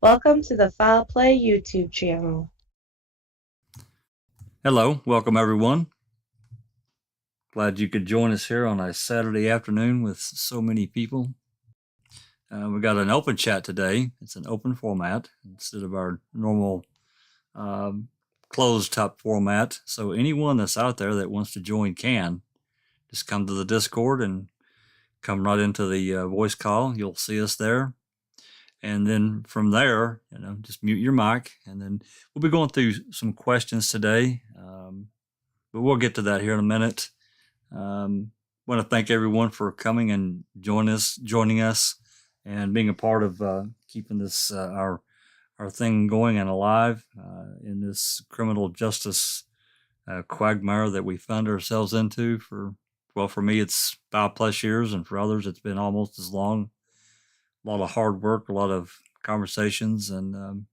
Welcome to the Foul Play YouTube channel. Hello, welcome everyone. Glad you could join us here on a Saturday afternoon with so many people. We got an open chat today. It's an open format instead of our normal closed top format. So anyone that's out there that wants to join can just come to the Discord and come right into the voice call. You'll see us there. And then from there, just mute your mic, and then we'll be going through some questions today. But we'll get to that here in a minute. Want to thank everyone for coming and joining us, and being a part of keeping this our thing going and alive in this criminal justice quagmire that we found ourselves into for me it's 5+ years, and for others it's been almost as long. A lot of hard work, a lot of conversations, and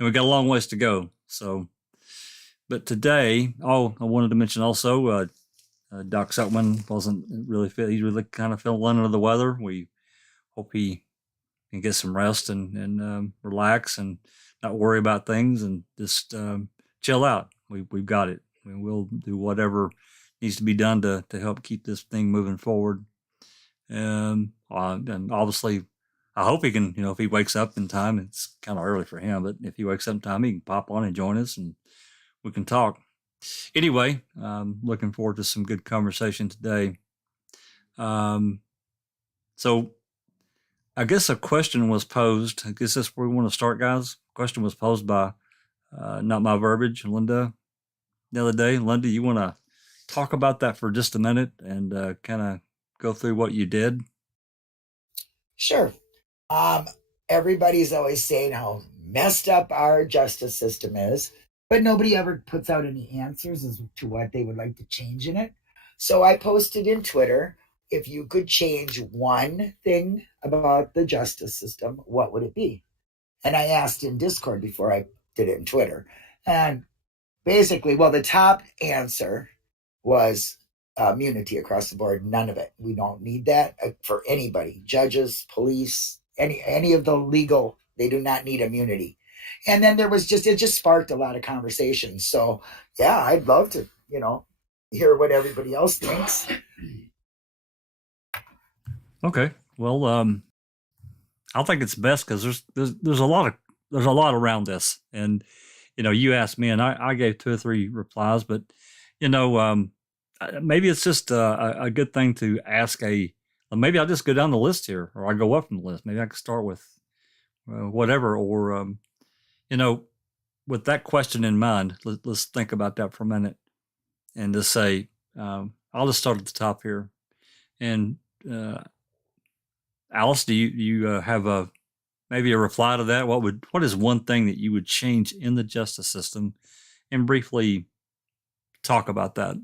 we got a long ways to go. So, but today, I wanted to mention also, Doc Silkman wasn't really fit. He's really kind of feeling under the weather. We hope he can get some rest and relax and not worry about things, and just chill out. We've got it. We'll do whatever needs to be done to help keep this thing moving forward. And obviously, I hope he can, if he wakes up in time. It's kind of early for him, but if he wakes up in time, he can pop on and join us, and we can talk. Anyway, looking forward to some good conversation today. So I guess a question was posed. I guess that's where we want to start, guys. Question was posed by Not My Verbiage, Linda, the other day. Linda, you want to talk about that for just a minute and kind of go through what you did? Sure. Everybody's always saying how messed up our justice system is, but nobody ever puts out any answers as to what they would like to change in it. So I posted in Twitter, if you could change one thing about the justice system, what would it be? And I asked in Discord before I did it in Twitter. And basically, the top answer was immunity across the board. None of it. We don't need that for anybody. Judges, police, any of the legal, they do not need immunity. And then it just sparked a lot of conversation. So yeah, I'd love to, hear what everybody else thinks. Okay. Well, I think it's best because there's a lot around this, and you asked me, and I gave 2 or 3 replies, but maybe it's just a good thing to ask maybe I'll just go down the list here, or I go up from the list. Maybe I can start with whatever, or with that question in mind, let's think about that for a minute, and just say, I'll just start at the top here. And Alice, do you have maybe a reply to that? What is one thing that you would change in the justice system, and briefly talk about that?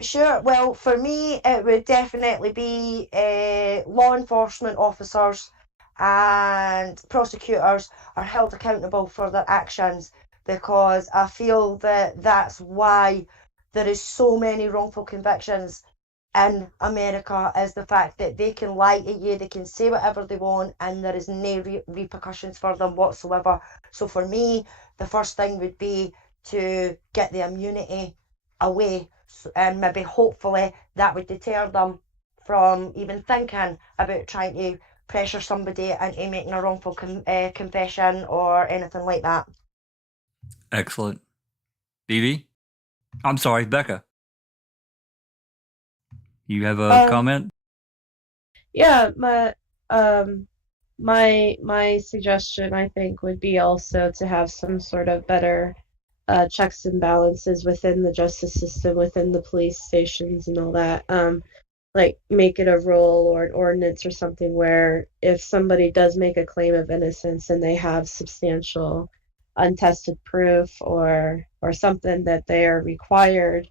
Sure. Well, for me, it would definitely be law enforcement officers and prosecutors are held accountable for their actions, because I feel that that's why there is so many wrongful convictions in America, is the fact that they can lie to you, they can say whatever they want, and there is no repercussions for them whatsoever. So for me, the first thing would be to get the immunity away, and maybe hopefully that would deter them from even thinking about trying to pressure somebody into making a wrongful confession or anything like that. Excellent. Vivi? I'm sorry, Becca. You have a comment? Yeah, my suggestion, I think, would be also to have some sort of better checks and balances within the justice system, within the police stations and all that. Like make it a rule or an ordinance or something where if somebody does make a claim of innocence and they have substantial untested proof or something, that they are required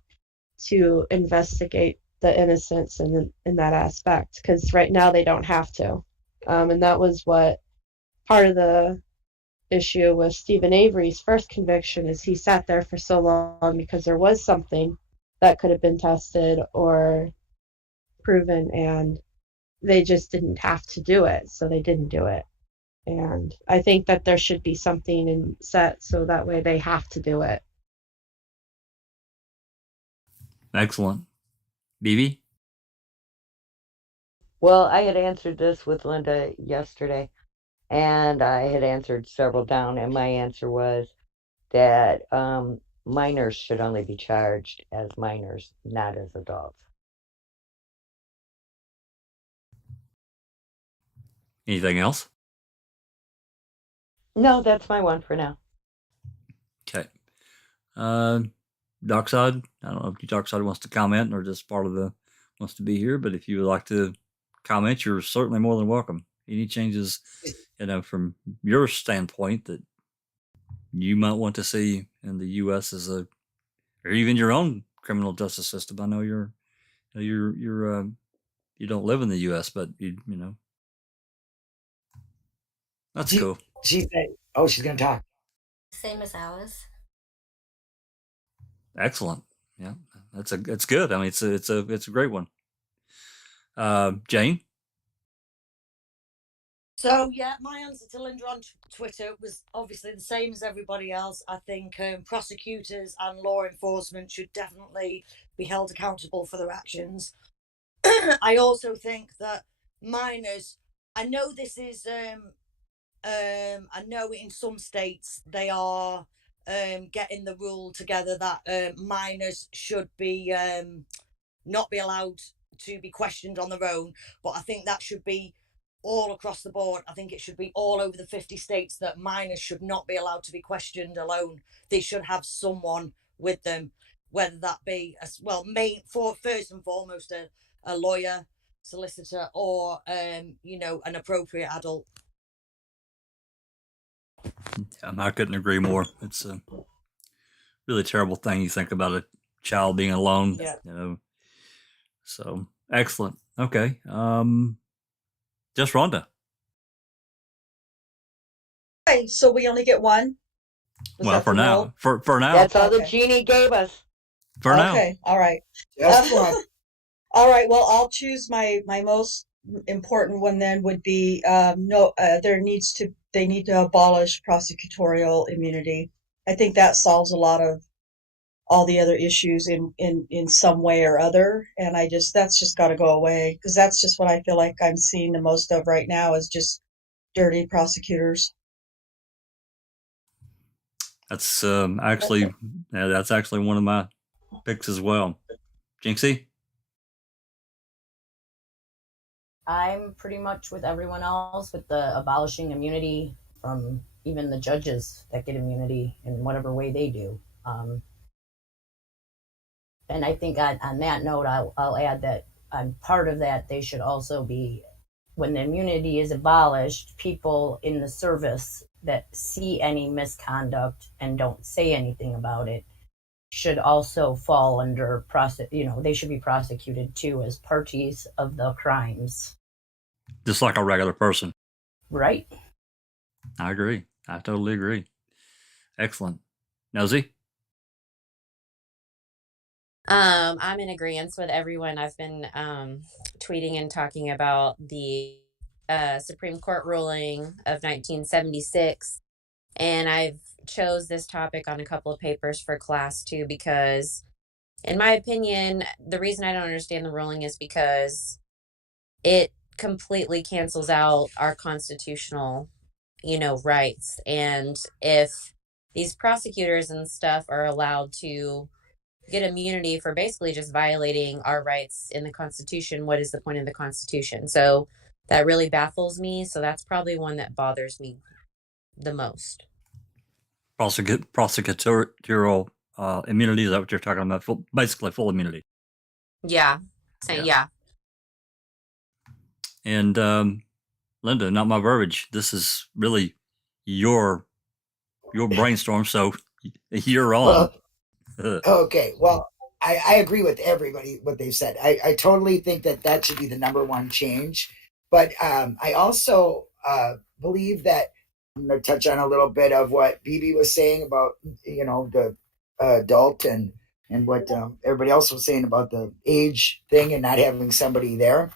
to investigate the innocence in that aspect, because right now they don't have to. And that was what part of the issue with Stephen Avery's first conviction is. He sat there for so long because there was something that could have been tested or proven, and they just didn't have to do it, so they didn't do it. And I think that there should be something in set so that way they have to do it. Excellent. BB? Well, I had answered this with Linda yesterday, and I had answered several down, and my answer was that minors should only be charged as minors, not as adults. Anything else? No, that's my one for now. Okay. Dockside, I don't know if Dockside wants to comment or just part of the wants to be here, but if you would like to comment, you're certainly more than welcome. Any changes, from your standpoint that you might want to see in the U.S. or even your own criminal justice system. I know you don't live in the U.S., but you know. That's cool. She said, "Oh, she's gonna talk." Same as Alice. Excellent. Yeah, it's good. I mean, it's a great one. Jane. So yeah, my answer to Linda on Twitter was obviously the same as everybody else. I think prosecutors and law enforcement should definitely be held accountable for their actions. I also think that minors, I know this is I know in some states they are getting the rule together that minors should be not be allowed to be questioned on their own, but I think that should be all across the board. I think it should be all over the 50 states that minors should not be allowed to be questioned alone. They should have someone with them, whether that be first and foremost a lawyer, solicitor, or an appropriate adult. I couldn't agree more. It's a really terrible thing. You think about a child being alone. Yeah. So excellent. Okay. Just Rhonda. Okay, so we only get one? Well, for now. For now. That's all the genie gave us. For now. Okay, all right. Just one. All right, well, I'll choose my most important one then would be they need to abolish prosecutorial immunity. I think that solves a lot of all the other issues in some way or other, and that's just got to go away, because that's just what I feel like I'm seeing the most of right now is just dirty prosecutors. That's actually one of my picks as well. Jinxie? I'm pretty much with everyone else with the abolishing immunity from even the judges that get immunity in whatever way they do. And I think on that note, I'll add that on part of that, they should also be, when the immunity is abolished, people in the service that see any misconduct and don't say anything about it should also fall under they should be prosecuted too as parties of the crimes. Just like a regular person. Right. I agree. I totally agree. Excellent. Nosy? I'm in agreement with everyone. I've been tweeting and talking about the Supreme Court ruling of 1976, and I've chose this topic on a couple of papers for class too, because in my opinion, the reason I don't understand the ruling is because it completely cancels out our constitutional, rights. And if these prosecutors and stuff are allowed to get immunity for basically just violating our rights in the Constitution, what is the point of the Constitution? So that really baffles me. So that's probably one that bothers me the most. Prosecutorial immunity, is that what you're talking about? Basically full immunity. Yeah. Yeah. And Linda, not my verbiage. This is really your brainstorm, so you're on. Okay, well, I agree with everybody what they've said. I totally think that should be the number one change. But I also believe that I'm going to touch on a little bit of what BB was saying about the adult and what everybody else was saying about the age thing and not having somebody there.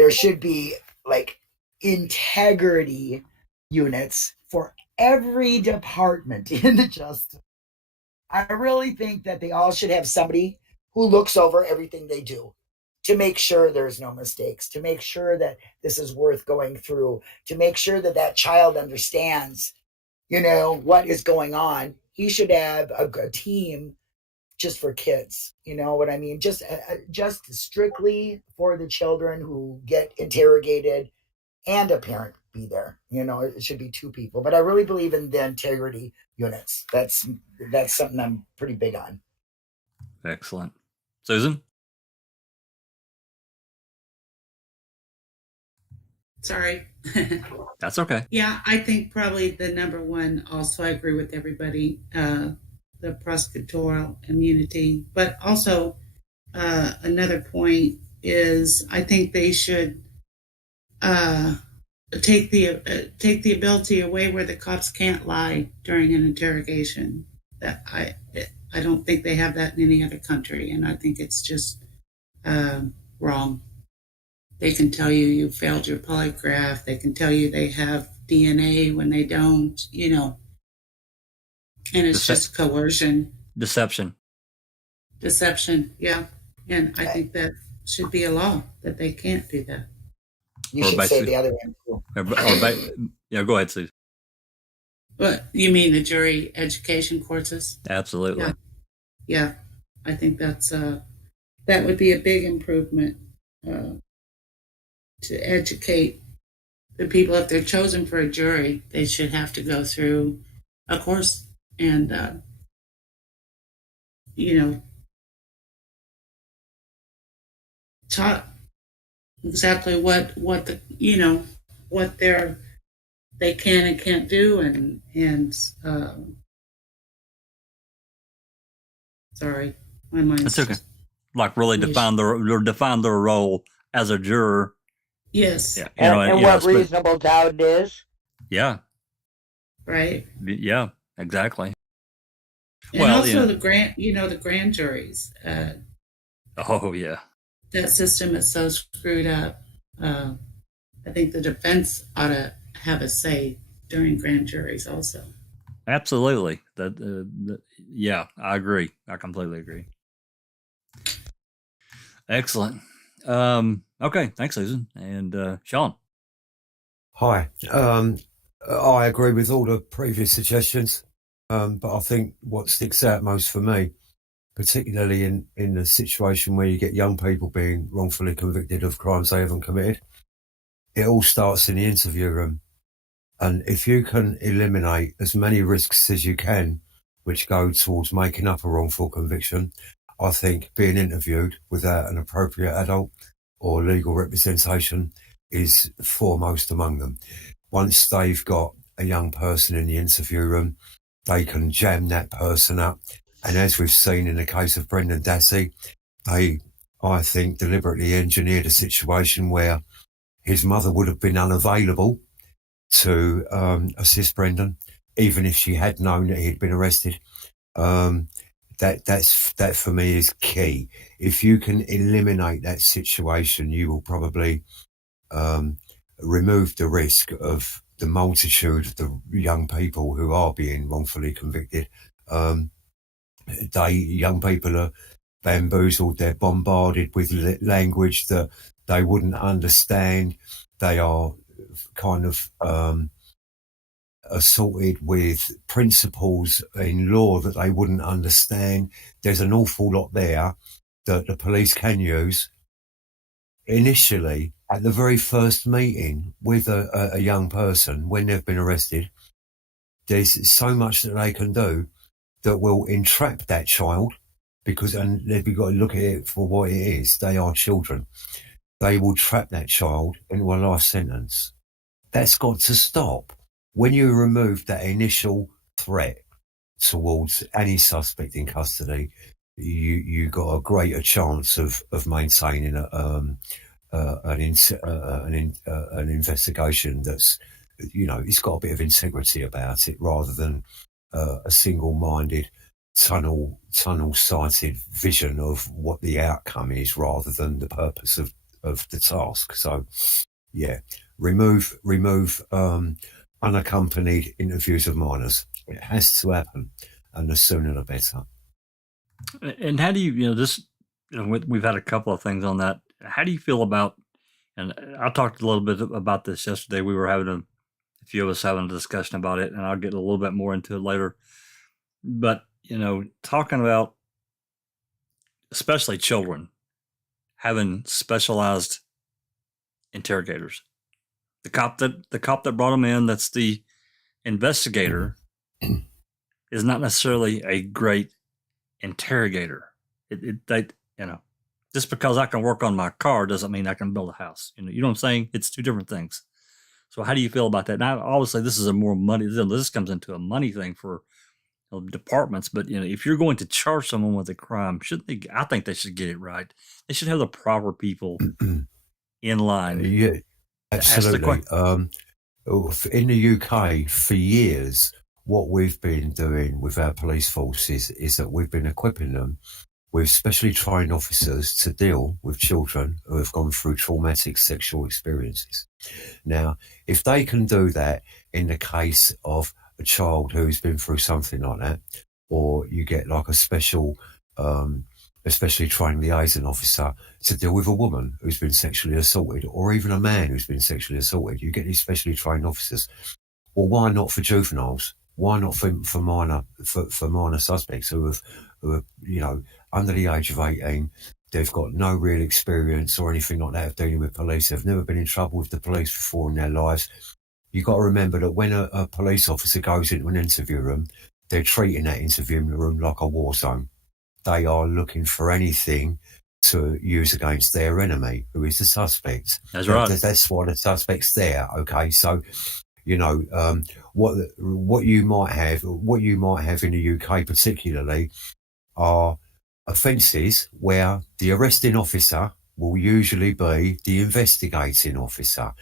there should be like integrity units for every department in the justice. I really think that they all should have somebody who looks over everything they do to make sure there's no mistakes, to make sure that this is worth going through, to make sure that that child understands, what is going on. He should have a team just for kids. You know what I mean? Just strictly for the children who get interrogated, and a parent be there. It should be two people. But I really believe in the integrity units. That's something I'm pretty big on. Excellent. Susan? Sorry. That's okay. Yeah, I think probably the number one, also I agree with everybody, the prosecutorial immunity. But also another point is I think they should take the ability away where the cops can't lie during an interrogation. That I don't think they have that in any other country, and I think it's just wrong. They can tell you failed your polygraph. They can tell you they have DNA when they don't, and it's just coercion. Deception, yeah. And I think that should be a law that they can't do that. You should say the other one too. Yeah, go ahead, Sue. What, you mean the jury education courses? Absolutely. Yeah. I think that would be a big improvement to educate the people. If they're chosen for a jury, they should have to go through a course and, taught exactly what they can and can't do, and sorry, my mind's That's okay. Like really define their role as a juror. Yes. Yeah. And what reasonable doubt is. Yeah. Right. Yeah. Exactly. And also the grand juries. Oh yeah. That system is so screwed up. I think the defense ought to have a say during grand juries also. Absolutely. Yeah, I agree. I completely agree. Excellent. Okay, thanks, Susan. And Sean. Hi. I agree with all the previous suggestions, but I think what sticks out most for me, particularly in a situation where you get young people being wrongfully convicted of crimes they haven't committed, it all starts in the interview room. And if you can eliminate as many risks as you can, which go towards making up a wrongful conviction, I think being interviewed without an appropriate adult or legal representation is foremost among them. Once they've got a young person in the interview room, they can jam that person up. And as we've seen in the case of Brendan Dassey, they, I think, deliberately engineered a situation where his mother would have been unavailable to assist Brendan, even if she had known that he'd been arrested. That for me is key. If you can eliminate that situation, you will probably remove the risk of the multitude of the young people who are being wrongfully convicted. Young people are bamboozled, they're bombarded with language that they wouldn't understand. They are kind of assaulted with principles in law that they wouldn't understand. There's an awful lot there that the police can use. Initially, at the very first meeting with a young person when they've been arrested, there's so much that they can do that will entrap that child, and they've got to look at it for what it is. They are children. They will trap that child into a life sentence. That's got to stop. When you remove that initial threat towards any suspect in custody, you got a greater chance of maintaining an investigation that's, it's got a bit of integrity about it, rather than a single-minded, tunnel-sighted vision of what the outcome is, rather than the purpose of of the task. So, yeah, remove unaccompanied interviews of minors. It has to happen, and the sooner the better. And how do you this? We've had a couple of things on that. How do you feel about? And I talked a little bit about this yesterday. We were having a few of us having a discussion about it, and I'll get a little bit more into it later. But talking about especially children having specialized interrogators. The cop that brought them in, that's the investigator, is not necessarily a great interrogator. Just because I can work on my car doesn't mean I can build a house. You know what I'm saying? It's two different things. So how do you feel about that? Now, obviously, this is a more money. This comes into a money thing for departments. But if you're going to charge someone with a crime, shouldn't they? I think they should get it right. They should have the proper people in line. Yeah, absolutely. In the UK, for years, what we've been doing with our police forces is that we've been equipping them with specially trained officers to deal with children who have gone through traumatic sexual experiences. Now, if they can do that in the case of a child who's been through something like that, or you get like a special, especially trained liaison officer to deal with a woman who's been sexually assaulted, or even a man who's been sexually assaulted, you get these specially trained officers. Well, why not for juveniles? Why not for minor suspects who are under the age of 18? They've got no real experience or anything like that of dealing with police. They've never been in trouble with the police before in their lives. You've got to remember that when a police officer goes into an interview room, they're treating that interview room like a war zone. They are looking for anything to use against their enemy, who is the suspect. That's right. That's why the suspect's there. Okay, so what you might have in the UK particularly are offences where the arresting officer will usually be the investigating officer.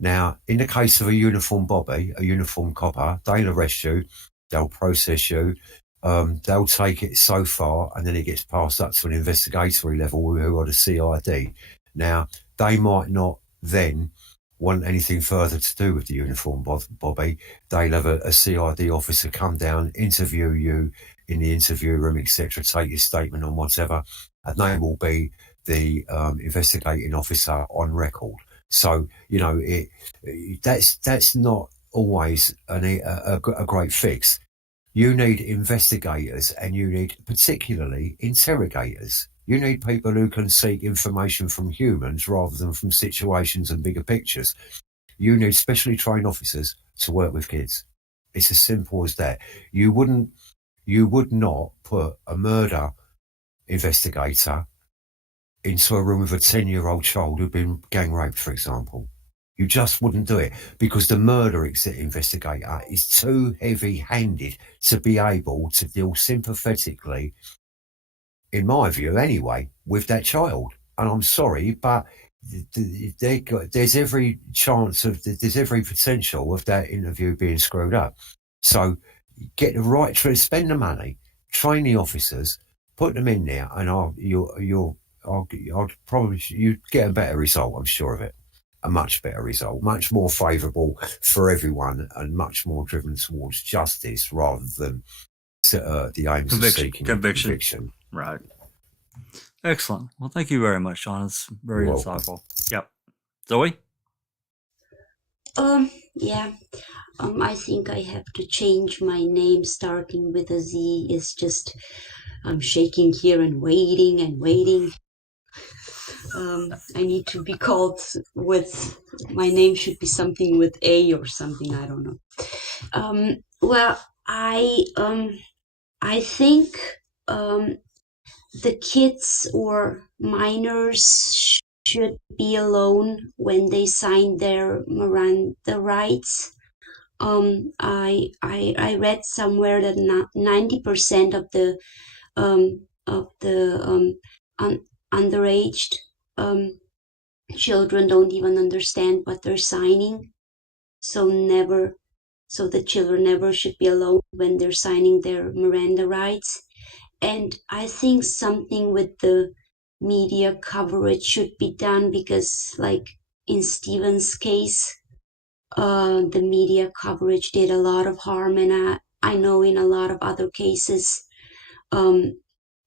Now, in the case of a uniform bobby, a uniform copper, they'll arrest you, they'll process you, they'll take it so far, and then it gets passed up to an investigatory level who are the CID. Now, they might not then want anything further to do with the uniform bobby. They'll have a CID officer come down, interview you in the interview room, etc., take your statement on whatever, and they will be the investigating officer on record. So, that's not always a great fix. You need investigators, and you need particularly interrogators. You need people who can seek information from humans rather than from situations and bigger pictures. You need specially trained officers to work with kids. It's as simple as that. You would not put a murder investigator into a room with a 10-year-old child who'd been gang raped, for example. You just wouldn't do it because the murder investigator is too heavy-handed to be able to deal sympathetically, in my view anyway, with that child. And I'm sorry, but there's every potential of that interview being screwed up. So get the right, spend the money, train the officers, put them in there, and you'd get a better result, I'm sure of it. A much better result, much more favourable for everyone, and much more driven towards justice rather than the aims of seeking conviction. Right. Excellent. Well, thank you very much, Sean. It's very insightful. Yep. Zoe? Yeah. I think I have to change my name starting with a Z. It's just I'm shaking here and waiting and waiting. I need to be called with, my name should be something with A or something, I don't know. Well, I think the kids or minors should be alone when they sign their Miranda rights. I read somewhere that 90% of the underaged children don't even understand what they're signing. So the children never should be alone when they're signing their Miranda rights. And I think something with the media coverage should be done, because like in Stephen's case, the media coverage did a lot of harm, and I know in a lot of other cases,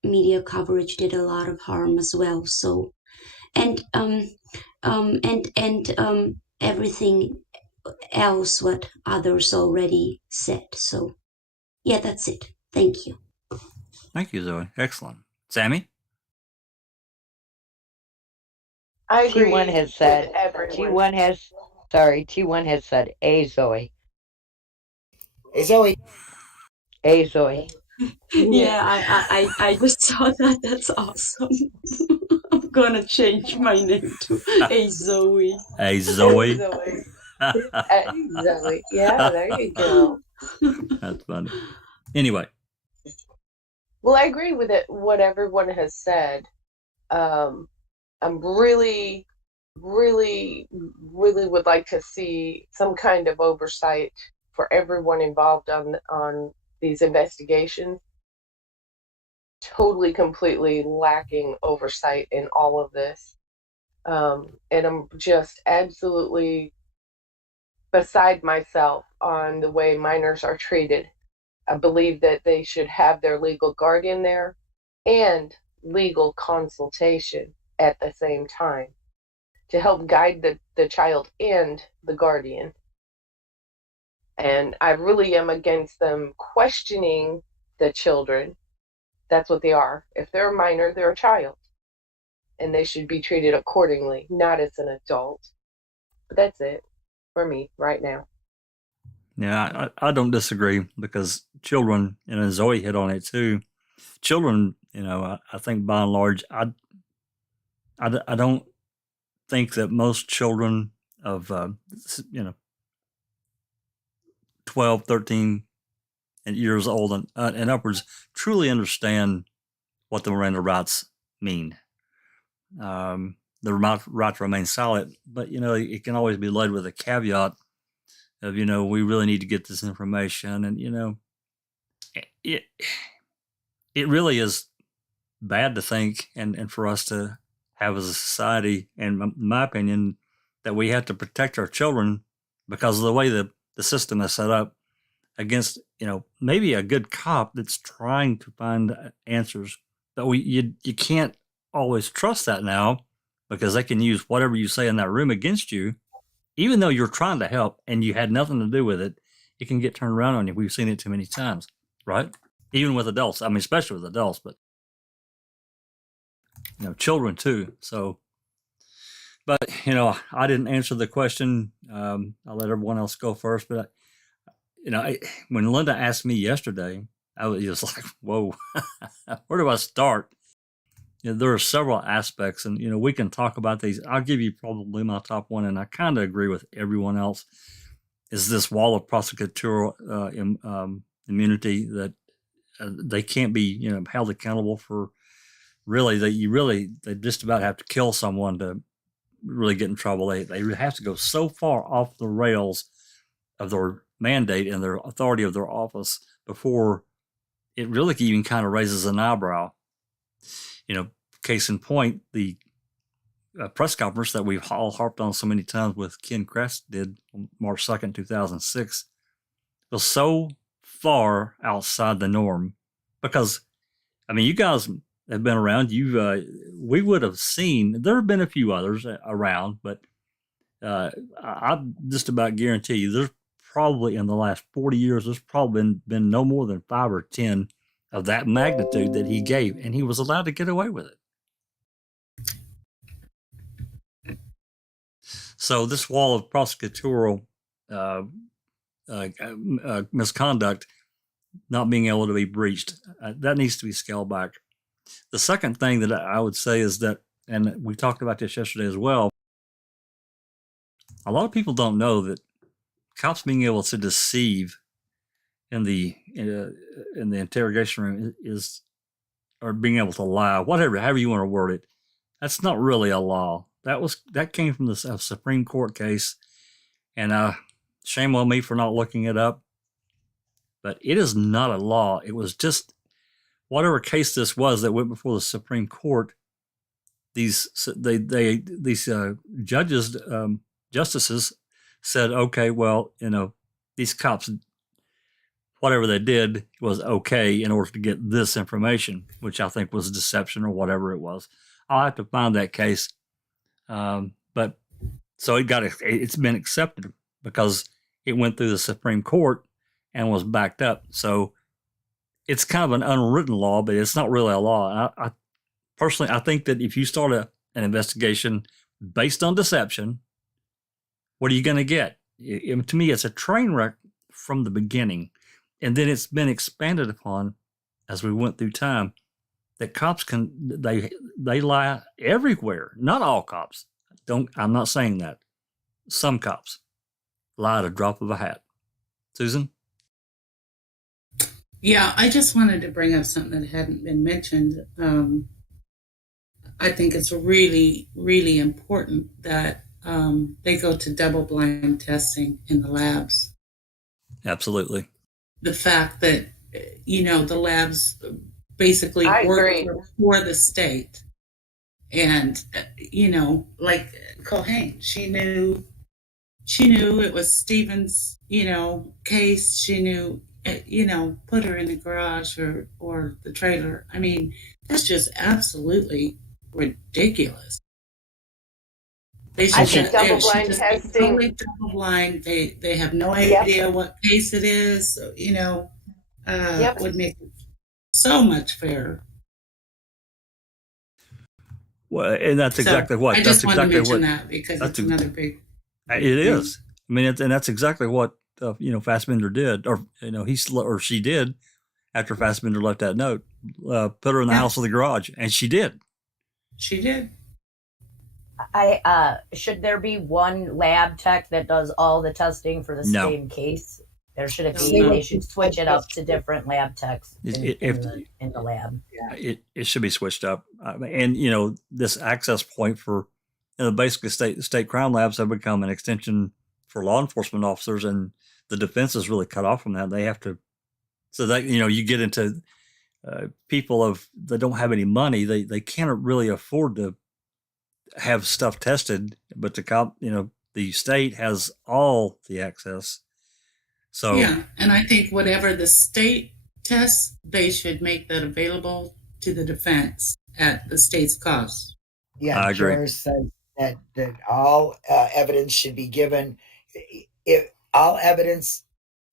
media coverage did a lot of harm as well. So, and everything else what others already said. So, yeah, that's it. Thank you. Thank you, Zoe. Excellent. Sammy? T1 agree has said, with everyone. T1 has said, A Zoe. Hey, Zoe. A Zoe. Yeah, I just saw that. That's awesome. I'm gonna change my name to Hey Zoe. Hey, Zoe. Zoe. Zoe. Yeah, there you go. That's funny. Anyway. Well, I agree with it. What everyone has said. I'm really would like to see some kind of oversight for everyone involved on these investigations. Totally, completely lacking oversight in all of this. And I'm just absolutely beside myself on the way minors are treated. I believe that they should have their legal guardian there and legal consultation at the same time to help guide the child and the guardian. And I really am against them questioning the children. That's what they are. If they're a minor, they're a child. And they should be treated accordingly, not as an adult. But that's it for me right now. Yeah, I don't disagree, because children, and Zoe hit on it too, children, I think by and large, I don't think that most children of 12, 13 years old and upwards truly understand what the Miranda rights mean. The right to remain silent, but it can always be led with a caveat of we really need to get this information, and it really is bad to think and for us to have as a society, and in my opinion, that we have to protect our children because of the way the system is set up against maybe a good cop that's trying to find answers, but you can't always trust that now, because they can use whatever you say in that room against you, even though you're trying to help and you had nothing to do with it. It can get turned around on you. We've seen it too many times, right? Even with adults. I mean, especially with adults, but children too. So, but I didn't answer the question. I'll let everyone else go first. But when Linda asked me yesterday, I was just like, "Whoa, where do I start?" There are several aspects, and we can talk about these. I'll give you probably my top one, and I kind of agree with everyone else. Is this wall of prosecutorial immunity that they can't be held accountable for? Really, they just about have to kill someone to really get in trouble. They have to go so far off the rails of their mandate and their authority of their office before it really even kind of raises an eyebrow. Case in point, the press conference that we've all harped on so many times with Ken Kress did on March 2nd, 2006, was so far outside the norm, because, you guys have been around. We would have seen, there have been a few others around, but I just about guarantee you there's probably in the last 40 years, there's probably been no more than 5 or 10 of that magnitude that he gave, and he was allowed to get away with it. So this wall of prosecutorial misconduct not being able to be breached, that needs to be scaled back. The second thing that I would say is that, and we talked about this yesterday as well, a lot of people don't know that cops being able to deceive in the interrogation room or being able to lie, however you want to word it, that's not really a law. That came from the Supreme Court case, and shame on me for not looking it up, but it is not a law. It was just whatever case this was that went before the Supreme Court. these judges, justices said, okay, well, these cops, whatever they did was okay in order to get this information, which I think was deception or whatever it was. I'll have to find that case. But so it's been accepted because it went through the Supreme Court and was backed up. So it's kind of an unwritten law, but it's not really a law. I personally, I think that if you start an investigation based on deception, what are you going to get? To me, it's a train wreck from the beginning. And then it's been expanded upon as we went through time that cops they lie everywhere. Not all cops. I'm not saying that. Some cops lie at a drop of a hat. Susan? Yeah, I just wanted to bring up something that hadn't been mentioned. I think it's really, really important that they go to double-blind testing in the labs. Absolutely. The fact that, the labs basically work for the state. And, like Cohane, she knew it was Stephen's, case. She knew, put her in the garage or the trailer. I mean, that's just absolutely ridiculous. They should double-blind testing. Totally double-blind. They have no idea what case it is. Would make it so much fairer. Well, and that's exactly what. I just wanted to mention that because it's another big. It is. I mean, and that's exactly what Fassbender did, or she did after Fassbender left that note. Put her in the house or the garage, and she did. She did. Should there be one lab tech that does all the testing for the same case? There should be. They should switch it up to different lab techs in the lab. It should be switched up, and this access point for basically state crime labs have become an extension for law enforcement officers, and the defense is really cut off from that. They have to, so that you get into people that don't have any money. They can't really afford to have stuff tested, but the state has all the access. So yeah, and I think whatever the state tests, they should make that available to the defense at the state's cost. Yeah, I agree. Jurors said that all evidence should be given. If all evidence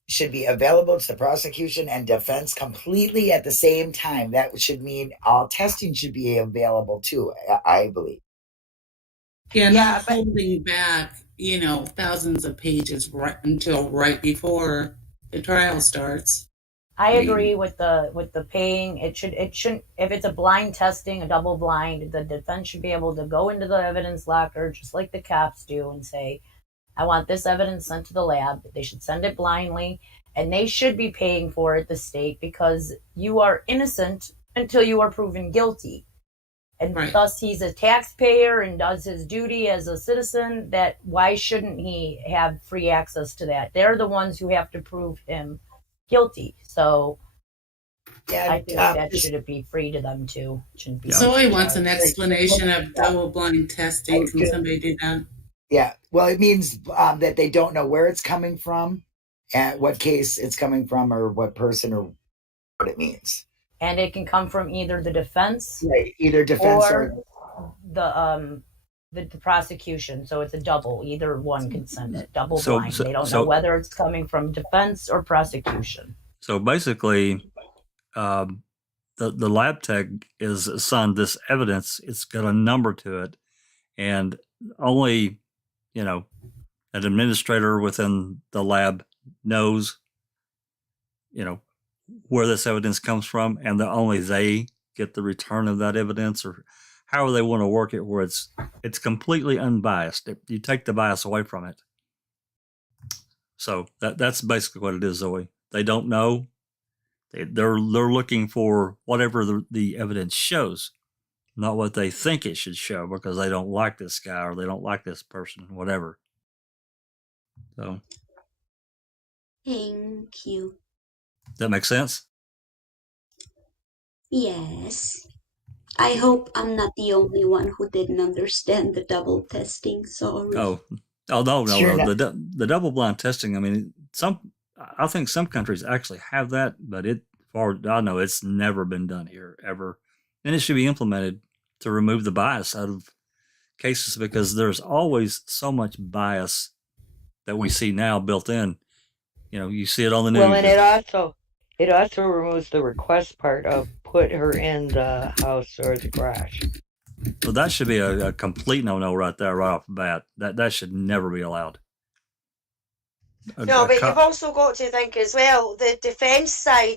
should be available to the prosecution and defense completely at the same time. That should mean all testing should be available too, I believe. Yeah, not holding back, thousands of pages until right before the trial starts. I agree with the paying. It shouldn't, if it's a blind testing, a double blind, the defense should be able to go into the evidence locker just like the cops do and say, I want this evidence sent to the lab. They should send it blindly, and they should be paying for it, the state, because you are innocent until you are proven guilty. And thus he's a taxpayer and does his duty as a citizen. That why shouldn't he have free access to that? They're the ones who have to prove him guilty. So I think that should be free to them too. Shouldn't be. Zoe wants an explanation of double-blind testing. Can somebody do that? Yeah. Well, it means that they don't know where it's coming from, and what case it's coming from, or what person, or what it means. And it can come from either the defense, either defense or the prosecution. So it's a double. Either one can send it. Double blind. They don't know whether it's coming from defense or prosecution. So basically, the lab tech is assigned this evidence. It's got a number to it, and only an administrator within the lab knows where this evidence comes from, and only they get the return of that evidence, or however they want to work it, where it's completely unbiased. You take the bias away from it. So that's basically what it is, Zoe. They don't know. They're looking for whatever the evidence shows, not what they think it should show, because they don't like this guy or they don't like this person, whatever. So. Thank you. That makes sense? Yes. I hope I'm not the only one who didn't understand the double testing. Sorry. Oh, no. Sure. The double blind testing. I mean, I think some countries actually have that, but as far as I know, it's never been done here ever, and it should be implemented to remove the bias out of cases, because there's always so much bias that we see now built in. You see it on the news. Well, and it also removes the request part of put her in the house or the garage. Well, that should be a complete no right there, right off the bat. That should never be allowed. No, but you've also got to think as well, the defence side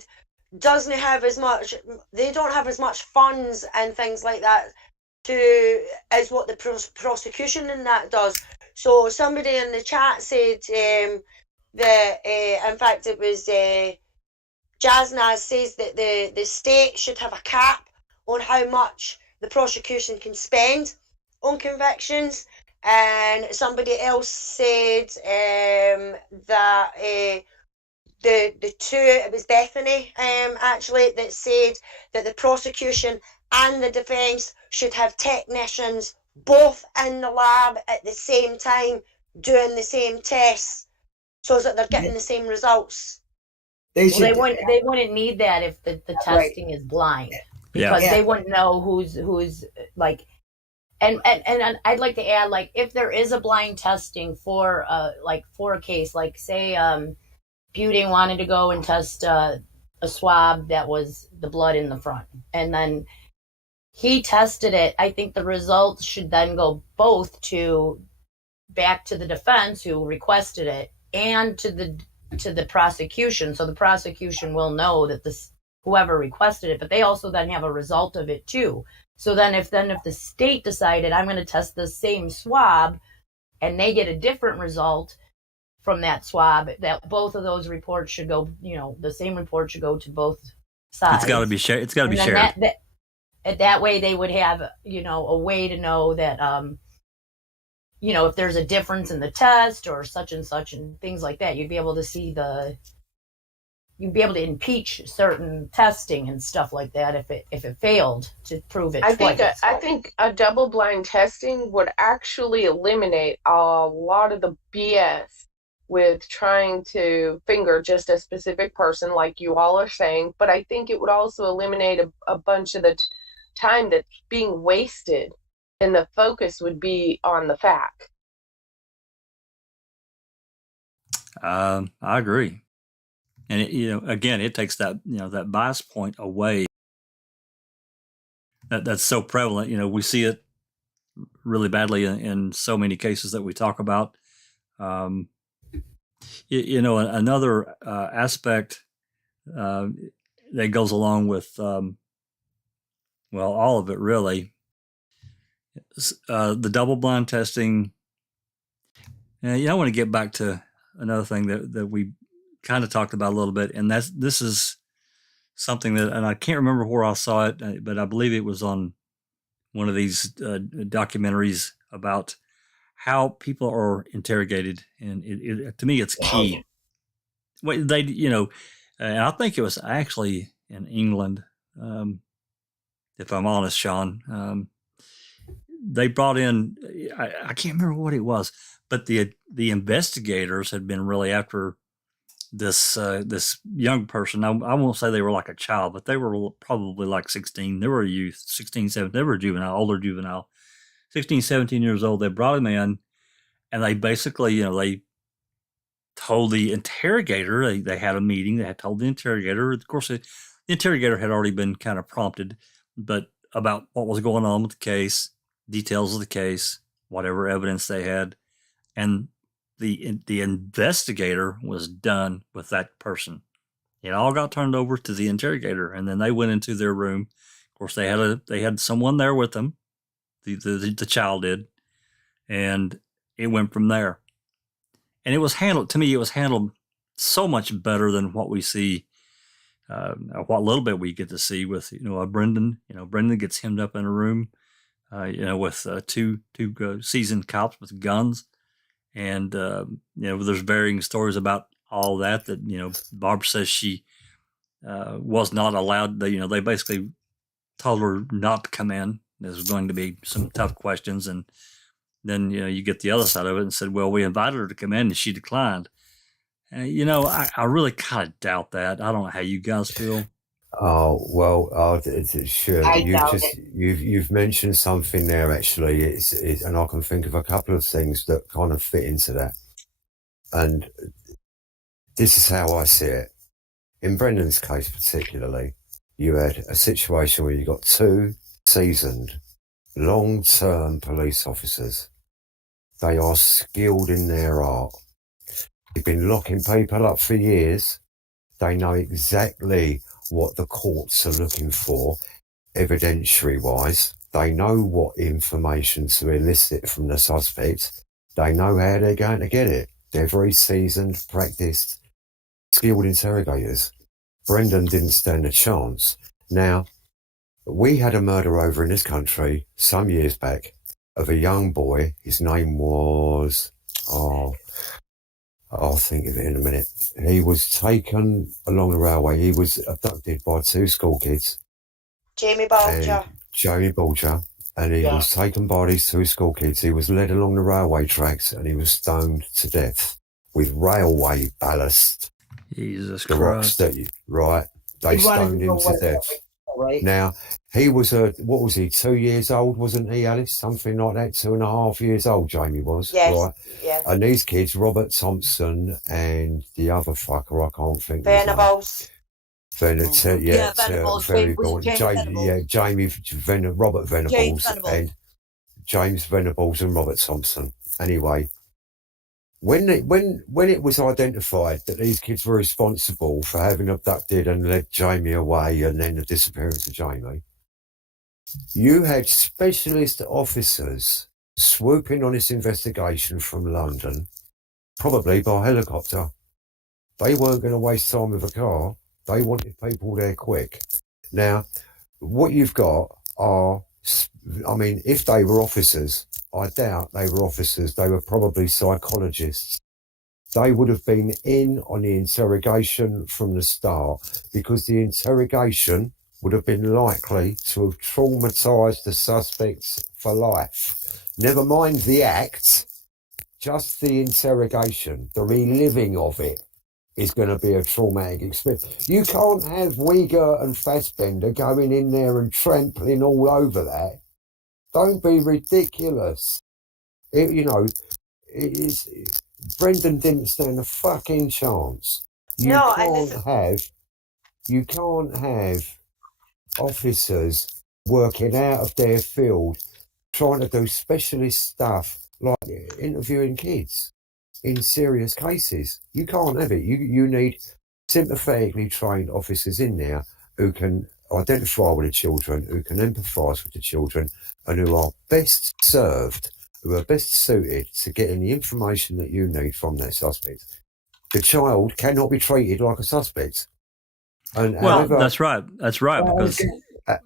doesn't have as much, they don't have as much funds and things like that as what the prosecution and that does. So somebody in the chat said that, in fact, it was Jaznaz says that the state should have a cap on how much the prosecution can spend on convictions. And somebody else said that the two, it was Bethany actually, that said that the prosecution and the defence should have technicians both in the lab at the same time doing the same tests so that they're getting the same results. They wouldn't need that if the testing is blind, because they wouldn't know who's like. And I'd like to add, like, if there is a blind testing for a case, like say Buting wanted to go and test a swab that was the blood in the front, and then he tested it, I think the results should then go both back to the defense who requested it and to the prosecution, so the prosecution will know that whoever requested it, but they also then have a result of it too. So then if the state decided I'm going to test the same swab and they get a different result from that swab, that both of those reports should go, the same report should go to both sides. It's got to be shared. It's got to be shared. That way they would have, a way to know that, if there's a difference in the test or such and things like that, you'd be able to see you'd be able to impeach certain testing and stuff like that if it failed to prove it. I think a double blind testing would actually eliminate a lot of the BS with trying to finger just a specific person, like you all are saying. But I think it would also eliminate a bunch of the time that's being wasted, and the focus would be on the fact. I agree. And again, it takes that that bias point away. That's so prevalent. We see it really badly in so many cases that we talk about. Another aspect that goes along with all of it really, the double blind testing. I want to get back to another thing that we kind of talked about a little bit, and this is something that, and I can't remember where I saw it, but I believe it was on one of these documentaries about how people are interrogated, and to me it's key. And I think it was actually in England, if I'm honest, Sean. They brought in, I can't remember what it was, but the investigators had been really after this young person. I won't say they were like a child, but they were probably like 16. They were a youth, 16, 17. They were a juvenile, older juvenile, 16, 17 years old. They brought him in, and they basically, they told the interrogator, they had a meeting, they had told the interrogator. Of course, the interrogator had already been kind of prompted, but about what was going on with the case, details of the case, whatever evidence they had, and the investigator was done with that person. It all got turned over to the interrogator, and then they went into their room. Of course, they had someone there with them. The child did, and it went from there. And it was handled, to me, it was handled so much better than what we see, what little bit we get to see with Brendan. Brendan gets hemmed up in a room, with two seasoned cops with guns. And, there's varying stories about all that, Barb says she was not allowed. They basically told her not to come in. There's going to be some tough questions, and then you get the other side of it and said, well, we invited her to come in and she declined. I really kind of doubt that. I don't know how you guys feel. Oh well, sure. You've mentioned something there. Actually, and I can think of a couple of things that kind of fit into that. And this is how I see it. In Brendan's case, particularly, you had a situation where you got two seasoned, long-term police officers. They are skilled in their art. They've been locking people up for years. They know exactly what the courts are looking for, evidentiary-wise. They know what information to elicit from the suspect. They know how they're going to get it. They're very seasoned, practiced, skilled interrogators. Brendan didn't stand a chance. Now, we had a murder over in this country some years back of a young boy. His name was... I'll think of it in a minute. He was taken along the railway. He was abducted by two school kids. Jamie Bulger. And he was taken by these two school kids. He was led along the railway tracks and he was stoned to death with railway ballast. Jesus the Christ. Rocks right? They stoned him to death. Right. Now, he was what was he, 2 years old, wasn't he, Alice? Something like that, 2.5 years old, Jamie was. Yes. Right? Yes. And these kids, Robert Thompson and the other fucker, I can't think Venables. Venables. Robert Venables and James Venables and Robert Thompson. Anyway, when it was identified that these kids were responsible for having abducted and led Jamie away and then the disappearance of Jamie, you had specialist officers swooping on this investigation from London, probably by helicopter. They weren't going to waste time with a car. They wanted people there quick. Now, what you've got are, if they were officers, I doubt they were officers. They were probably psychologists. They would have been in on the interrogation from the start because the interrogation would have been likely to have traumatised the suspects for life. Never mind the act, just the interrogation, the reliving of it is going to be a traumatic experience. You can't have Uyghur and Fassbender going in there and trampling all over that. Don't be ridiculous. Brendan didn't stand a fucking chance. You can't have officers working out of their field trying to do specialist stuff like interviewing kids in serious cases. You can't have it. You need sympathetically trained officers in there who can identify with the children, who can empathise with the children, and who are best served, who are best suited to getting the information that you need from that suspect. The child cannot be treated like a suspect. That's right. That's right. Because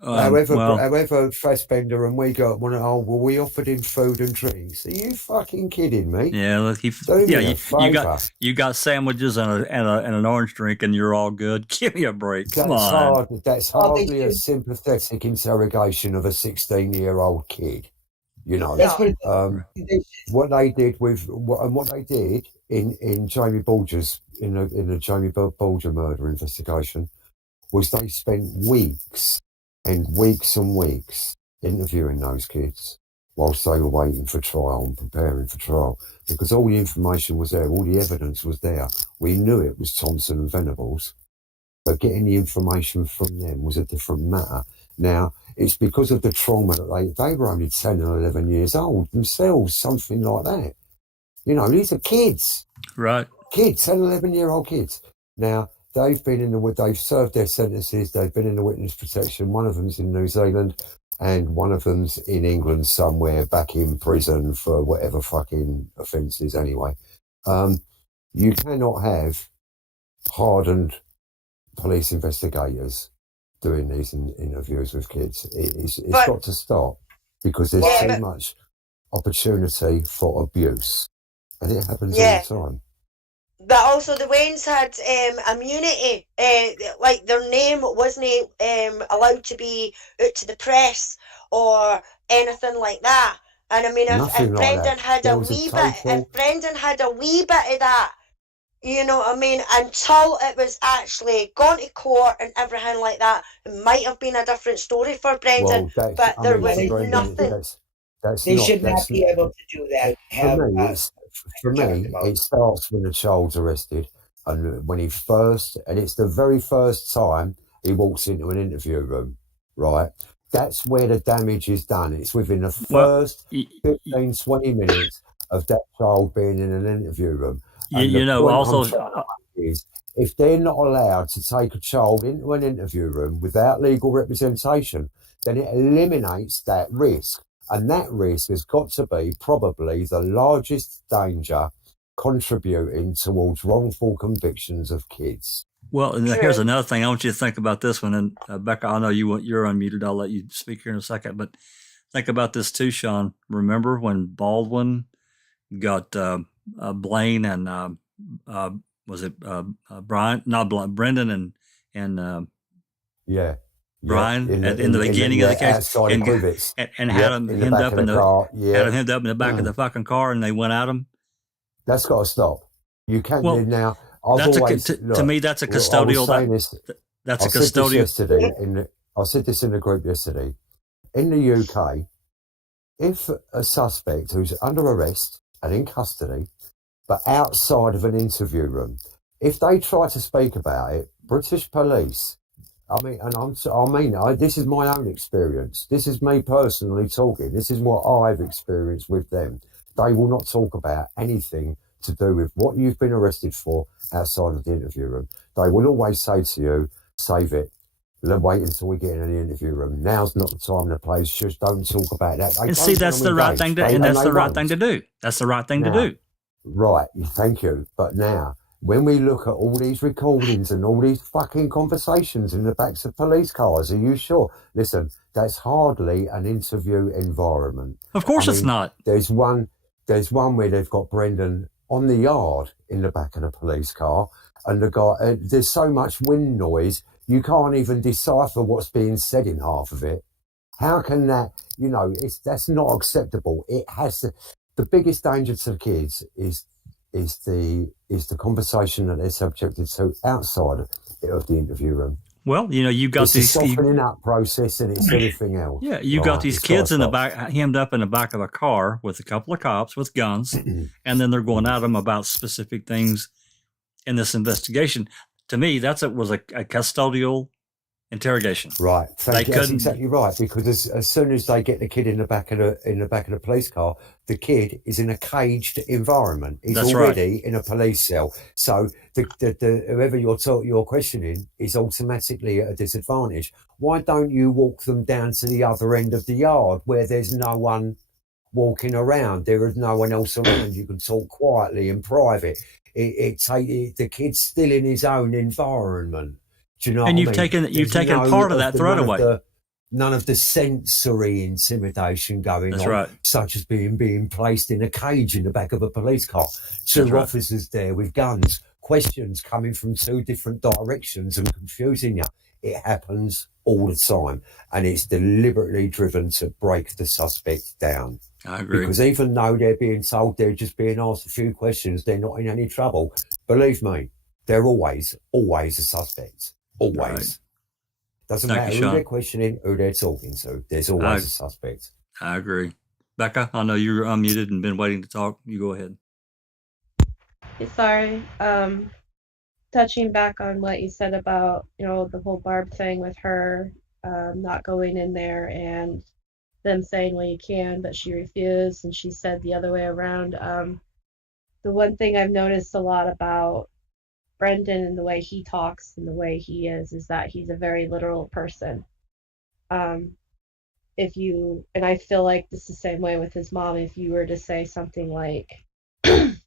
however, Fassbender and we offered him food and drinks. Are you fucking kidding me? Yeah, look, you got sandwiches and an orange drink, and you're all good. Give me a break. Come on. That's hardly a sympathetic interrogation of a 16-year-old kid. What they did in Jamie Bulger's in the Jamie Bulger murder investigation was they spent weeks and weeks and weeks interviewing those kids whilst they were waiting for trial and preparing for trial, because all the information was there, all the evidence was there. We knew it was Thompson and Venables, but getting the information from them was a different matter. Now, it's because of the trauma that they were only 10 and 11 years old themselves, something like that. These are kids. Right. Kids, 10, 11-year-old kids. Now, they've served their sentences, they've been in the witness protection. One of them's in New Zealand and one of them's in England somewhere, back in prison for whatever fucking offences anyway. You cannot have hardened police investigators doing these interviews with kids. It's got to stop, because there's too much opportunity for abuse. And it happens all the time. But also the Waynes had immunity, like their name wasn't allowed to be out to the press or anything like that. And I mean, Nothing if like Brendan that. had There a was a wee bit, total. if Brendan had a wee bit of that, you know what I mean, until it was actually gone to court and everything like that, it might have been a different story for Brendan. Well, But I there mean, was Well, Brendan, nothing. that's they not, should not be able to do that. for Have me, for talked me, about. it starts when the child's arrested, and when and it's the very first time he walks into an interview room, right? That's where the damage is done. It's within the Well, first 15, 20 minutes of that child being in an interview room. And you the know, point I'm also, trying to make is, if they're not allowed to take a child into an interview room without legal representation, then it eliminates that risk. And that risk has got to be probably the largest danger contributing towards wrongful convictions of kids. well, and True. here's another thing I want you to think about this one. And Becca, I know you're unmuted. I'll let you speak here in a second, but think about this too, Sean. Remember when Baldwin got Blaine and was it Brian? Not Brendan and Yeah. Brian In in the beginning of the case, outside of Grievous. and had him in the hemmed back up of in the the car. had Yeah. him hemmed up in the back of the fucking car, and they went at him. That's got to stop. You can't Well, now. I've that's always to me that's a I was custodial. saying this. That's I a said this custodial. yesterday. I said this in the group yesterday. In the UK, if a suspect who's under arrest and in custody, but outside of an interview room, if they try to speak about it, British police. This is my own experience. This is me personally talking. This is what I've experienced with them. They will not talk about anything to do with what you've been arrested for outside of the interview room. They will always say to you, save it. Wait until we get in the interview room. Now's not the time and the place. Just don't talk about that. And see, that's the right thing to, and that's the right thing to do. That's the right thing to do. Right, thank you. But now, when we look at all these recordings and all these fucking conversations in the backs of police cars, are you sure? Listen, that's hardly an interview environment. Of course it's not. There's one where they've got Brendan on the yard in the back of the police car, and the guy, there's so much wind noise, you can't even decipher what's being said in half of it. How can that, that's not acceptable. It has to. The biggest danger to the kids is the conversation that they're subjected to outside of the interview room. Well, you got it's these the softening up process, and it's everything else. Yeah, you got these kids in the back, hemmed up in the back of a car with a couple of cops with guns, and then they're going at them about specific things in this investigation. To me, was a custodial interrogation. Right, that's exactly right. Because as soon as they get the kid in the back of the police car, the kid is in a caged environment. He's already in a police cell. So the whoever you're questioning is automatically at a disadvantage. Why don't you walk them down to the other end of the yard where there's no one walking around? There is no one else around. You can talk quietly in private. The kid's still in his own environment. Do you know and what I mean? you've taken part of that threat away. None of the sensory intimidation going on, such as being placed in a cage in the back of a police car. Two officers there with guns, questions coming from two different directions and confusing you. It happens all the time, and it's deliberately driven to break the suspect down. I agree. Because even though they're being told they're just being asked a few questions, they're not in any trouble. Believe me, they're always a suspect. Always. Right. Doesn't matter who they're questioning, who they're talking to. There's always a suspect. I agree. Becca, I know you're unmuted and been waiting to talk. You go ahead. Sorry. Touching back on what you said about, the whole Barb thing with her not going in there and them saying, well, you can, but she refused, and she said the other way around. The one thing I've noticed a lot about Brendan and the way he talks and the way he is that he's a very literal person. And I feel like this is the same way with his mom. If you were to say something like, it's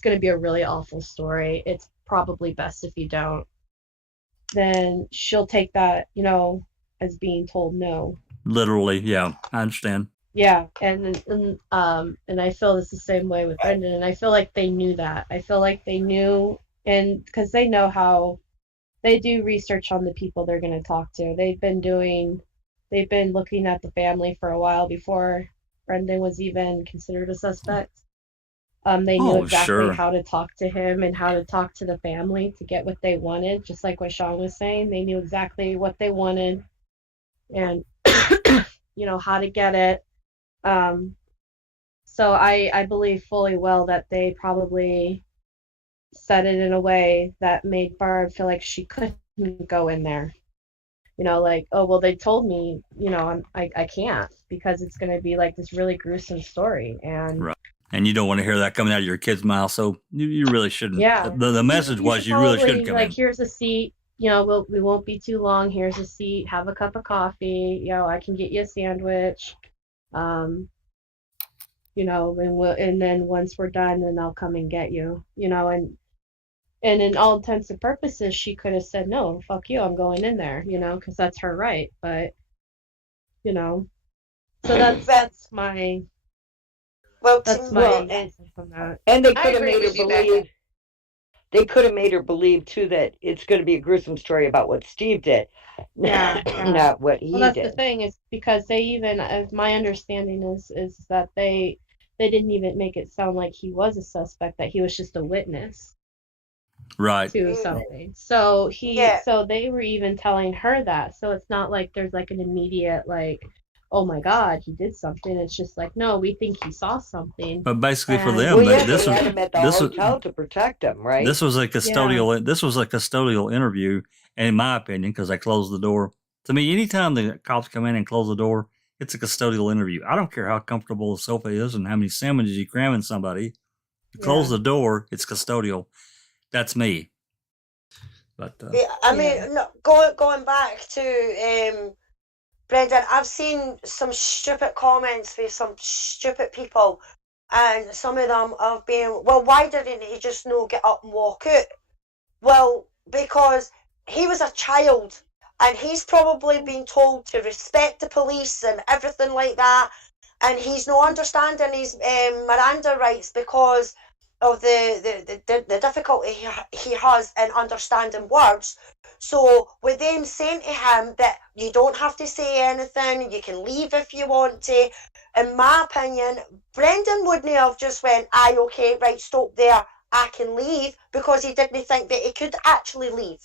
going to be a really awful story, it's probably best if you don't, then she'll take that, as being told no. Literally, yeah, I understand. Yeah, and I feel it's the same way with Brendan, and I feel like they knew that. I feel like they knew, and because they know how they do research on the people they're going to talk to. They've been looking at the family for a while before Brendan was even considered a suspect. They knew Oh, exactly sure. how to talk to him and how to talk to the family to get what they wanted, just like what Sean was saying. They knew exactly what they wanted and how to get it. So I believe fully well that they probably said it in a way that made Barb feel like she couldn't go in there. Like, oh, well, they told me, I can't because it's going to be like this really gruesome story. And Right. And you don't want to hear that coming out of your kid's mouth, so you really shouldn't. yeah, The message was you really shouldn't come in. Here's a seat. We won't be too long. Here's a seat. Have a cup of coffee. I can get you a sandwich. And then once we're done, then I'll come and get you. And in all intents and purposes, she could have said, no, fuck you, I'm going in there, because that's her right. But, so that's my answer from that. And they I could have agree made her with you, believe. Becca. They could have made her believe too that it's going to be a gruesome story about what Steve did, Yeah. not what he Well, that's did. the thing is because they even, as my understanding is that they didn't even make it sound like he was a suspect, that he was just a witness. Right. To something. So so they were even telling her that. So it's not like there's like an immediate like, oh my God, he did something. It's just like, no, we think he saw something. But basically for them, Well, yeah, they had him at the hotel to protect him, right? This was a custodial. This was a custodial interview, and in my opinion, because they closed the door. To me, anytime the cops come in and close the door, it's a custodial interview. I don't care how comfortable the sofa is and how many sandwiches you cram in somebody. You close the door, it's custodial. That's me. But I mean, no, going back to Brendan, I've seen some stupid comments with some stupid people, and some of them have been, well, why didn't he just get up and walk out? Well, because he was a child, and he's probably been told to respect the police and everything like that, and he's not understanding his Miranda rights because of the difficulty he has in understanding words. So with them saying to him that you don't have to say anything, you can leave if you want to, in my opinion, Brendan wouldn't have just went, aye, okay, right, stop there, I can leave, because he didn't think that he could actually leave.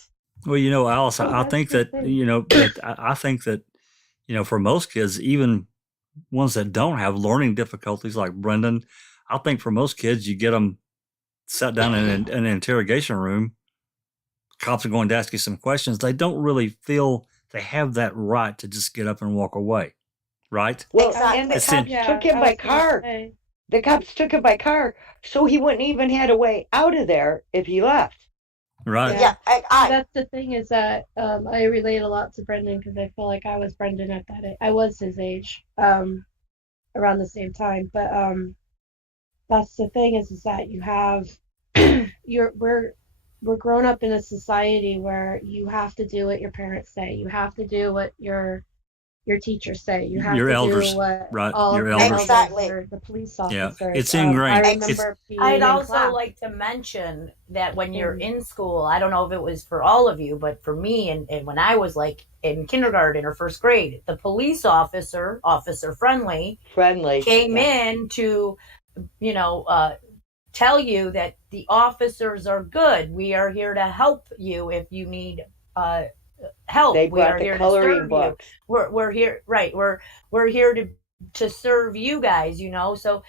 Well, Alice, I think that, I think that, for most kids, even ones that don't have learning difficulties like Brendan, I think for most kids, you get them sat down in an interrogation room, cops are going to ask you some questions. They don't really feel they have that right to just get up and walk away, right? Well, exactly. and the cops took him by car. The cops took him by car, so he wouldn't even had a way out of there if he left. Right. Yeah, that's the thing is that I relate a lot to Brendan because I feel like I was Brendan at that age. I was his age around the same time. But that's the thing is that you have we're grown up in a society where you have to do what your parents say. You have to do what your teachers say. You have your to elders, do what right? all Your elders. Exactly. The police officers. Yeah, it's ingrained. I remember I'd also like to mention that when you're in school, I don't know if it was for all of you, but for me, and when I was like in kindergarten or first grade, the police officer friendly, came in to, tell you that the officers are good. We are here to help you if you need help. They we brought are the here coloring to serve books. you. We're here, right? We're here to serve you guys. So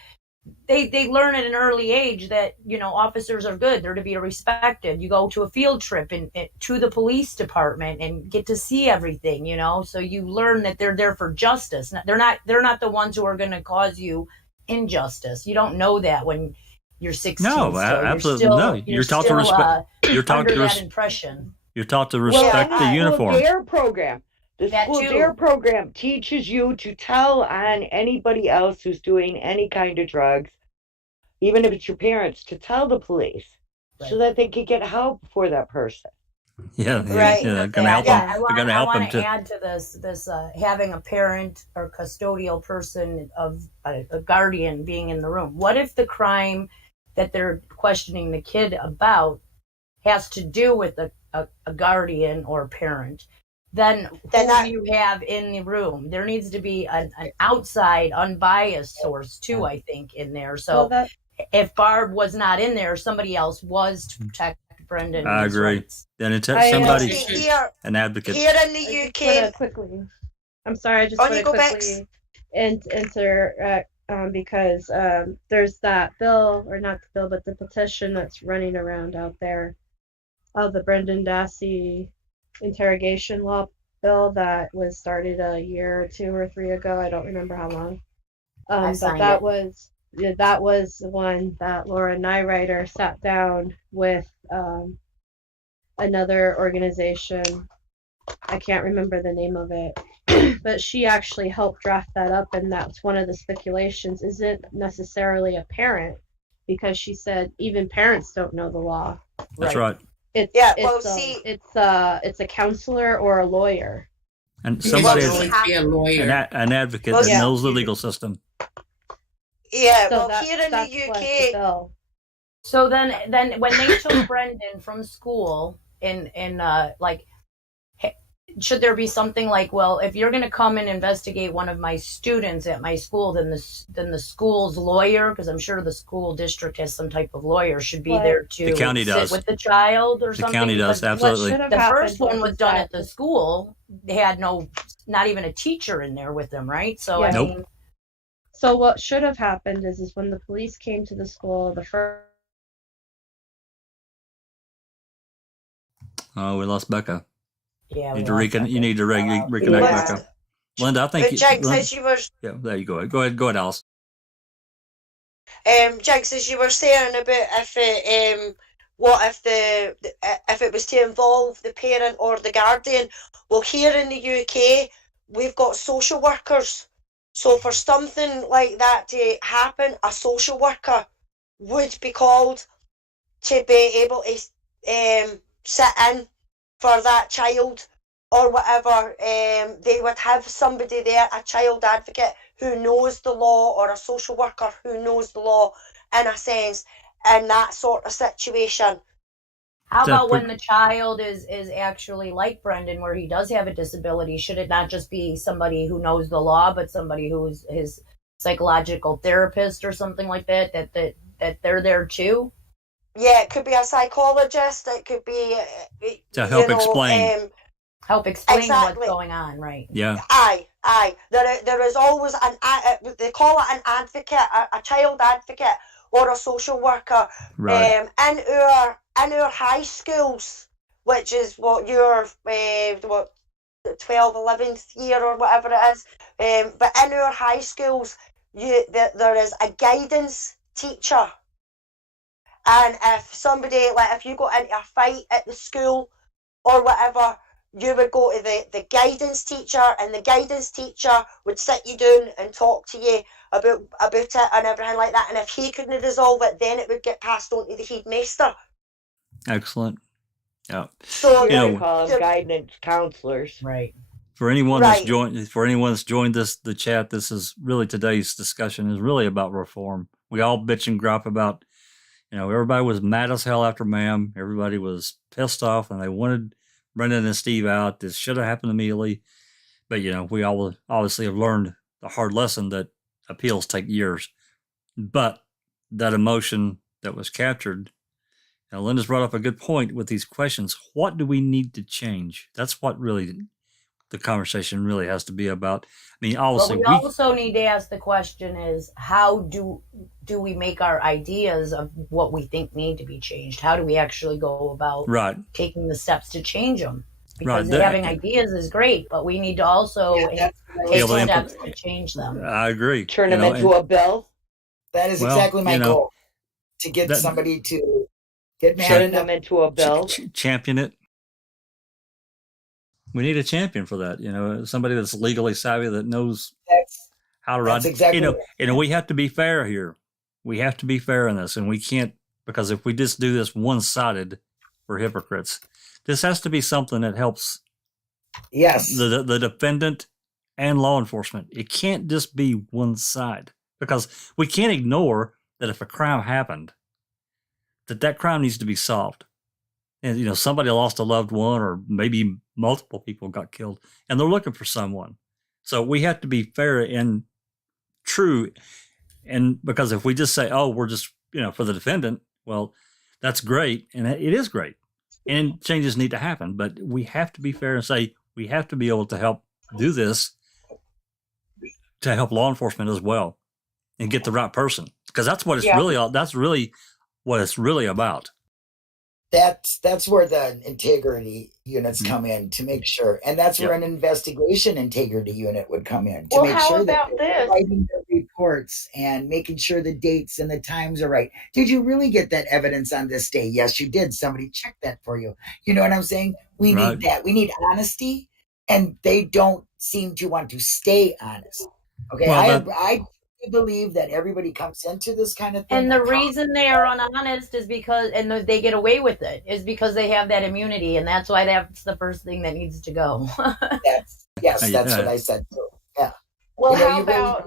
they learn at an early age that officers are good. They're to be respected. You go to a field trip to the police department and get to see everything. So you learn that they're there for justice. They're not the ones who are going to cause you injustice. You don't know that when you're 16. No, absolutely no. You're taught to respect. You're taught under to that impression. You're taught to respect the uniform. The DARE program. The school DARE program teaches you to tell on anybody else who's doing any kind of drugs, even if it's your parents, to tell the police so that they could get help for that person. Yeah, Right. yeah, gonna Yeah, help yeah, them. They're gonna I help them want to to. add to this having a parent or custodial person of a guardian being in the room. What if the crime that they're questioning the kid about has to do with a guardian or parent? Then who do you have in the room? There needs to be an outside, unbiased source too, I think, in there. So if Barb was not in there, somebody else was to protect Brendan. I agree. Rights. Then somebody, an advocate. Here in the UK, I'm sorry, I just want to quickly interact because there's that bill, or not the bill, but the petition that's running around out there of the Brendan Dassey interrogation law bill that was started a year or 2 or 3 ago. I don't remember how long. But that was the one that Laura Nyrider sat down with another organization. I can't remember the name of it, but she actually helped draft that up, and that's one of the speculations. Isn't necessarily a parent, because she said even parents don't know the law. That's right. It's a counselor or a lawyer. And somebody be a lawyer. An advocate that knows the legal system. Yeah, So well, here in the UK. So then when they took Brendan from school in like, should there be something like, well, if you're going to come and investigate one of my students at my school, then the school's lawyer, because I'm sure the school district has some type of lawyer, should be there to the county sit does with the child or something. The county does, absolutely. The first one was done at the school. They had not even a teacher in there with them, right? So Yeah. I Nope. mean, so what should have happened is when the police came to the school, the first. Oh, we lost Becca. Yeah, you need to reconnect Becca. Linda, I think. Jinx, as you were. Yeah, there you go. Go ahead, Alice. Jinx, as you were saying about if it was to involve the parent or the guardian. Well, here in the UK, we've got social workers. So for something like that to happen, a social worker would be called to be able to sit in for that child or whatever. They would have somebody there, a child advocate who knows the law, or a social worker who knows the law, in a sense, in that sort of situation. How about when the child is actually like Brendan, where he does have a disability? Should it not just be somebody who knows the law, but somebody who's his psychological therapist or something like that they're there too? Yeah, it could be a psychologist. It could be to help explain. Help explain what's going on, right? Yeah. Aye. There is always they call it an advocate, a child advocate, or a social worker. Right. In our high schools, which is what your 12th, 11th year or whatever it is. But in our high schools, there is a guidance teacher. And if somebody, like if you got into a fight at the school or whatever, you would go to the guidance teacher, and the guidance teacher would sit you down and talk to you about it and everything like that. And if he couldn't resolve it, then it would get passed on to the headmaster. Excellent. Yeah. So call them guidance counselors, right? For anyone that's joined, the chat, this is really today's discussion is really about reform. We all bitch and gripe about, everybody was mad as hell after Ma'am. Everybody was pissed off, and they wanted Brendan and Steve out. This should have happened immediately, but we all obviously have learned the hard lesson that appeals take years. But that emotion that was captured. Now, Linda's brought up a good point with these questions. What do we need to change? That's what really the conversation really has to be about. I mean, obviously, we also need to ask the question is, how do we make our ideas of what we think need to be changed? How do we actually go about taking the steps to change them? Because having ideas is great, but we need to also take steps to change them. I agree. Turn them into a bill. That is exactly my goal, to get somebody to get mad turn them into a bill. Champion it. We need a champion for that. Somebody that's legally savvy that knows how to run. That's exactly we have to be fair here. We have to be fair in this, and we can't, because if we just do this one-sided, we're hypocrites. this has to be something that helps Yes. the defendant and law enforcement. It can't just be one side, because we can't ignore that if a crime happened, that crime needs to be solved. And, you know, somebody lost a loved one, or maybe multiple people got killed, and they're looking for someone. So we have to be fair and true. And because if we just say, oh, we're just, you know, for the defendant, well, that's great. And it is great. And changes need to happen. But we have to be fair and say, we have to be able to help do this to help law enforcement as well and get the right person. Because that's what it's really what it's really about. That's where the integrity units come in, to make sure, and that's where an investigation integrity unit would come in to make sure that they're writing the reports and making sure the dates and the times are right. Did you really get that evidence on this day? Yes, you did. Somebody checked that for you. You know what I'm saying? We need that. We need honesty, and they don't seem to want to stay honest. Okay, well, I believe that everybody comes into this kind of thing, and the reason they are honest is because, and they get away with it, is because they have that immunity, and that's why that's the first thing that needs to go. That's what I said too. Yeah. Well,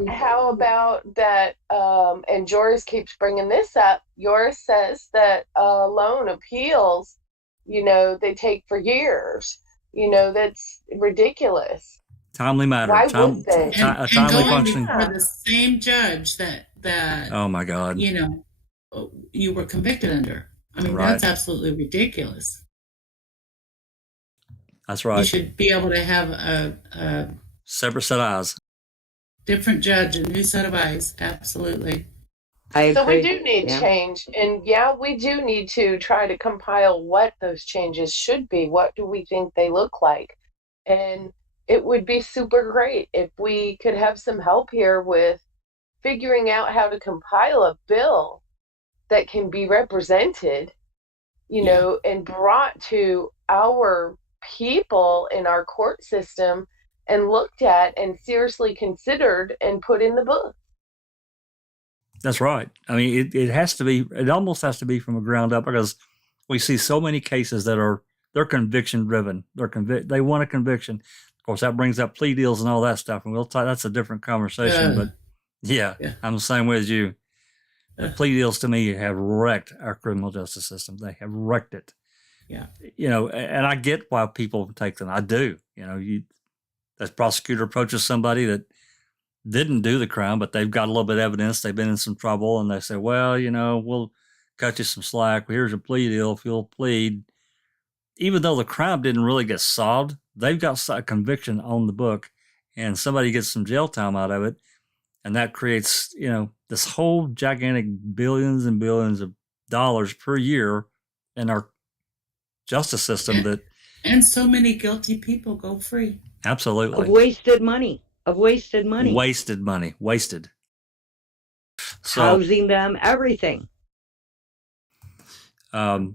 how about that? And Joris keeps bringing this up. Joris says that loan appeals, you know, they take for years. You know, that's ridiculous. Timely matter. Why would they? A timely function for the same judge that oh my God, you know, you were convicted under. I mean, that's absolutely ridiculous. That's right. You should be able to have a separate set of eyes, different judge, a new set of eyes. Absolutely. So we do need change, and we do need to try to compile what those changes should be. What do we think they look like? And it would be super great if we could have some help here with figuring out how to compile a bill that can be represented, you know, and brought to our people in our court system and looked at and seriously considered and put in the book. That's right. I mean, it almost has to be from the ground up, because we see so many cases that they're conviction driven. They want a conviction. Of course, that brings up plea deals and all that stuff, and that's a different conversation. But I'm the same way as you. The plea deals to me have wrecked our criminal justice system. They have wrecked it. Yeah. You know, and I get why people take them. I do. You know, the prosecutor approaches somebody that didn't do the crime, but they've got a little bit of evidence. They've been in some trouble, and they say, well, you know, we'll cut you some slack. Here's a plea deal if you'll plead. Even though the crime didn't really get solved, they've got a conviction on the book, and somebody gets some jail time out of it. And that creates, you know, this whole gigantic billions and billions of dollars per year in our justice system and so many guilty people go free. Absolutely. Of wasted money. Wasted. So, housing them, everything. So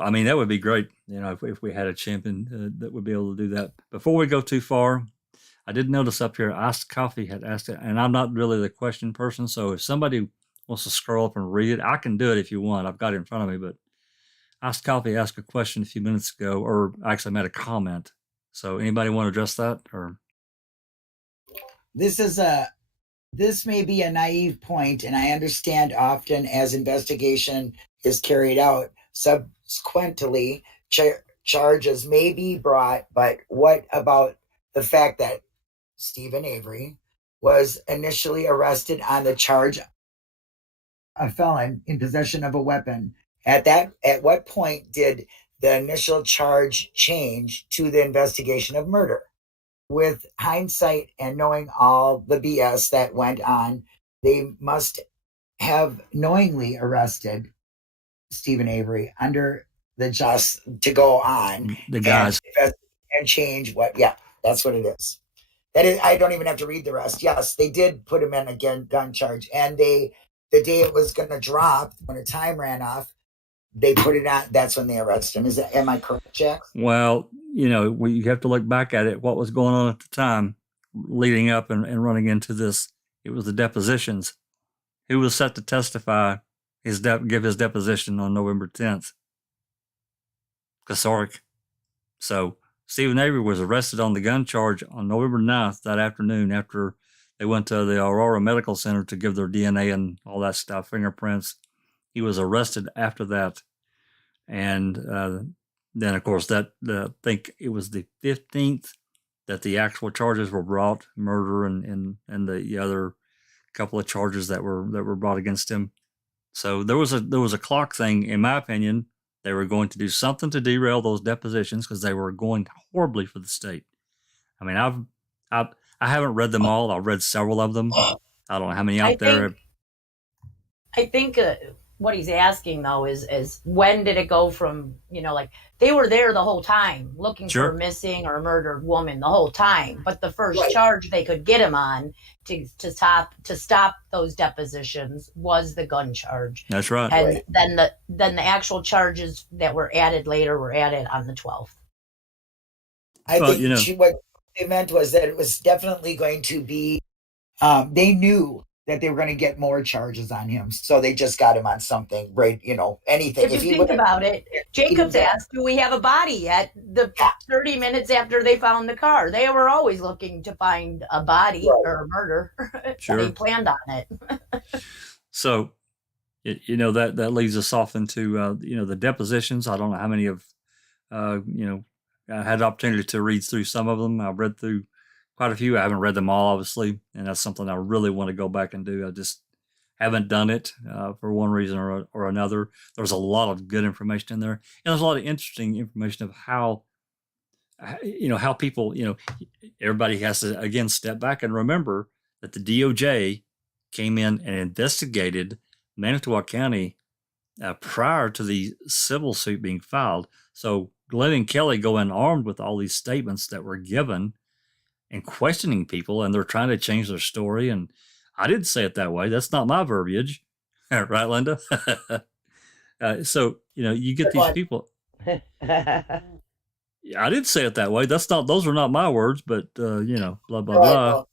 I mean, that would be great, you know, if we had a champion that would be able to do that. Before we go too far, I did notice up here, Iced Coffee had asked it, and I'm not really the question person, so if somebody wants to scroll up and read it, I can do it if you want. I've got it in front of me, but Iced Coffee asked a question a few minutes ago, or actually made a comment. So anybody want to address that? Or this may be a naive point, and I understand often as investigation is carried out, subsequently charges may be brought, but what about the fact that Stephen Avery was initially arrested on the charge of felon in possession of a weapon? At what point did the initial charge change to the investigation of murder? With hindsight and knowing all the BS that went on, they must have knowingly arrested Stephen Avery under the just to go on the guys and change what. Yeah, that's what it is. That is, I don't even have to read the rest. Yes, they did put him in a gun charge, and the day it was going to drop, when the time ran off, they put it on. That's when they arrested him. Am I correct, Jack? Well, you know, you have to look back at it. What was going on at the time, leading up and running into this? It was the depositions. Who was set to testify? Give his deposition on November 10th. cathartic. So Stephen Avery was arrested on the gun charge on November 9th that afternoon after they went to the Aurora Medical Center to give their DNA and all that stuff, fingerprints. He was arrested after that. And then, of course, I think it was the 15th that the actual charges were brought, murder and the other couple of charges that were brought against him. So there was a clock thing, in my opinion. They were going to do something to derail those depositions because they were going horribly for the state. I mean, I haven't read them all. I've read several of them. I don't know how many out there. I think what he's asking though is when did it go from, like they were there the whole time looking for a missing or a murdered woman the whole time, but the first charge they could get him on to stop those depositions was the gun charge. That's right. And then the actual charges that were added later were added on the 12th. I think what they meant was that it was definitely going to be, they knew that they were going to get more charges on him. So they just got him on something, right? Anything. If you think about it, Jacobs asked, do we have a body yet? The 30 minutes after they found the car, they were always looking to find a body or a murder. Sure. They planned on it. So, that leads us off into, the depositions. I don't know how many of, I had the opportunity to read through some of them. I've read through quite a few. I haven't read them all, obviously, and that's something I really want to go back and do. I just haven't done it for one reason or another. There's a lot of good information in there, and there's a lot of interesting information of how people, everybody has to, again, step back and remember that the DOJ came in and investigated Manitowoc County prior to the civil suit being filed. So Glenn and Kelly go in armed with all these statements that were given and questioning people, and they're trying to change their story. And I didn't say it that way. That's not my verbiage. Right, Linda? So, you get these people. I didn't say it that way. Those are not my words, but, blah, blah, blah.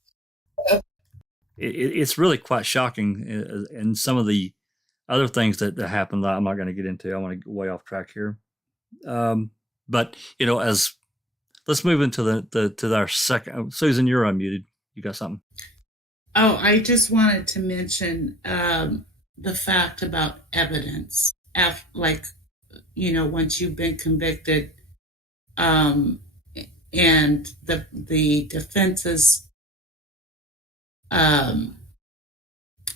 It's really quite shocking. And some of the other things that happened that I'm not going to get into. I want to get way off track here. But, let's move into to our second. Susan, you're unmuted. You got something? Oh, I just wanted to mention the fact about evidence. Once you've been convicted, and the defenses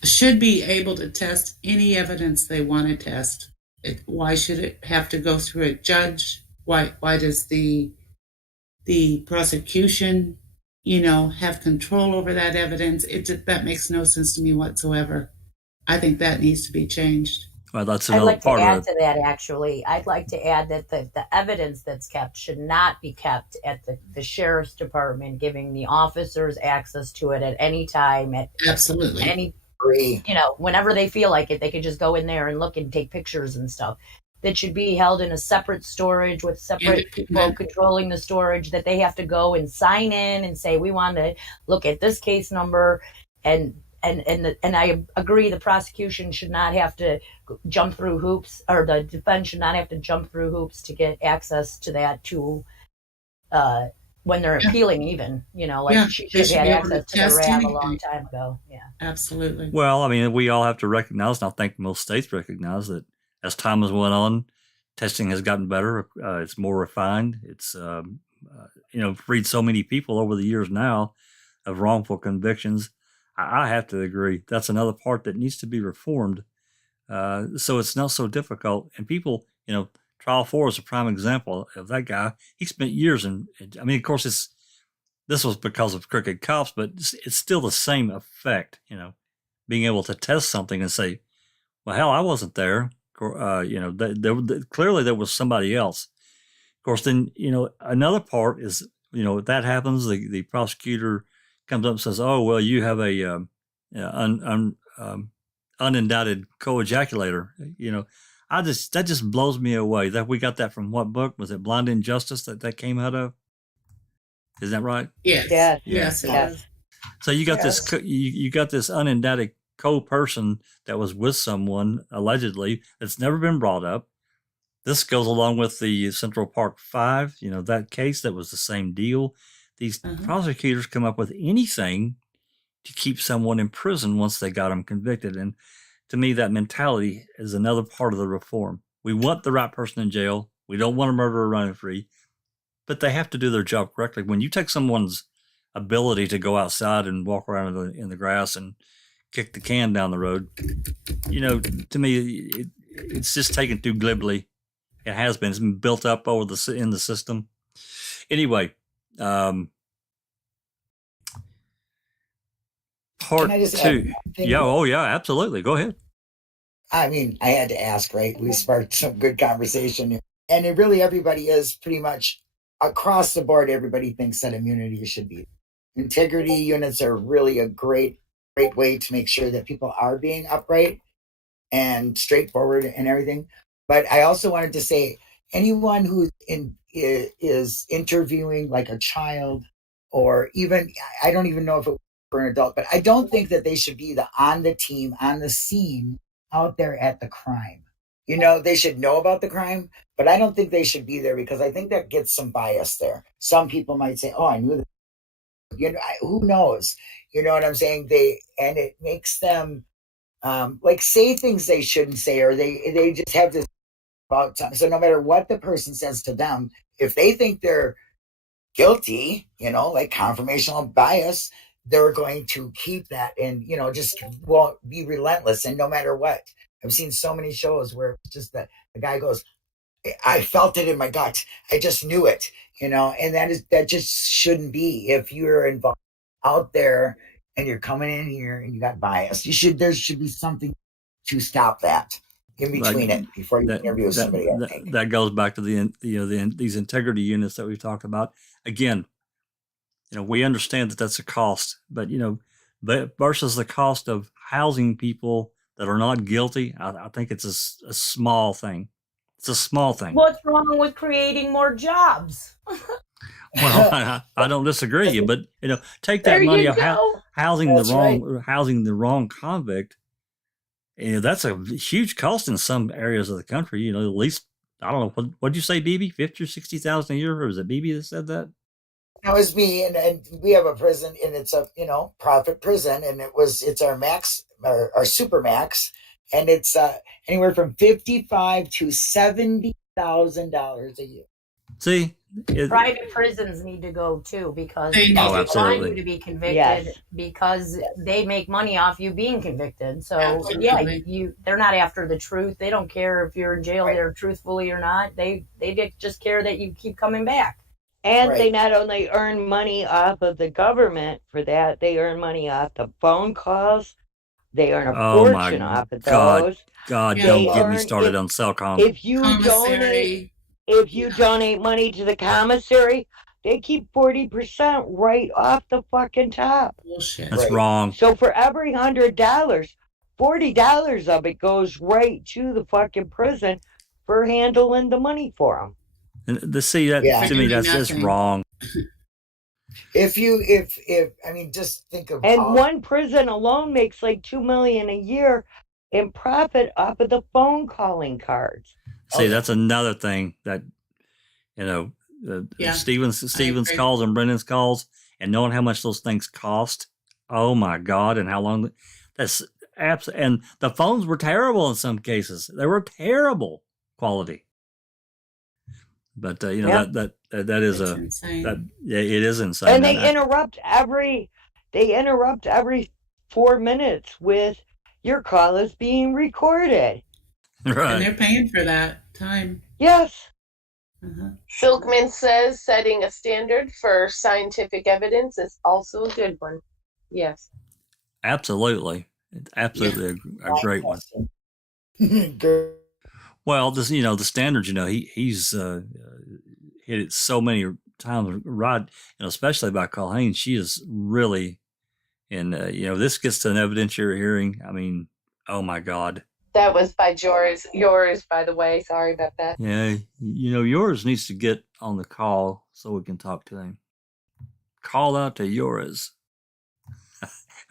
should be able to test any evidence they want to test. Why should it have to go through a judge? Why does the prosecution, have control over that evidence? That makes no sense to me whatsoever. I think that needs to be changed. Well, that's I'd another like to part add of it. to that, actually. I'd like to add that the evidence that's kept should not be kept at the sheriff's department, giving the officers access to it at any time. Absolutely. Any, whenever they feel like it, they could just go in there and look and take pictures and stuff. That should be held in a separate storage with separate people controlling the storage, that they have to go and sign in and say, we want to look at this case number. And I agree, the prosecution should not have to jump through hoops, or the defense should not have to jump through hoops to get access to that when they're appealing even, she should have had access to the RAB a long time ago. Yeah. Absolutely. Well, I mean, we all have to recognize, and I think most states recognize that as time has went on, testing has gotten better. It's more refined. It's, freed so many people over the years now of wrongful convictions. I have to agree. That's another part that needs to be reformed. So it's not so difficult. And people, Trial 4 is a prime example of that guy. He spent years of course, this was because of crooked cops, but it's still the same effect, being able to test something and say, well, hell, I wasn't there. Clearly there was somebody else. Of course, then, another part is, if that happens, the prosecutor comes up and says, oh, well, you have a unindicted co-ejaculator. That just blows me away. That we got that from what book? Was it Blind Injustice that came out of? Is that right? Yes. Yes. So you got this you got this unindicted co-person that was with someone allegedly that's never been brought up. This goes along with the Central Park 5, that case that was the same deal. These prosecutors come up with anything to keep someone in prison once they got them convicted. And to me, that mentality is another part of the reform. We want the right person in jail. We don't want a murderer running free, but they have to do their job correctly. When you take someone's ability to go outside and walk around in the grass and kick the can down the road, to me, it's just taken too glibly. It has been. It's been built up in the system. Anyway, part Can I just add 2. one thing? Yeah. Oh, yeah. Absolutely. Go ahead. I mean, I had to ask, right? We sparked some good conversation here. And it really, everybody is pretty much across the board. Everybody thinks that immunity should be. Integrity units are really a great way to make sure that people are being upright and straightforward and everything. But I also wanted to say, anyone who is interviewing like a child, or even, I don't even know if it was for an adult, but I don't think that they should be on the team, on the scene, out there at the crime. They should know about the crime, but I don't think they should be there, because I think that gets some bias there. Some people might say, oh, I knew that. Who knows? You know what I'm saying? And it makes them say things they shouldn't say, or they just have this about something. So no matter what the person says to them, if they think they're guilty, like confirmational bias, they're going to keep that and, just won't be relentless. And no matter what, I've seen so many shows where it's just that the guy goes, I felt it in my gut. I just knew it, and that just shouldn't be. If you're involved out there and you're coming in here and you got bias, there should be something to stop that in between it before you interview somebody. That goes back to these integrity units that we've talked about. Again, we understand that that's a cost, but versus the cost of housing people that are not guilty, I think it's a small thing. It's a small thing. What's wrong with creating more jobs? Well, I don't disagree, but take that money of housing the wrong convict. That's a huge cost in some areas of the country. At least, I don't know, what'd you say, BB? 50 or 60,000 a year, or was it BB that said that? That was me, and we have a prison, and it's a profit prison, and it's our max, our super max, and it's anywhere from $55,000 to $70,000 a year. See, private prisons need to go too, because They they do. want you to be convicted because they make money off you being convicted. So Absolutely. they're not after the truth. They don't care if you're in jail there truthfully or not. They just care that you keep coming back. And they not only earn money off of the government for that, they earn money off the phone calls. They earn a fortune off of those. God, don't get me started on Cellcom. If you donate money to the commissary, they keep 40% right off the fucking top. Bullshit. That's wrong. So for every $100, $40 of it goes right to the fucking prison for handling the money for them. And to me, that's just wrong. Just think of one prison alone makes like $2 million a year in profit off of the phone calling cards. See, that's another thing that Stevens calls and Brennan's calls, and knowing how much those things cost. Oh my God, and how long that's and the phones were terrible in some cases. They were terrible quality. But that is insane. It is insane. And they interrupt every 4 minutes with your call is being recorded. Right. And they're paying for that time. Yes. Silkman says setting a standard for scientific evidence is also a good one. Yes. Absolutely. It's absolutely a great one. Well, the standards, he's hit it so many times, right? Especially by Colleen, she is really, and this gets to an evidentiary hearing. I mean, oh my God. That was by yours, by the way. Sorry about that. Yeah, yours needs to get on the call so we can talk to him. Call out to yours.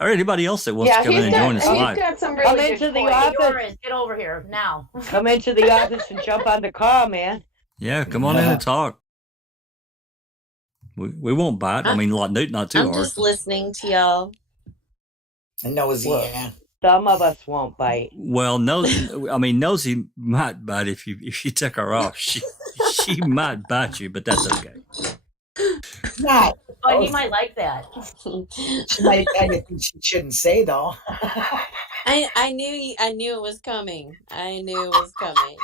or anybody else that wants Yeah, to come in and join us he's live. got some Come really into good the points. office. Doris, get over here now. Come into the office and jump on the call, man. Yeah, come on in and talk. We won't bite. I mean, not too I'm hard. just listening to y'all. Nosy, Well, yeah. some of us won't bite. Well, Nosy might bite if you take her off. She might bite you, but that's okay. Not. But he might like that. She might anything she shouldn't say though. I knew it was coming. I knew it was coming.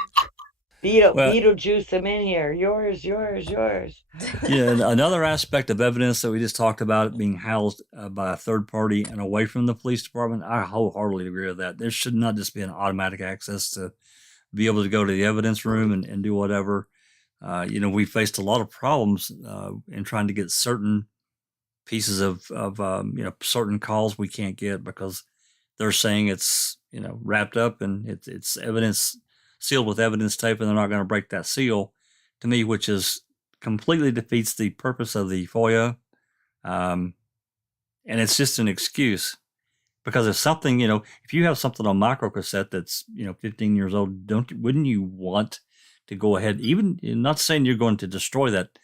Beetlejuice them in here. Yours. Yeah, another aspect of evidence that we just talked about, it being housed by a third party and away from the police department, I wholeheartedly agree with that. There should not just be an automatic access to be able to go to the evidence room and do whatever. We faced a lot of problems in trying to get certain pieces of certain calls we can't get because they're saying it's wrapped up and it's evidence sealed with evidence tape, and they're not going to break that seal. To me, which is completely defeats the purpose of the FOIA, and it's just an excuse. Because if something, if you have something on microcassette that's 15 years old, wouldn't you want to go ahead? Even not saying you're going to destroy that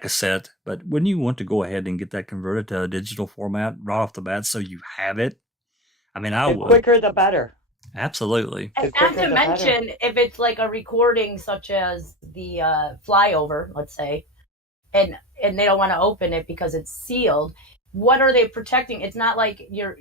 cassette, but wouldn't you want to go ahead and get that converted to a digital format right off the bat so you have it? I mean, I would. The quicker the better. Absolutely. And not to mention, if it's like a recording such as the flyover, let's say, and they don't want to open it because it's sealed, what are they protecting? It's not like you're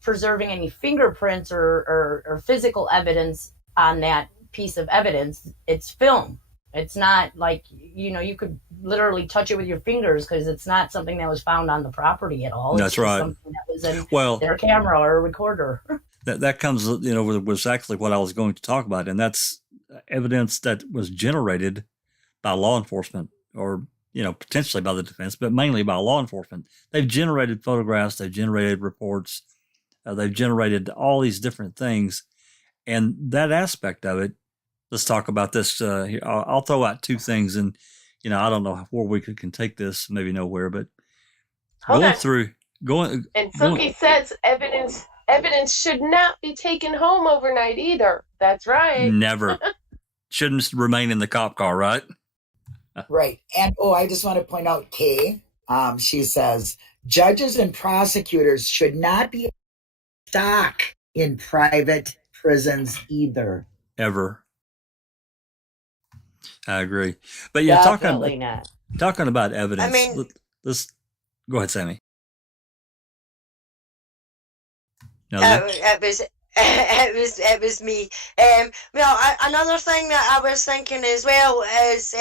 preserving any fingerprints or physical evidence on that piece of evidence. It's film. It's not like, you could literally touch it with your fingers because it's not something that was found on the property at all. That's it's right. Something that was in their camera or recorder. That comes, with exactly what I was going to talk about, and that's evidence that was generated by law enforcement or, potentially by the defense, but mainly by law enforcement. They've generated photographs, they've generated reports, they've generated all these different things. And that aspect of it, let's talk about this. I'll throw out two things, and, I don't know where we can take this, maybe nowhere, but And Silky says evidence should not be taken home overnight either. That's right. Never. Shouldn't remain in the cop car, right? Right. And I just want to point out Kay. She says judges and prosecutors should not be stock in private prisons either. Ever. I agree. But Definitely talking about evidence. I mean, let's go ahead, Sammy. No, it was me. Another thing that I was thinking as well is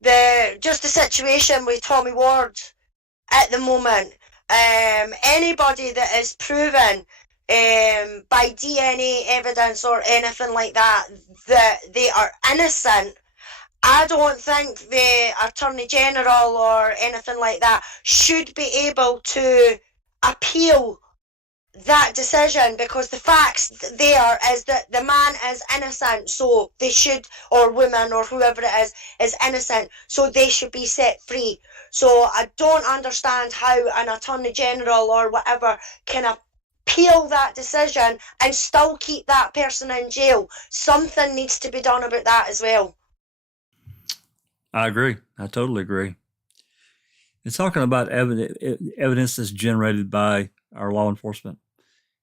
the situation with Tommy Ward at the moment. Anybody that is proven by DNA evidence or anything like that they are innocent, I don't think the Attorney General or anything like that should be able to appeal that decision, because the facts there is that the man is innocent, so they should, or woman or whoever it is innocent, so they should be set free. So I don't understand how an Attorney General or whatever can appeal that decision and still keep that person in jail. Something needs to be done about that as well. I agree. I totally agree. It's talking about evidence that's generated by our law enforcement.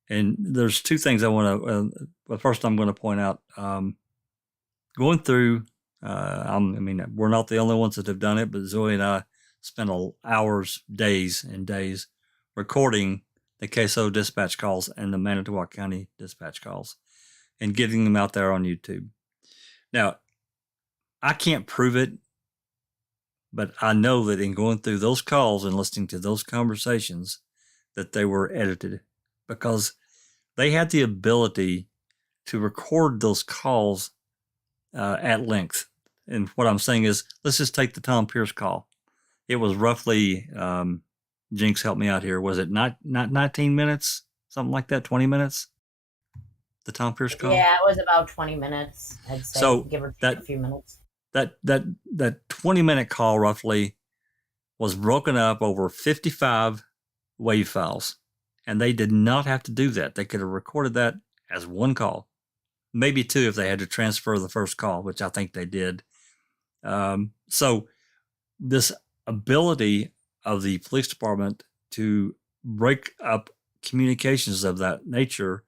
And there's two things I want to, first I'm going to point out, going through, we're not the only ones that have done it, but Zoe and I spent hours, days and days recording the CASO dispatch calls and the Manitowoc County dispatch calls and getting them out there on YouTube. Now, I can't prove it, but I know that in going through those calls and listening to those conversations that they were edited, because they had the ability to record those calls at length. And what I'm saying is, let's just take the Tom Pierce call. It was roughly, Jinx, help me out here. Was it not 19 minutes? Something like that, 20 minutes? The Tom Pierce call? Yeah, it was about 20 minutes, I'd say, so give or take a few minutes. That 20-minute call roughly was broken up over 55 WAV files. And they did not have to do that. They could have recorded that as one call, maybe two if they had to transfer the first call, which I think they did. So this ability of the police department to break up communications of that nature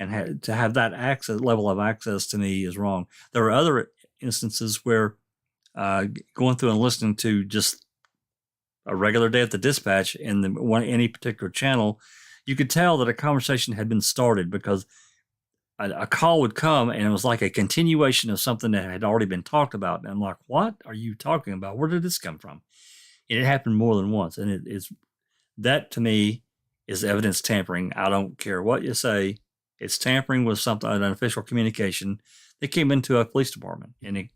and to have that level of access to me is wrong. There are other instances where going through and listening to just a regular day at the dispatch in any particular channel, you could tell that a conversation had been started because a call would come and it was like a continuation of something that had already been talked about. And I'm like, what are you talking about? Where did this come from? And it happened more than once. And that to me is evidence tampering. I don't care what you say. It's tampering with something, an official communication that came into a police department, and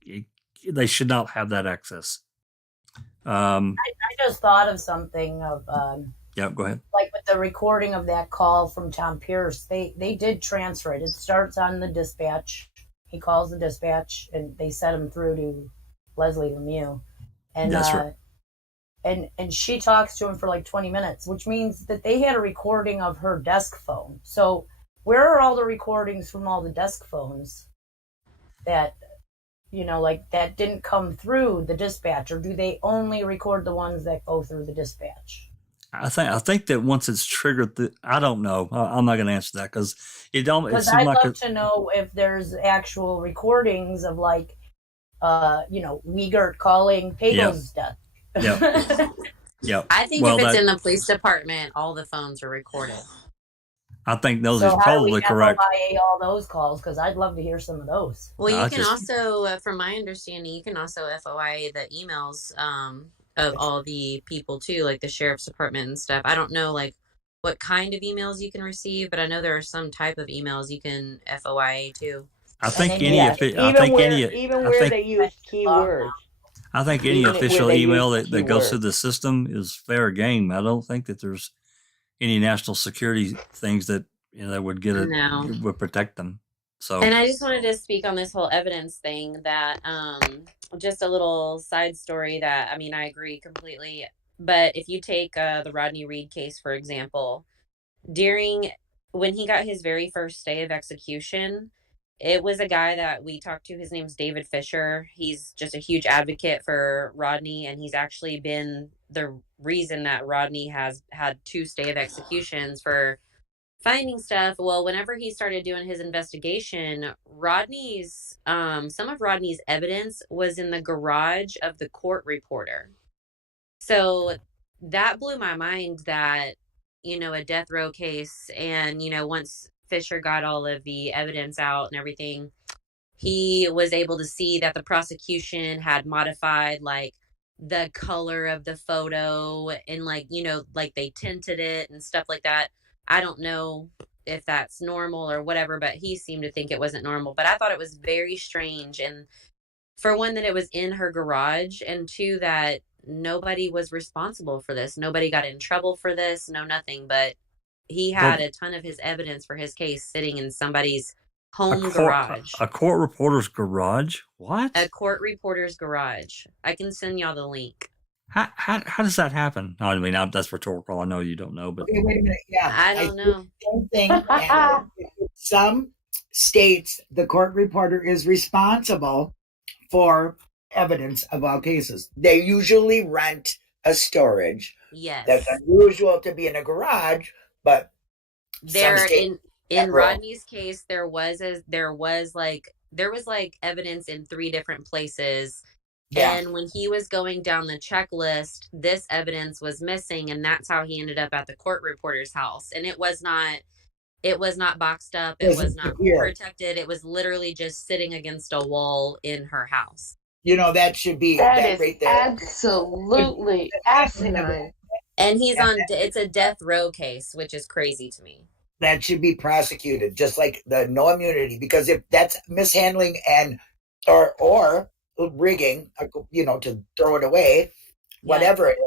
they should not have that access. I just thought of something of yeah, go ahead. like with the recording of that call from Tom Pierce, they did transfer it. It starts on the dispatch. He calls the dispatch, and they set him through to Leslie Lemieux, and That's right. and she talks to him for like 20 minutes, which means that they had a recording of her desk phone. So where are all the recordings from all the desk phones that, like that didn't come through the dispatch, or do they only record the ones that go through the dispatch? I think that once it's triggered, I don't know. I'm not going to answer that because it don't. Because I'd love to know if there's actual recordings of like, Wiegert calling Pago's death. Yeah. Yeah. I think if it's in the police department, all the phones are recorded. I think those So are probably correct. How do we FOIA all those calls? Because I'd love to hear some of those. Well, you can also, from my understanding, you can also FOIA the emails of all the people too, like the sheriff's department and stuff. I don't know like what kind of emails you can receive, but I know there are some type of emails you can FOIA too. I think they use keywords. I think any official email that goes through the system is fair game. I don't think that there's any national security things that that would get would protect them. So, and I just wanted to speak on this whole evidence thing. That just a little side story. That I agree completely. But if you take the Rodney Reed case for example, when he got his very first day of execution, it was a guy that we talked to. His name's David Fisher. He's just a huge advocate for Rodney, and he's actually been the reason that Rodney has had 2 stay of executions for finding stuff. Well, whenever he started doing his investigation, some of Rodney's evidence was in the garage of the court reporter. So that blew my mind that, a death row case, and, once Fisher got all of the evidence out and everything, he was able to see that the prosecution had modified like the color of the photo and like they tinted it and stuff like that. I don't know if that's normal or whatever, but he seemed to think it wasn't normal. But I thought it was very strange, and for one, that it was in her garage, and two, that nobody was responsible for this. Nobody got in trouble for this. No, nothing. But he had a ton of his evidence for his case sitting in somebody's home garage. A court reporter's garage? What? A court reporter's garage. I can send y'all the link. How does that happen? I mean, that's rhetorical. I know you don't know, but wait a minute. Yeah, I don't know. Same thing. In some states, the court reporter is responsible for evidence of all cases. They usually rent a storage. Yes, that's unusual to be in a garage, but in Rodney's case, there was evidence in 3 different places. Yeah. And when he was going down the checklist, this evidence was missing, and that's how he ended up at the court reporter's house. And it was not boxed up. It was not protected. It was literally just sitting against a wall in her house. That should be that right there. Absolutely asinine. And it's a death row case, which is crazy to me. That should be prosecuted, just like the no immunity, because if that's mishandling and or rigging, to throw it away, whatever it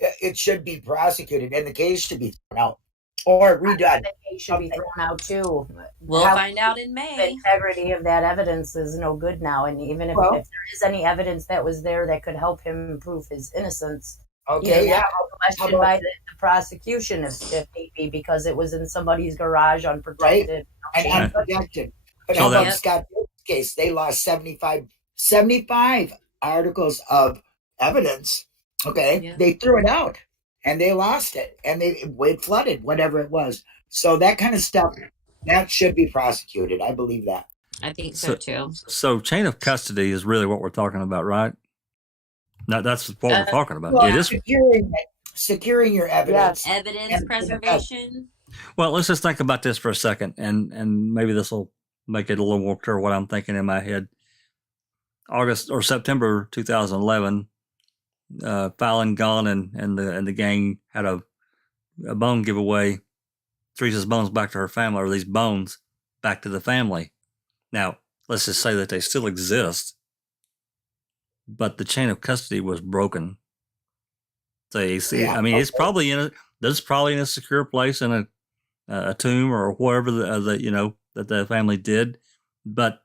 is, it should be prosecuted, and the case should be thrown out or redone. The case should be thrown out too. We'll find out in May. The integrity of that evidence is no good now, and even if there is any evidence that was there that could help him prove his innocence, Okay, yeah. Questioned about- by the prosecution if need be, because it was in somebody's garage unprotected. And Yeah. unprotected. But So how about that- Scott Phillips' case? They lost 75 articles of evidence. Okay, Yeah. they threw it out and they lost it, and it flooded, whatever it was. So that kind of stuff that should be prosecuted. I believe that. I think so too. So chain of custody is really what we're talking about, right? That's what we're talking about. Well, It is. securing your evidence. Evidence and- preservation. Well, let's just think about this for a second, and maybe this will make it a little more clear what I'm thinking in my head. August or September 2011, Fallon Gone and the gang had a bone giveaway. Teresa's bones back to her family, or these bones back to the family. Now, let's just say that they still exist, but the chain of custody was broken. So you see, Yeah, I mean, it's probably in a secure place in a tomb or wherever that the family did. But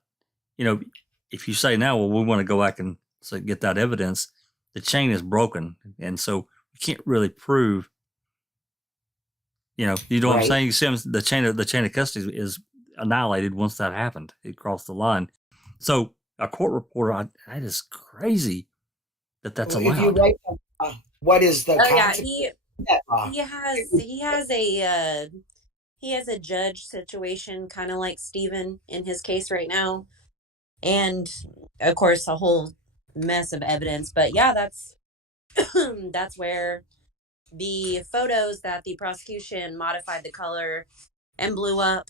if you say now, well, we want to go back and get that evidence, the chain is broken, and so you can't really prove. You know what I'm saying? You see, the chain of custody is annihilated once that happened. It crossed the line. So a court reporter, that is crazy that's allowed. If you write, what is the? He has a judge situation, kind of like Stephen in his case right now, and of course a whole mess of evidence. But yeah, that's that's where the photos that the prosecution modified the color and blew up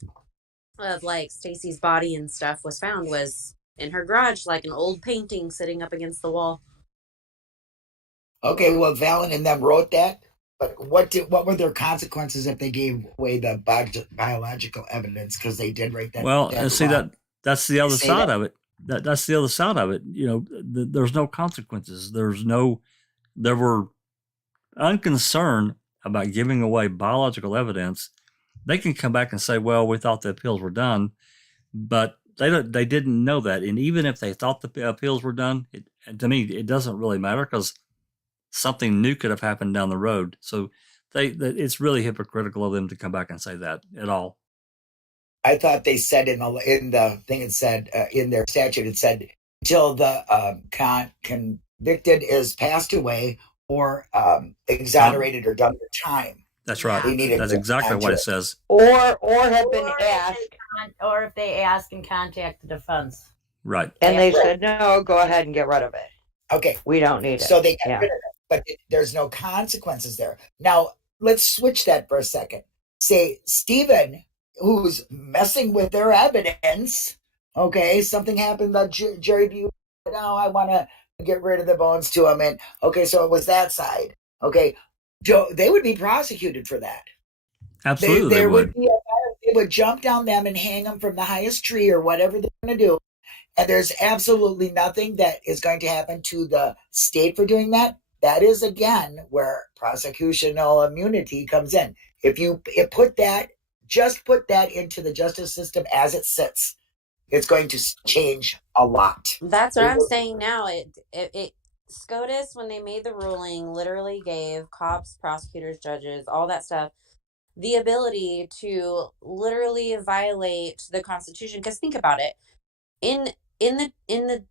of like Stacy's body and stuff was found was in her garage, like an old painting sitting up against the wall. Okay, well, Valen and them wrote that, but what were their consequences if they gave away the biological evidence, because they did write that? Well, and see that's the other side of it. That's the other side of it. There's no consequences. There were unconcerned about giving away biological evidence. They can come back and say, well, we thought the appeals were done, but they didn't know that. And even if they thought the appeals were done, to me, it doesn't really matter, because something new could have happened down the road. So it's really hypocritical of them to come back and say that at all. I thought they said in the thing, it said in their statute, it said until the convicted is passed away or exonerated or done their time. That's right. That's exactly what it says. Or have been asked. Or if they ask and contact the defense. Right. And they said, no, go ahead and get rid of it. Okay. We don't need it. So they got rid of it, but there's no consequences there. Now, let's switch that for a second. Say, Stephen, who's messing with their evidence, okay, something happened about Jerry Buell. No, I want to get rid of the bones to him. And okay, so it was that side. Okay, Joe, they would be prosecuted for that. Absolutely, they would. They would jump down them and hang them from the highest tree or whatever they're going to do. And there's absolutely nothing that is going to happen to the state for doing that. That is, again, where prosecutorial immunity comes in. If you put that into the justice system as it sits, it's going to change a lot. That's what I'm saying now. It SCOTUS, when they made the ruling, literally gave cops, prosecutors, judges, all that stuff, the ability to literally violate the Constitution. Because think about it, in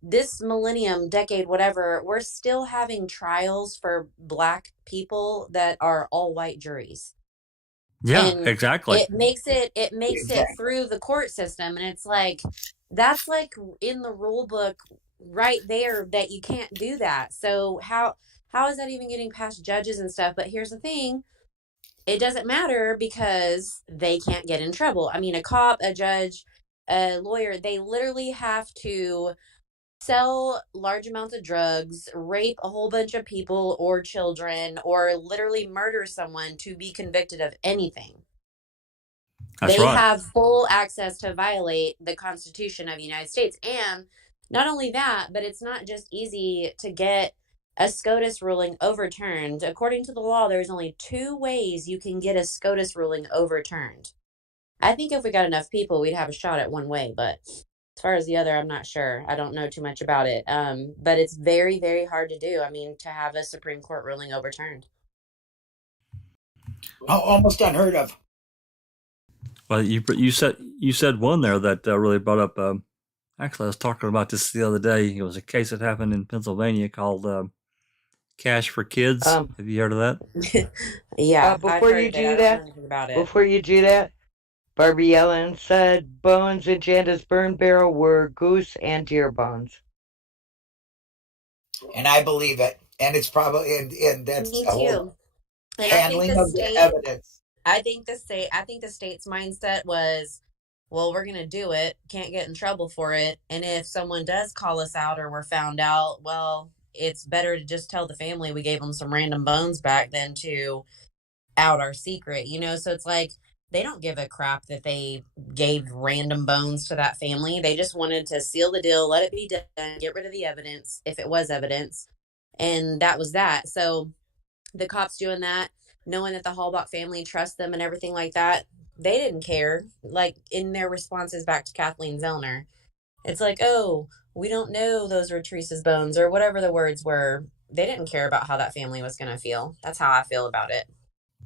this millennium, decade, whatever, we're still having trials for Black people that are all white juries. Yeah, and exactly. It makes it through the court system, and it's like that's like in the rule book right there that you can't do that. So how is that even getting past judges and stuff? But here's the thing. It doesn't matter because they can't get in trouble. I mean, a cop, a judge, a lawyer, they literally have to sell large amounts of drugs, rape a whole bunch of people or children, or literally murder someone to be convicted of anything. They have full access to violate the Constitution of the United States. And not only that, but it's not just easy to get a SCOTUS ruling overturned. According to the law, there's only 2 ways you can get a SCOTUS ruling overturned. I think if we got enough people, we'd have a shot at one way, but As far as the other, I'm not sure. I don't know too much about it. But it's very, very hard to do. I mean, to have a Supreme Court ruling overturned. Almost unheard of. Well, you said one there that really brought up. Actually, I was talking about this the other day. It was a case that happened in Pennsylvania called Cash for Kids. Have you heard of that? Yeah, before I've heard you of it. do I don't that, know anything about it. before you do that, Barbie Ellen said bones in Janda's burn barrel were goose and deer bones. And I believe it. And it's probably, and that's Me the whole too. And handling of the evidence. I think the state's mindset was, well, we're going to do it, can't get in trouble for it. And if someone does call us out or we're found out, well, it's better to just tell the family we gave them some random bones back than to out our secret, you know? So it's like, they don't give a crap that they gave random bones to that family. They just wanted to seal the deal, let it be done, get rid of the evidence, if it was evidence. And that was that. So the cops doing that, knowing that the Hallbach family trusts them and everything like that, they didn't care. Like in their responses back to Kathleen Zellner, it's like, oh, we don't know those were Teresa's bones or whatever the words were. They didn't care about how that family was going to feel. That's how I feel about it.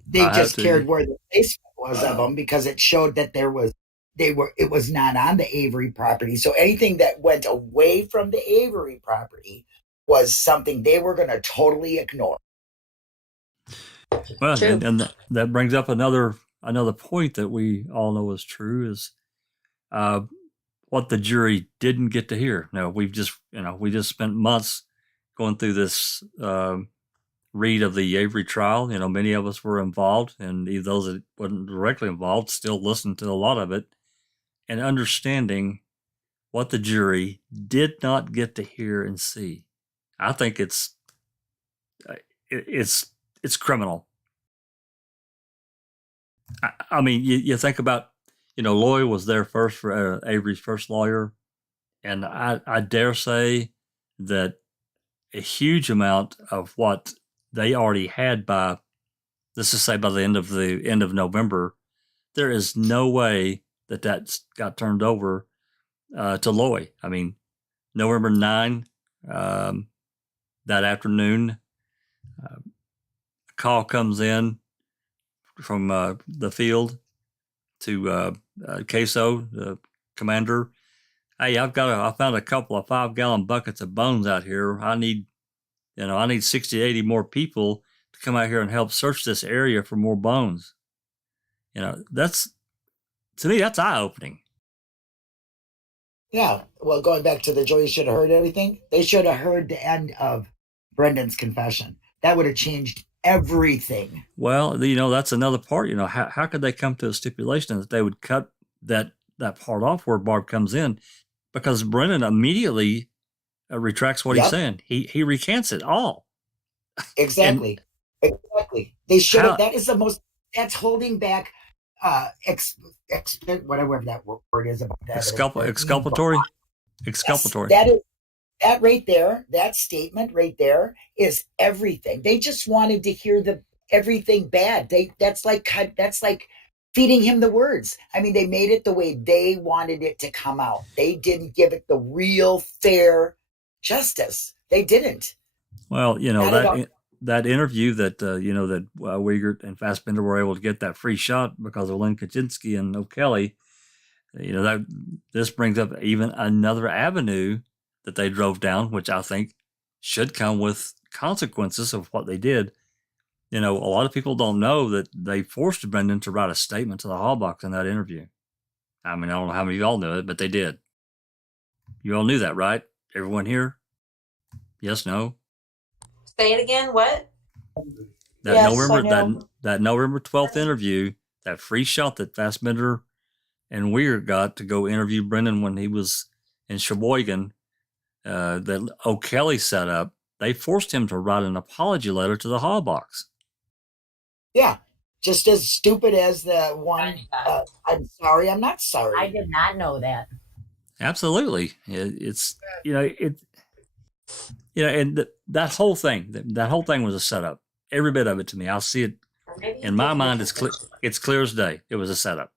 They just cared where the placement was of them because it showed that it was not on the Avery property. So anything that went away from the Avery property was something they were going to totally ignore. Well, and that brings up another point that we all know is true is what the jury didn't get to hear. Now we just spent months going through this read of the Avery trial. You know, many of us were involved, and even those that weren't directly involved still listened to a lot of it and understanding what the jury did not get to hear and see. I think it's criminal. I mean, you think about, Loy was there first for Avery's first lawyer, and I dare say that a huge amount of what they already had by, let's just say by the end of November, there is no way that got turned over to Loy. I mean, November 9, that afternoon, a call comes in from the field to CASO, the commander. Hey, I found a couple of 5-gallon buckets of bones out here. I need 60 to 80 more people to come out here and help search this area for more bones. To me, that's eye-opening. Yeah. Well, going back to the jury should have heard everything. They should have heard the end of Brendan's confession. That would have changed everything. Well, that's another part. How could they come to a stipulation that they would cut that part off where Barb comes in? Because Brendan immediately retracts what he's saying. He recants it all. Exactly. Exactly. They should have. That's holding back whatever that word is about that. Exculpatory. That right there, that statement right there is everything. They just wanted to hear everything bad. That's like feeding him the words. I mean, they made it the way they wanted it to come out. They didn't give it the real fair justice. They didn't. Well, that interview that that Wiegert and Fassbender were able to get that free shot because of Lynn Kaczynski and O'Kelly. That this brings up even another avenue that they drove down, which I think should come with consequences of what they did. A lot of people don't know that they forced Brendan to write a statement to the Hallbachs in that interview. I mean, I don't know how many of y'all knew it, but they did. You all knew that, right? Everyone here? Yes, no? Say it again, what? That November 12th interview, that free shot that Fassbender and Weir got to go interview Brendan when he was in Sheboygan, that O'Kelly set up, they forced him to write an apology letter to the Hallbachs. Yeah, just as stupid as the one, I'm sorry, I'm not sorry. I did not know that. Absolutely. And that whole thing was a setup. Every bit of it to me. I'll see it in my mind. It's clear as day. It was a setup.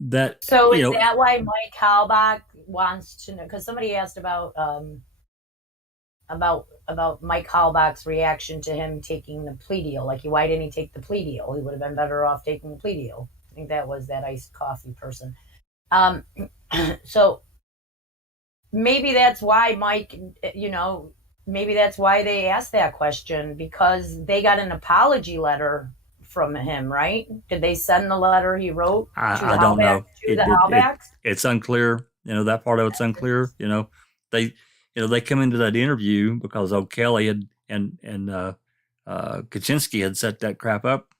that, So you is know, that why Mike Halbach wants to know? Because somebody asked about Mike Halbach's reaction to him taking the plea deal. Like, why didn't he take the plea deal? He would have been better off taking the plea deal. I think that was that iced coffee person. So maybe that's why Mike, maybe that's why they asked that question, because they got an apology letter from him, right? Did they send the letter he wrote to I don't know. the Halbachs? It's unclear. That part of it's unclear. They come into that interview because O'Kelly and Kaczynski had set that crap up.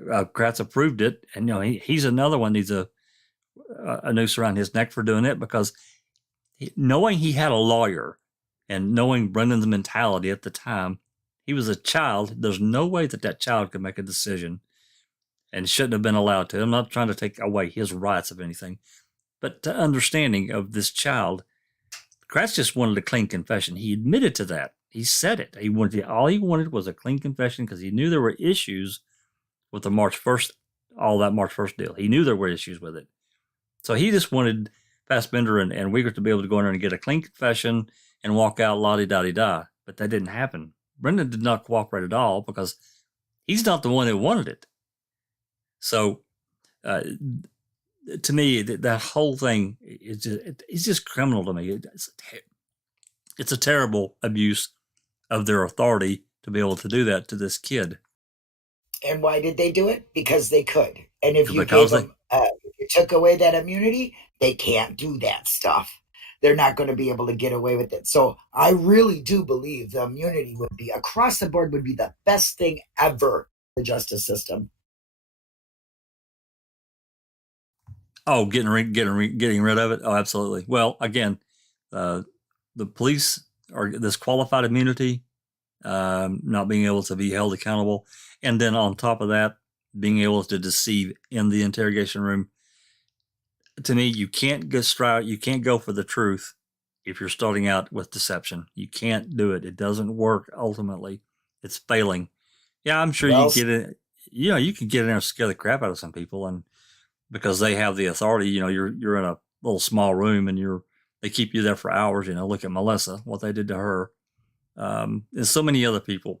Kratz approved it, and he's another one needs a noose around his neck for doing it, because knowing he had a lawyer and knowing Brendan's mentality at the time, he was a child. There's no way that child could make a decision, and shouldn't have been allowed to. I'm not trying to take away his rights of anything, but the understanding of this child, Kratz just wanted a clean confession. He admitted to that. He said it. All he wanted was a clean confession, because he knew there were issues with the March 1st, all that March 1st deal. He knew there were issues with it. So he just wanted Fassbender and Uyghur to be able to go in there and get a clean confession and walk out la-di-da-di-da. But that didn't happen. Brendan did not cooperate at all, because he's not the one who wanted it. So to me, that whole thing is just criminal to me. It's a terrible abuse of their authority to be able to do that to this kid. And why did they do it? Because they could. And if you gave them, if you took away that immunity, they can't do that stuff. They're not going to be able to get away with it. So I really do believe the immunity would be across the board, would be the best thing ever for the justice system. Oh, getting rid of it. Oh, absolutely. Well, again, the police are this qualified immunity, not being able to be held accountable, and then on top of that, being able to deceive in the interrogation room. To me, you can't go for the truth if you're starting out with deception. You can't do it. It doesn't work. Ultimately, it's failing. Yeah, I'm sure you get it. You can get in there and scare the crap out of some people, and because they have the authority. You're in a little small room, and they keep you there for hours. Look at Melissa, what they did to her, and so many other people.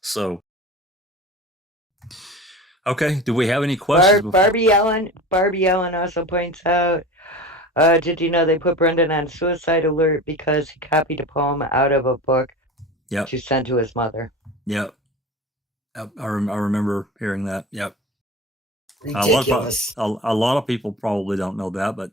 So. Okay. Do we have any questions? Barbie Ellen also points out, did you know they put Brendan on suicide alert because he copied a poem out of a book to send to his mother? Yep. I remember hearing that. Yep. Ridiculous. A lot of people probably don't know that, but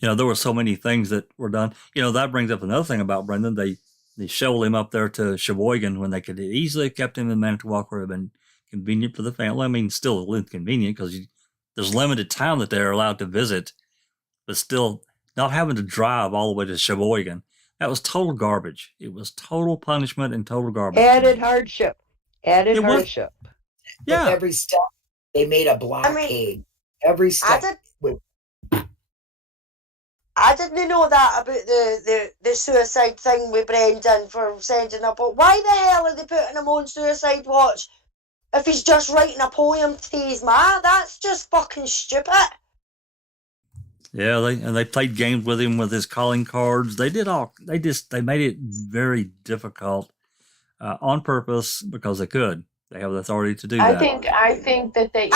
there were so many things that were done. That brings up another thing about Brendan. They shoveled him up there to Sheboygan when they could easily have kept him in Manitowoc, where it would have been convenient for the family. I mean, still inconvenient, because there's limited time that they're allowed to visit, but still not having to drive all the way to Sheboygan. That was total garbage. It was total punishment and total garbage. Added hardship. Yeah. With every step, they made a blockade. Every step. I didn't know that about the suicide thing with Brendan for sending a poem. Why the hell are they putting him on suicide watch if he's just writing a poem to his ma? That's just fucking stupid. Yeah, they played games with him with his calling cards. They made it very difficult on purpose, because they could. They have the authority to do that. I think that they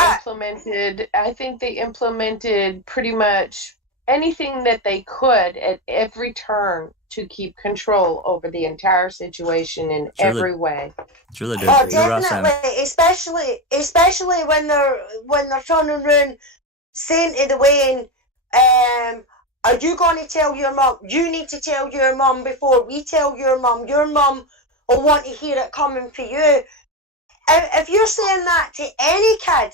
implemented pretty much anything that they could at every turn to keep control over the entire situation in every way. Sure they did. Oh, definitely, especially when they're turning around saying to the Wayne, are you going to tell your mum? You need to tell your mum before we tell your mum. Your mum will want to hear it coming for you. If you're saying that to any kid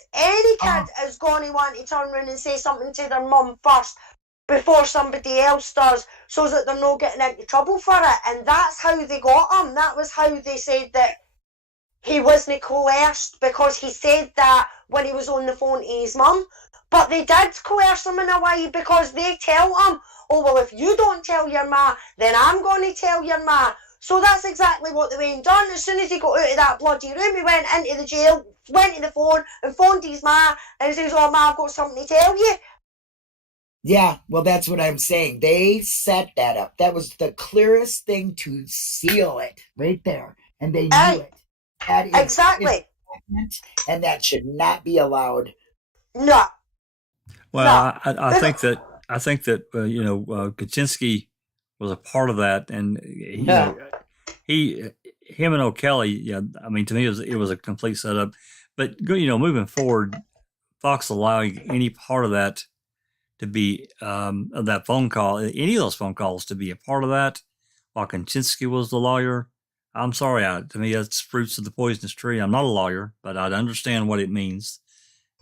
is going to want to turn around and say something to their mum first before somebody else does, so that they're not getting into trouble for it. And that's how they got him. That was how they said that he wasn't coerced, because he said that when he was on the phone to his mum. But they did coerce him in a way, because they tell him, oh, well, if you don't tell your ma, then I'm going to tell your ma. So that's exactly what they went done. As soon as he got out of that bloody room, he went into the jail, went to the phone and phoned his ma and says, "Oh, ma, I've got something to tell you." Yeah, well, that's what I'm saying. They set that up. That was the clearest thing to seal it right there. And they knew it. That is exactly. And that should not be allowed. No. Well, no. I think that Kaczynski was a part of that, and him and O'Kelly. Yeah, I mean, to me, it was a complete setup. But moving forward, Fox allowing any part of that to be of that phone call, any of those phone calls to be a part of that, while Kaczynski was the lawyer. I'm sorry, to me, that's fruits of the poisonous tree. I'm not a lawyer, but I understand what it means.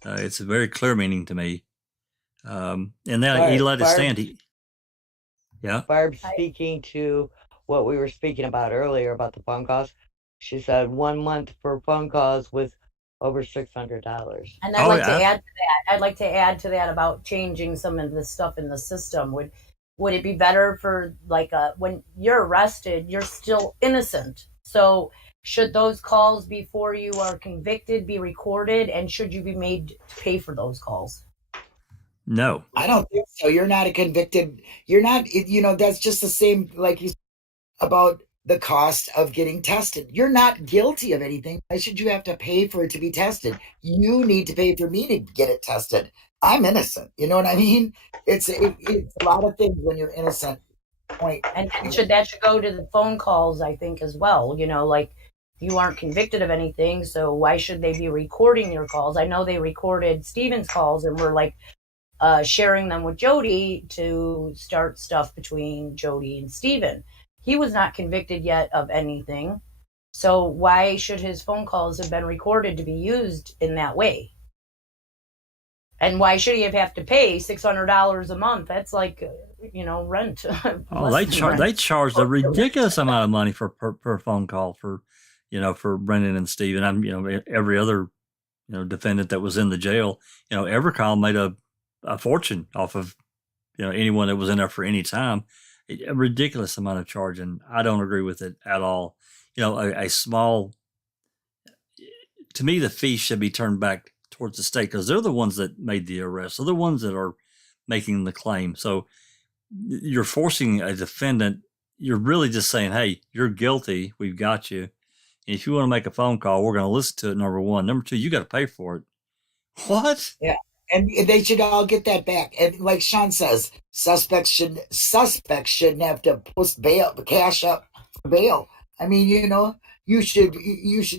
It's a very clear meaning to me. And then he let it stand. Barb, speaking to what we were speaking about earlier about the phone calls, she said 1 month for phone calls was over $600. And I'd like to add to that. I'd like to add to that about changing some of the stuff in the system. Would it be better for when you're arrested, you're still innocent? So should those calls before you are convicted be recorded, and should you be made to pay for those calls? No, I don't think so. You're not a convicted. You're not. That's just the same like you said about the cost of getting tested. You're not guilty of anything. Why should you have to pay for it to be tested? You need to pay for me to get it tested. I'm innocent. You know what I mean? It's a lot of things when you're innocent. Point. And that should go to the phone calls, I think, as well. You aren't convicted of anything, so why should they be recording your calls? I know they recorded Stephen's calls and were sharing them with Jody to start stuff between Jody and Stephen. He was not convicted yet of anything. So why should his phone calls have been recorded to be used in that way? And why should he have to pay $600 a month? That's like, rent. They charged a ridiculous amount of money per phone call for Brendan and Stephen. Every other, defendant that was in the jail, every call made a fortune off of, anyone that was in there for any time. A ridiculous amount of charge, and I don't agree with it at all. A small, to me, the fee should be turned back towards the state because they're the ones that made the arrest. They're the ones that are making the claim. So you're forcing a defendant. You're really just saying, "Hey, you're guilty. We've got you. And if you want to make a phone call, we're going to listen to it." Number one. Number two, you got to pay for it. What? Yeah. And they should all get that back. And like Sean says, suspects shouldn't have to post bail, cash up for bail. I mean, you should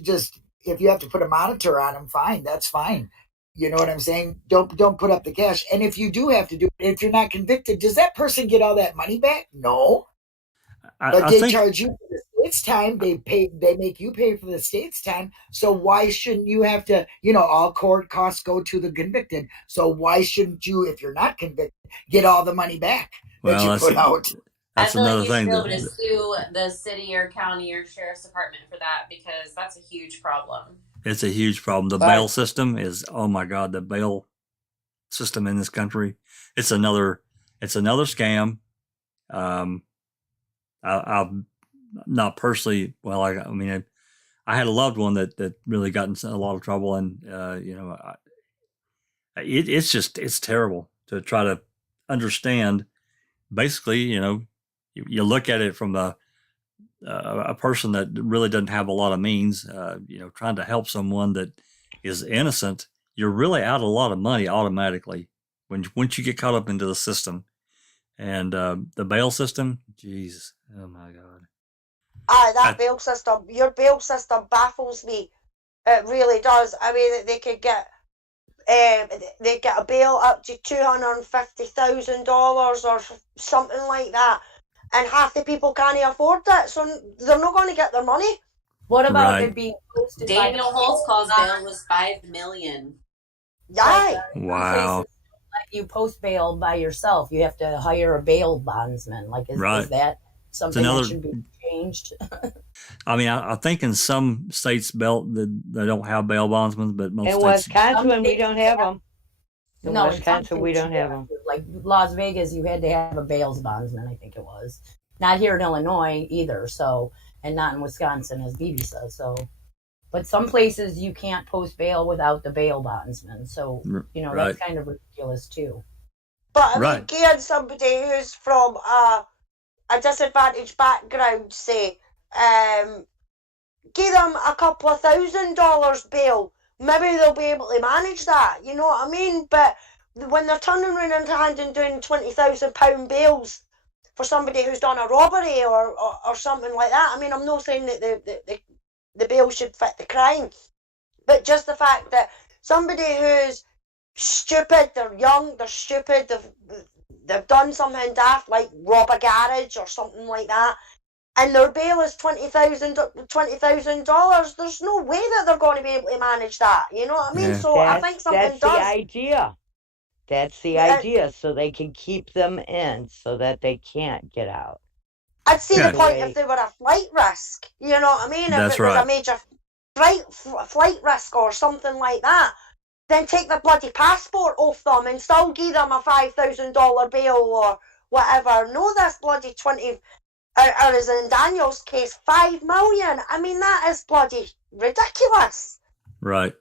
just, if you have to put a monitor on them, fine, that's fine. You know what I'm saying? Don't put up the cash. And if you do have to do it, if you're not convicted, does that person get all that money back? No. But they charge you for the state's time. They make you pay for the state's time. So why shouldn't you have to, all court costs go to the convicted. So why shouldn't you, if you're not convicted, get all the money back that you put out? That's another thing. I feel like you should be able to sue the city or county or sheriff's department for that because that's a huge problem. It's a huge problem. The bail system is, oh my God, the bail system in this country. It's another scam. I've not personally. Well, I had a loved one that really got in a lot of trouble, and it's terrible to try to understand. Basically, you look at it from a person that really doesn't have a lot of means. Trying to help someone that is innocent, you're really out a lot of money automatically once you get caught up into the system. And the bail system, Jesus, oh my God. That bail system, your bail system baffles me. It really does. I mean, they could get a bail up to $250,000 or something like that, and half the people can't afford that, so they're not going to get their money. What about it being posted? Daniel Holtzcall's bail was $5 million. Yeah. Wow. You post bail by yourself. You have to hire a bail bondsman. Is that something that should be changed? I think in some states they don't have bail bondsmen, but most in states. Wisconsin we don't have them. In No, Wisconsin we don't have them. Like Las Vegas, you had to have a bail bondsman. I think it was not here in Illinois either. So and not in Wisconsin, as BB says. So, but some places you can't post bail without the bail bondsman. So, that's kind of ridiculous too. But I mean, getting somebody who's from a disadvantaged background, say, give them a couple of $1,000 bail, maybe they'll be able to manage that, you know what I mean? But when they're turning around and handing down £20,000 bails for somebody who's done a robbery or something like that, I mean, I'm not saying that the bail should fit the crime, but just the fact that somebody who's stupid, they're young, they're stupid, they've done something daft like rob a garage or something like that, and their bail is $20,000, there's no way that they're going to be able to manage that, you know what I mean? Yeah. So I think something that's the idea. That's the idea, so they can keep them in so that they can't get out. I'd see the point if they were a flight risk, you know what I mean? That's if it was a major flight risk or something like that, then take the bloody passport off them and still give them a $5,000 bail or whatever. No, this bloody 20, or as in Daniel's case, 5 million. I mean, that is bloody ridiculous. Right.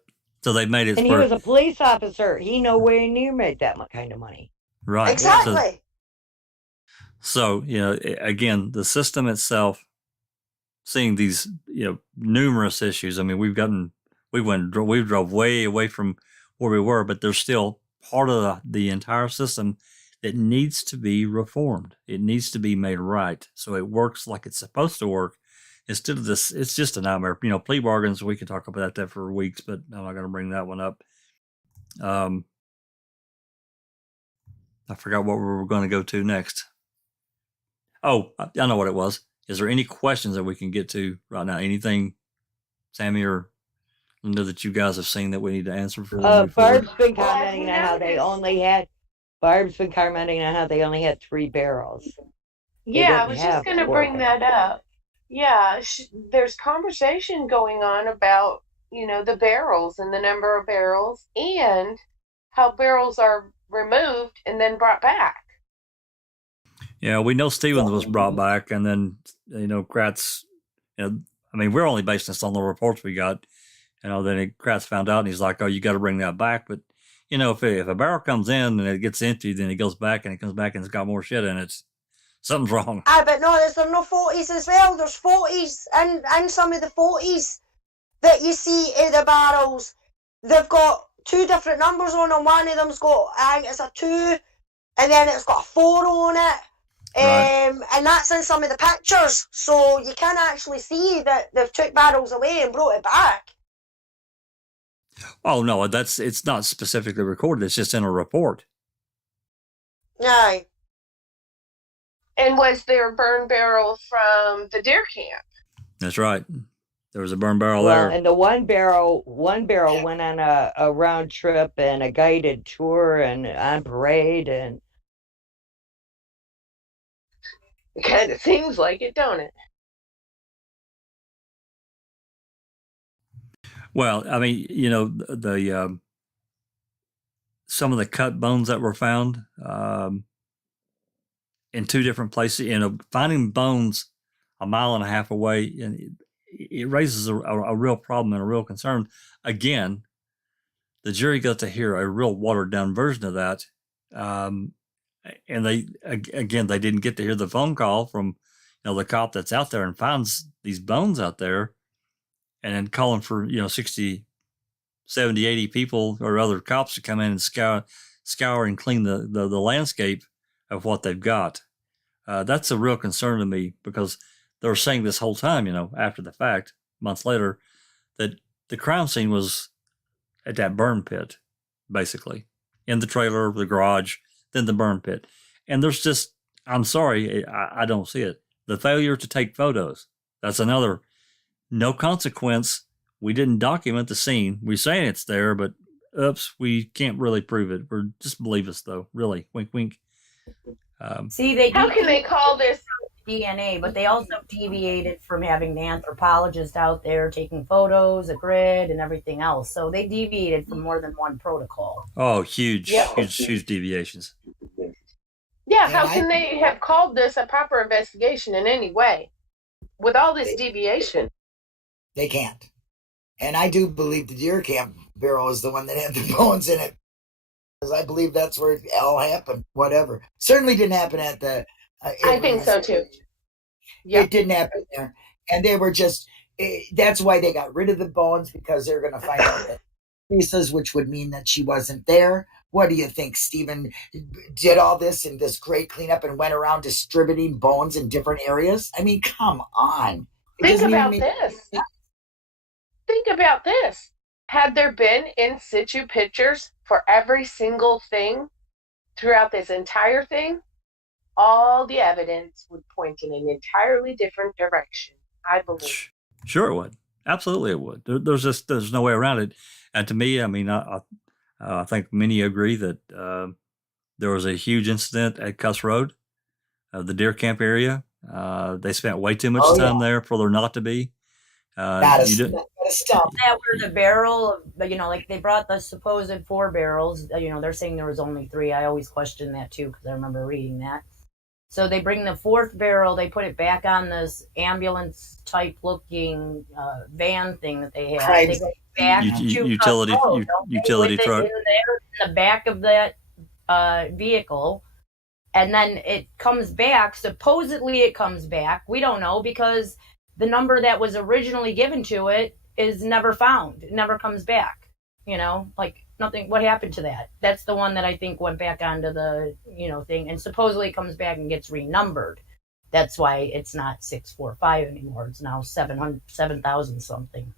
So they made it. And he was a police officer. He nowhere near made that kind of money. Right. Exactly. So, again, the system itself, seeing these, numerous issues. I mean, we drove way away from where we were, but there's still part of the entire system that needs to be reformed. It needs to be made right so it works like it's supposed to work. Instead of this, it's just a nightmare. Plea bargains, we could talk about that for weeks, but I'm not going to bring that one up. I forgot what we were going to go to next. Oh, I know what it was. Is there any questions that we can get to right now? Anything, Sammy or Linda, that you guys have seen that we need to answer for? Barb's been commenting on how they only had. Barb's been commenting on how they only had 3 barrels. Yeah, I was just going to bring that up. Yeah, there's conversation going on about, the barrels and the number of barrels and how barrels are removed and then brought back. Yeah, we know Stevens was brought back, and then, Kratz, we're only basing this on the reports we got. Then Kratz found out, and he's like, oh, you got to bring that back. But, if a barrel comes in and it gets empty, then it goes back, and it comes back and it's got more shit in it. Something's wrong. But no, there's no 40s as well. There's 40s, and some of the 40s that you see in the barrels, they've got 2 different numbers on them. One of them's got, I think it's a 2, and then it's got a 4 on it. Right. And that's in some of the pictures, so you can actually see that they've took barrels away and brought it back. Oh no, it's not specifically recorded. It's just in a report. No. And was there a burn barrel from the deer camp? That's right. There was a burn barrel there. And the one barrel went on a round trip and a guided tour and on parade and. It kind of seems like it, don't it? Well, the some of the cut bones that were found in 2 different places, finding bones a mile and a half away, and it raises a real problem and a real concern. Again, the jury got to hear a real watered down version of that. And they didn't get to hear the phone call from, the cop that's out there and finds these bones out there, and then calling for, 60, 70, 80 people or other cops to come in and scour and clean the landscape of what they've got. That's a real concern to me, because they were saying this whole time, after the fact, months later, that the crime scene was at that burn pit, basically, in the trailer, the garage, then the burn pit. And there's just, I'm sorry, I don't see it. The failure to take photos. That's another. No consequence. We didn't document the scene. We're saying it's there, but oops, we can't really prove it. Or just believe us, though. Really, wink, wink. See, how can they call this DNA? But they also deviated from having the anthropologist out there taking photos, a grid, and everything else. So they deviated from more than one protocol. Oh, huge deviations. Yeah, how can they have called this a proper investigation in any way? with all this deviation. They can't. And I do believe the deer camp barrel is the one that had the bones in it. Because I believe that's where it all happened. Whatever. Certainly didn't happen at the I think so too. It didn't happen there. And they were just, that's why they got rid of the bones, because they're going to find out that pieces, which would mean that she wasn't there. What do you think? Stephen did all this in this great cleanup and went around distributing bones in different areas? I mean, come on. Think about this. Think about this. Had there been in situ pictures for every single thing throughout this entire thing, all the evidence would point in an entirely different direction, I believe. Sure it would. Absolutely it would. There's no way around it. And to me, I mean, I think many agree that there was a huge incident at Cuss Road, the deer camp area. They spent way too much time there for there not to be. Not a stump. That were the barrel, like they brought the supposed 4 barrels. They're saying there was only 3. I always question that too, because I remember reading that. So they bring the 4th barrel, they put it back on this ambulance type looking van thing that they had. Right. They go back utility truck in the back of that vehicle. And then it comes back. Supposedly it comes back. We don't know, because the number that was originally given to it is never found. It never comes back. Like nothing. What happened to that? That's the one that I think went back onto the, thing, and supposedly it comes back and gets renumbered. That's why it's not 645 anymore. It's now 7,000 something.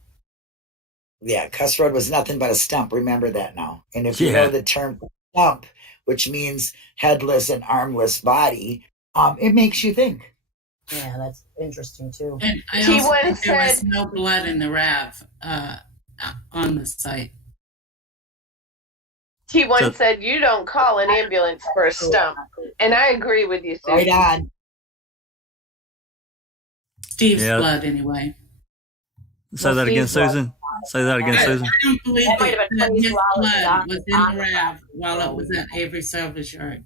Yeah, Cuss Road was nothing but a stump. Remember that now. And if you know the term stump, which means headless and armless body, it makes you think. Yeah, that's interesting too. And I also think there was no blood in the RAV on the site. T1 said, you don't call an ambulance for a stump. And I agree with you, Susan. Right on. Steve's blood, anyway. Say that again, Susan. Say that again, Susan. I don't believe that his blood was in the RAV while it was at Avery Salvage Yard.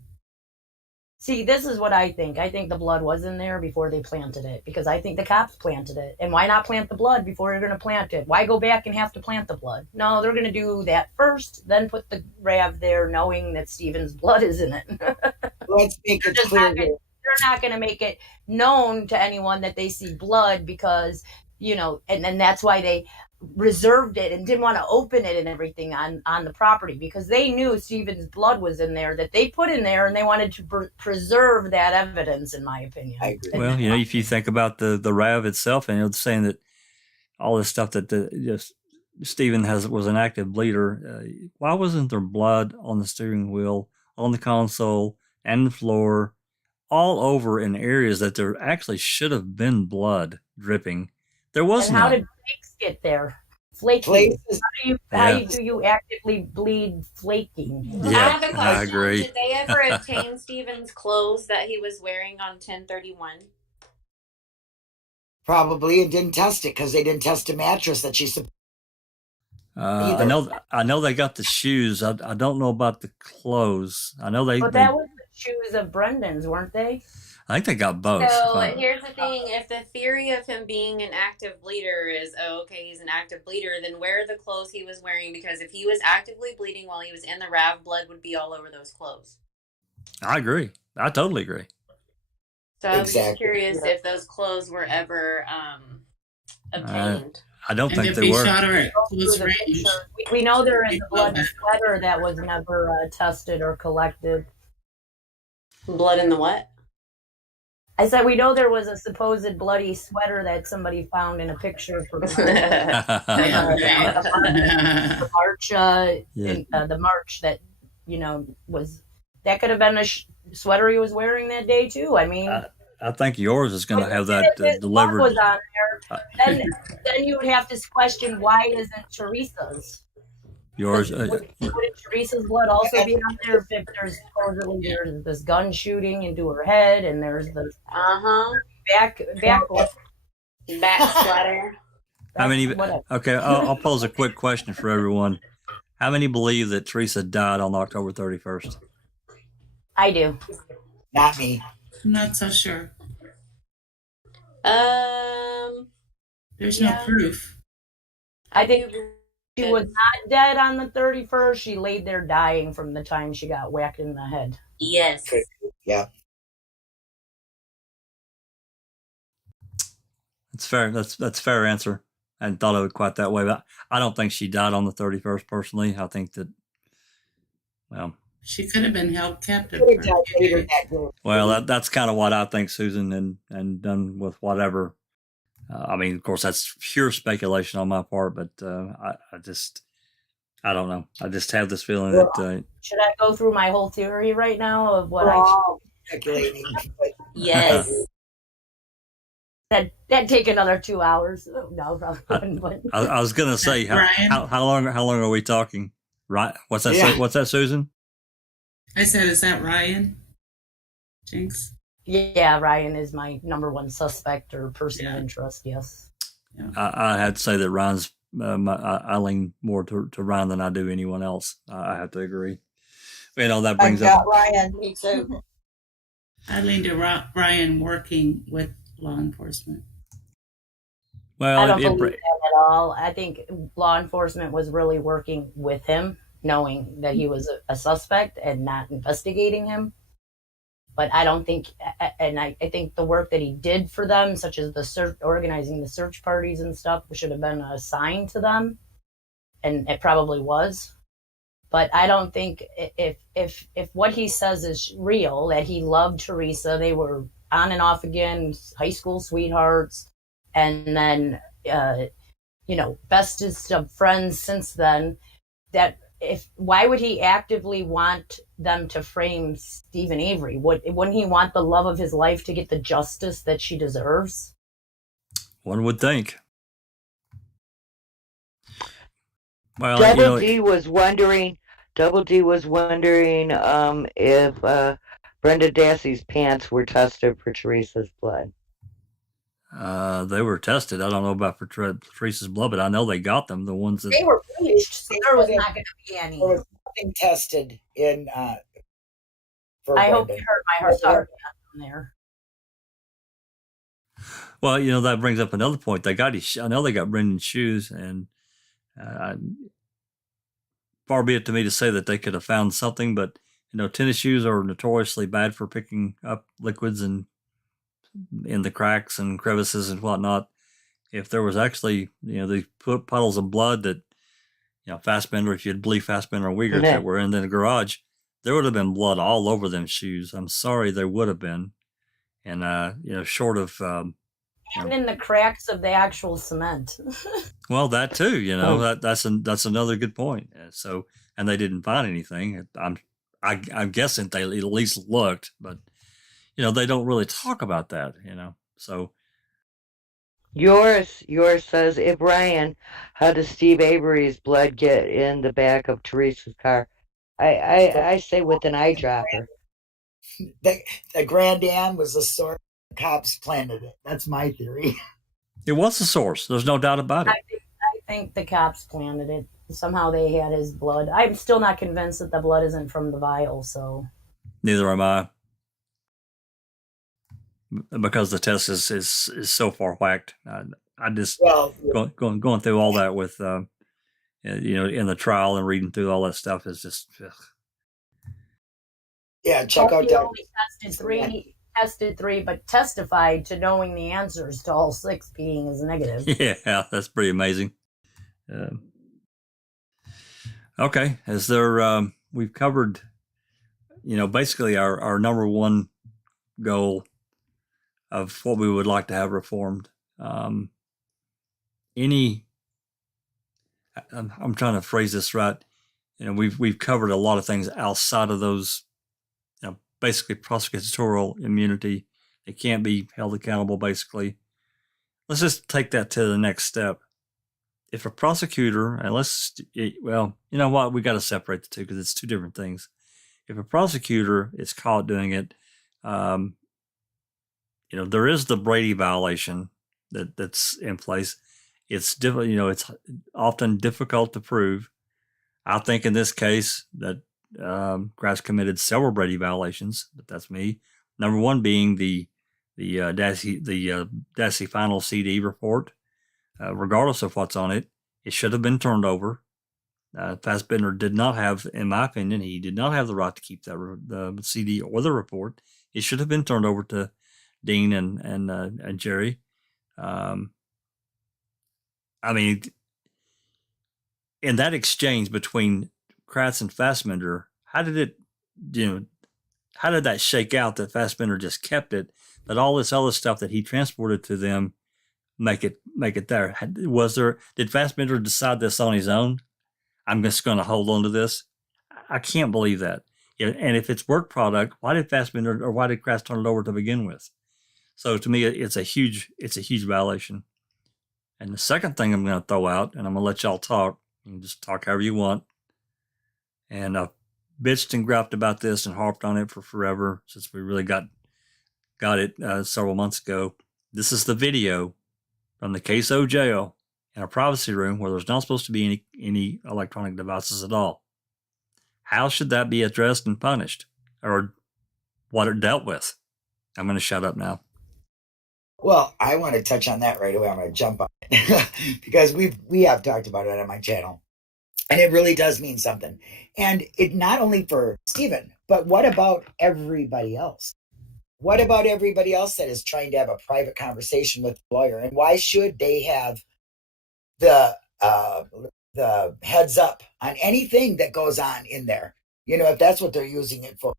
See, this is what I think. I think the blood was in there before they planted it, because I think the cops planted it. And why not plant the blood before you're going to plant it? Why go back and have to plant the blood? No, they're going to do that first, then put the RAV there knowing that Stephen's blood is in it. Let's make it clear. They're not going to make it known to anyone that they see blood, because, and that's why they reserved it and didn't want to open it and everything on the property, because they knew Stephen's blood was in there, that they put in there, and they wanted to preserve that evidence, in my opinion. I agree. Well, if you think about the RAV itself, and it's saying that all this stuff that Stephen was an active bleeder, why wasn't there blood on the steering wheel, on the console, and the floor, all over in areas that there actually should have been blood dripping? There was none. How did flakes get there? Flaking. How do you actively bleed flaking? Yeah, I have a question. I agree. Did they ever obtain Stephen's clothes that he was wearing on 10/31? Probably, and didn't test it, because they didn't test a mattress that she. I know they got the shoes. I don't know about the clothes. I know But that was the shoes of Brendan's, weren't they? I think they got both. So here's the thing. If the theory of him being an active bleeder is, he's an active bleeder, then where are the clothes he was wearing? Because if he was actively bleeding while he was in the RAV, blood would be all over those clothes. I agree. I totally agree. So I was just curious if those clothes were ever obtained. I don't think they were. Shot her at close range. We know there is a blood sweater that was never tested or collected. Blood in the what? I said we know there was a supposed bloody sweater that somebody found in a picture from the march. The march that was, that could have been a sweater he was wearing that day too. I mean, I think yours is going to have that delivered. Was on there. Then you would have to question, why isn't Teresa's? Yours. Wouldn't Teresa's blood also be on there if there's supposedly there's this gun shooting into her head, and there's the back splatter. How many? Okay, I'll pose a quick question for everyone. How many believe that Teresa died on October 31st? I do. Not me. I'm not so sure. There's Yeah. no proof. I think she was not dead on the 31st. She laid there dying from the time she got whacked in the head. Yes. Yeah. That's fair. That's a fair answer. I hadn't thought of it quite that way, but I don't think she died on the 31st personally. I think that, well, She could have been held captive. Could have for a died few later days. that day. well, that's kind of what I think, Susan, and done with whatever. I mean, of course, that's pure speculation on my part, but I don't know. I just have this feeling that. Should I go through my whole theory right now of what Speculating. Yes. That'd take another 2 hours. No, probably wouldn't. But I was gonna say how long are we talking? Right? What's that? Yeah. What's that, Susan? I said, is that Ryan? Jinx? yeah, Ryan is my number one suspect or person of Yeah. interest. Yes. I had to say that Ryan's. I lean more to Ryan than I do anyone else. I have to agree. You know, that I've brings got up. Ryan. Me too. I lean to Ryan working with law enforcement. Well, I don't believe that at all. I think law enforcement was really working with him, knowing that he was a suspect and not investigating him. But I don't think, and I think the work that he did for them, such as the organizing the search parties and stuff, should have been assigned to them, and it probably was. But I don't think if what he says is real, that he loved Teresa, they were on and off again, high school sweethearts, and then bestest of friends since then. That why would he actively want them to frame Stephen Avery? Wouldn't he want the love of his life to get the justice that she deserves? One would think. Well, Double D was wondering if Brenda Dassey's pants were tested for Teresa's blood. They were tested. I don't know about for Teresa's blood, but I know they got them. The ones that They were bleached, so there was not going to be any. There was nothing tested in. For I hope Brenda. you heard my heart there. Well, that brings up another point. I know they got Brendan's shoes, and far be it to me to say that they could have found something, but tennis shoes are notoriously bad for picking up liquids and in the cracks and crevices and whatnot. If there was actually, they put puddles of blood that, Fassbender, if you'd believe Fassbender and Wiegert that were in the garage, there would have been blood all over them shoes. I'm sorry, there would have been. And, short of, and in the cracks of the actual cement. Well, that too, that's another good point. So, and they didn't find anything. I'm guessing they at least looked, but they don't really talk about that, So Yours says, if Ryan, how does Steve Avery's blood get in the back of Teresa's car? I say with an eyedropper. The Grand Am was the source. The cops planted it. That's my theory. It was the source. There's no doubt about it. I think the cops planted it. Somehow they had his blood. I'm still not convinced that the blood isn't from the vial, so. Neither am I. Because the test is so far whacked. I just going through all that with in the trial and reading through all that stuff is just. Ugh. Yeah, check out that. He tested three, but testified to knowing the answers to all 6 being as negative. Yeah, that's pretty amazing. Okay, as there we've covered, basically our number one goal of what we would like to have reformed. I'm trying to phrase this right. We've covered a lot of things outside of those, basically prosecutorial immunity. They can't be held accountable, basically. Let's just take that to the next step. If a prosecutor, and you know what? We got to separate the two because it's two different things. If a prosecutor is caught doing it, there is the Brady violation that's in place. It's it's often difficult to prove. I think in this case that Grass committed several Brady violations, but that's me. Number one being the Dassey final CD report, regardless of what's on it. It should have been turned over. Fassbender did not have, in my opinion, he did not have the right to keep the CD or the report. It should have been turned over to Dean and Jerry. I mean, in that exchange between Kratz and Fassbender, how did that shake out that Fassbender just kept it, but all this other stuff that he transported to them make it there? Did Fassbender decide this on his own? I'm just going to hold on to this. I can't believe that. And if it's work product, why did Fassbender or why did Kratz turn it over to begin with? So to me, it's a huge violation. And the second thing I'm going to throw out, and I'm going to let y'all talk. You can just talk however you want. And I've bitched and griped about this and harped on it for forever since we really got it several months ago. This is the video from the CASO jail in a privacy room where there's not supposed to be any electronic devices at all. How should that be addressed and punished, or what it dealt with? I'm going to shut up now. Well, I want to touch on that right away. I'm going to jump on it because we have talked about it on my channel, and it really does mean something. And it not only for Stephen, but what about everybody else? What about everybody else that is trying to have a private conversation with the lawyer? And why should they have the heads up on anything that goes on in there? You know, if that's what they're using it for.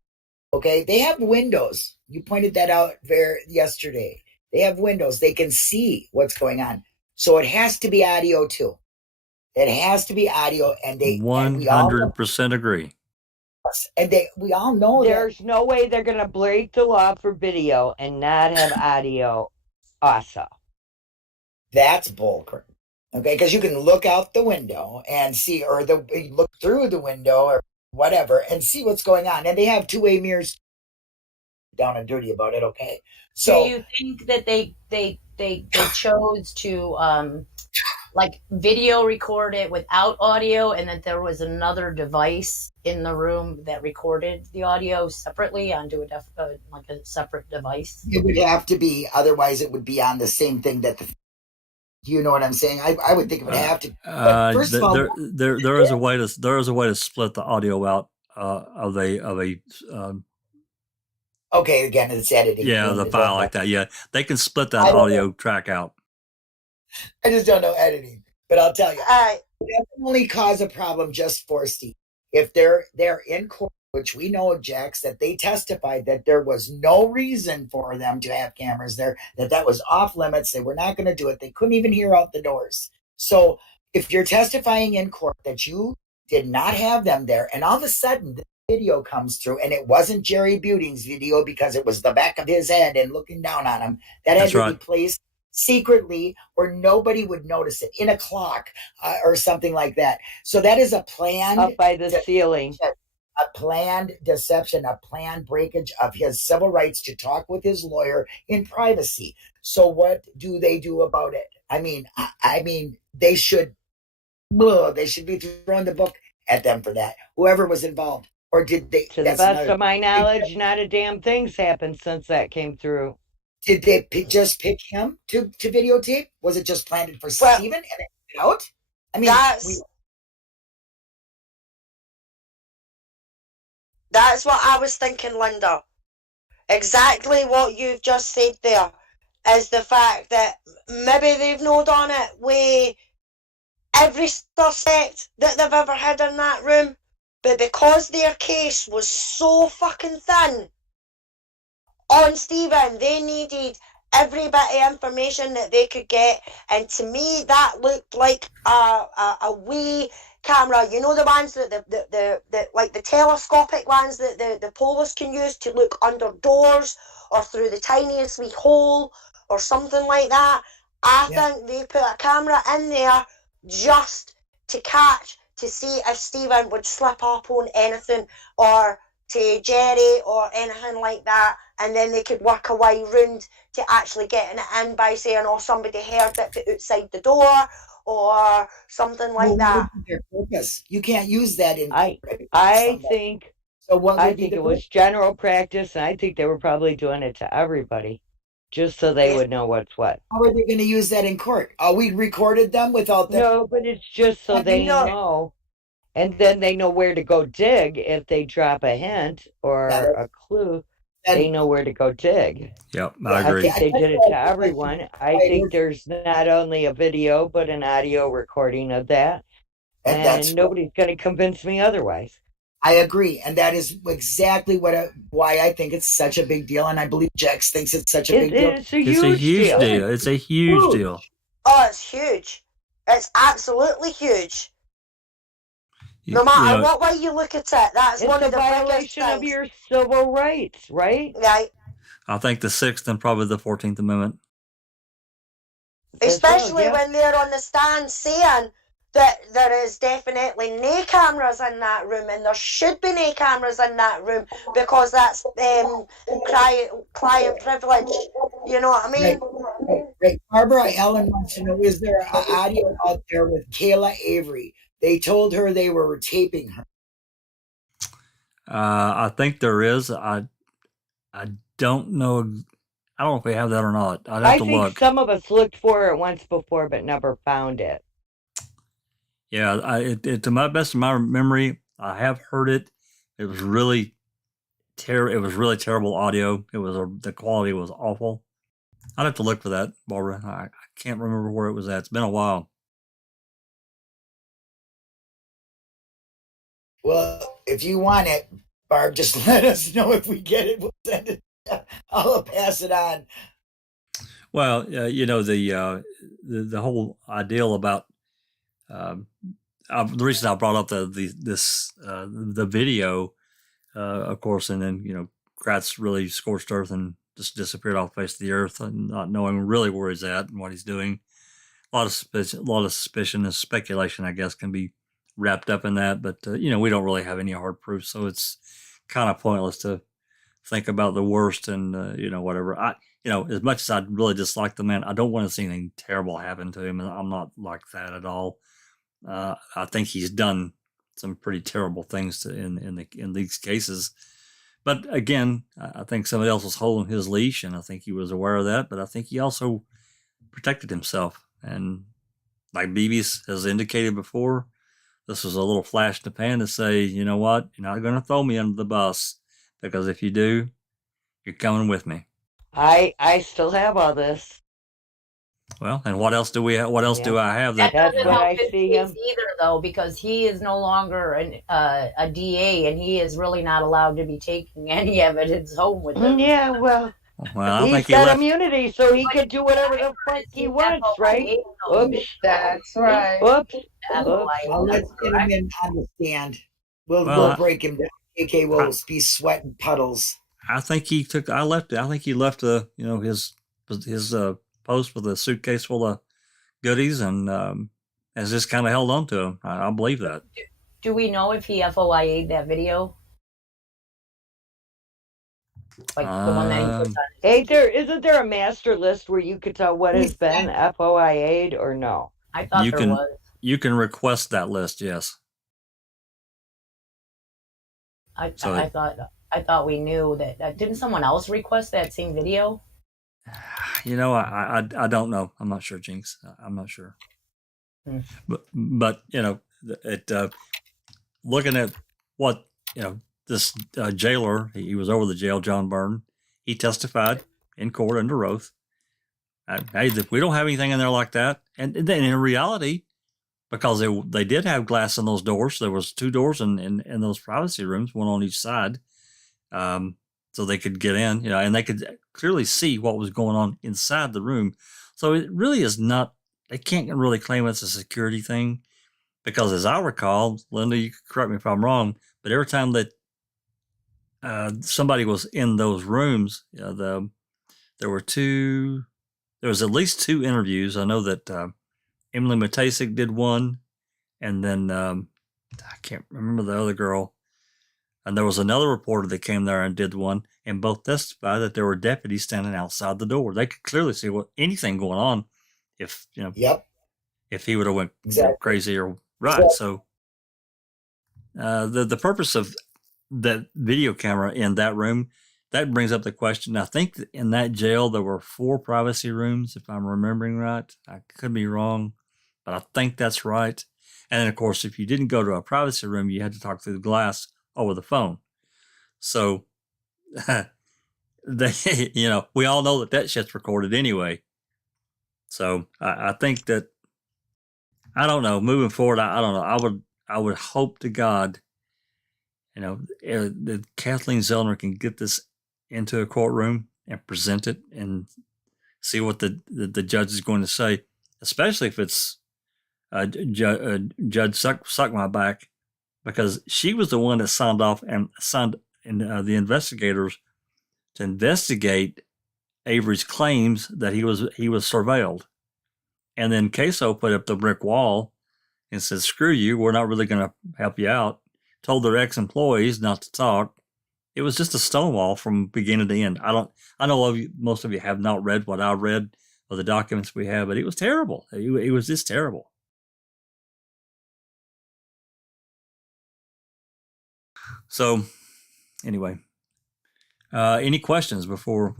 Okay, they have windows. You pointed that out yesterday. They have windows. They can see what's going on. So it has to be audio too. It has to be audio, and 100% agree. And we all know there's no way they're going to break the law for video and not have audio also. That's bullcrap. Okay, because you can look out the window and see, or look through the window or whatever and see what's going on. And they have two-way mirrors down and dirty about it. Okay, so do you think that they chose to like video record it without audio, and that there was another device in the room that recorded the audio separately onto like a separate device? It would have to be, otherwise it would be on the same thing that the. Do you know what I'm saying? I would think it would have to. First of all, there is a way to split the audio out of a. Okay, again, it's editing. Yeah, the file like that. Yeah, they can split that audio track out. I just don't know editing, but I'll tell you, it doesn't only cause a problem just for Steve. If they're in court, which we know, Jax, that they testified that there was no reason for them to have cameras there, that was off limits. They were not going to do it. They couldn't even hear out the doors. So if you're testifying in court that you did not have them there, and all of a sudden the video comes through, and it wasn't Jerry Buting's video because it was the back of his head and looking down on him, that had to be placed secretly where nobody would notice it, in a clock or something like that. So that is a planned up by the ceiling. A planned deception, a planned breakage of his civil rights to talk with his lawyer in privacy. So what do they do about it? I mean, they should be throwing the book at them for that. Whoever was involved, or did they? To the best of my knowledge, not a damn thing's happened since that came through. Did they just pick him to videotape? Was it just planted for Stephen and it out? I mean, that's what I was thinking, Linda. Exactly what you've just said there is the fact that maybe they've not done it with every suspect that they've ever had in that room, but because their case was so fucking thin on Stephen, they needed every bit of information that they could get, and to me that looked like a wee camera, you know, the ones that the like the telescopic ones that the police can use to look under doors or through the tiniest wee hole or something like that. I think they put a camera in there just to see if Stephen would slip up on anything, or to Jerry or anything like that, and then they could work a way round to actually getting it in by saying, oh, somebody heard it outside the door or something like that. Their purpose. You can't use that in. I think it was general practice, and I think they were probably doing it to everybody, just so they would know what's what. How are they going to use that in court? We recorded them without them. No, but it's just so they know. And then they know where to go dig if they drop a hint or a clue. They know where to go dig. Yep, I agree. I think they did it to everyone. I think there's not only a video, but an audio recording of that. And nobody's going to convince me otherwise. I agree. And that is exactly why I think it's such a big deal. And I believe Jax thinks it's such a big deal. It's a huge deal. It's a huge deal. Oh, it's huge. It's absolutely huge. No matter what way you look at it, that's one of the violation of your civil rights, right? Right. I think the 6th and probably the 14th Amendment. Especially when they're on the stand saying that there is definitely no cameras in that room, and there should be no cameras in that room because that's client privilege. You know what I mean? Right. Barbara Ellen wants to know, is there an audio out there with Kayla Avery? They told her they were taping her. I think there is. I don't know. I don't know if we have that or not. I'd have to look. I think some of us looked for it once before, but never found it. Yeah, to my best of my memory, I have heard it. It was really terrible audio. The quality was awful. I'd have to look for that, Barbara. I can't remember where it was at. It's been a while. Well, if you want it, Barb, just let us know. If we get it, we'll send it. I'll pass it on. Well, the whole ideal about the reason I brought up the video, of course, and then Kratz really scorched earth and just disappeared off the face of the earth, and not knowing really where he's at and what he's doing. A lot of suspicion and speculation, I guess, can be wrapped up in that, but we don't really have any hard proof, so it's kind of pointless to think about the worst and whatever. As much as I really dislike the man, I don't want to see anything terrible happen to him, and I'm not like that at all. I think he's done some pretty terrible things in these cases, but again, I think somebody else was holding his leash, and I think he was aware of that, but I think he also protected himself, and like Beebe's has indicated before, this was a little flash in the pan to say, you know what, you're not going to throw me under the bus, because if you do, you're coming with me. I still have all this. Well, and what else do we have? What else do I have? That doesn't help his case either, though, because he is no longer a DA, and he is really not allowed to be taking any evidence home with him. Yeah, well, I think he's got immunity, so he can do whatever the fuck he wants, right? Oops. That's right. Oops. Well, let's get him in on the stand. We'll break him down. AK will be sweating puddles. I think he left his post with a suitcase full of goodies, and has just kind of held on to him. I believe that. Do we know if he FOIA'd that video? Like the one that he puts on. Isn't there a master list where you could tell what has been FOIA'd or no? I thought there was. You can request that list, yes. I thought we knew that. Didn't someone else request that same video? I don't know. I'm not sure, Jinx. I'm not sure. But looking at what this jailer, he was over the jail, John Byrne. He testified in court under oath. Hey, we don't have anything in there like that. And then in reality, because they did have glass in those doors, there was 2 doors in those privacy rooms, one on each side, so they could get in, and they could clearly see what was going on inside the room. So it really is not. They can't really claim it's a security thing, because as I recall, Linda, you can correct me if I'm wrong, but every time that somebody was in those rooms, there was at least 2 interviews. I know that Emily Matasik did one, and then I can't remember the other girl. And there was another reporter that came there and did one, and both testified that there were deputies standing outside the door. They could clearly see anything going on if if he would have went crazy or right. Exactly. So the purpose of that video camera in that room, that brings up the question. I think that in that jail there were 4 privacy rooms, if I'm remembering right. I could be wrong, but I think that's right. And then, of course, if you didn't go to a privacy room, you had to talk through the glass over the phone. So, we all know that shit's recorded anyway. So I think that, I don't know, moving forward, I don't know. I would hope to God, that Kathleen Zellner can get this into a courtroom and present it and see what the judge is going to say, especially if it's Judge Suck My Back, because she was the one that signed off and signed the investigators to investigate Avery's claims that he was surveilled. And then CASO put up the brick wall and said, screw you, we're not really going to help you out. Told their ex-employees not to talk. It was just a stonewall from beginning to end. I know most of you have not read what I read or the documents we have, but it was terrible. It was just terrible. So anyway, any questions before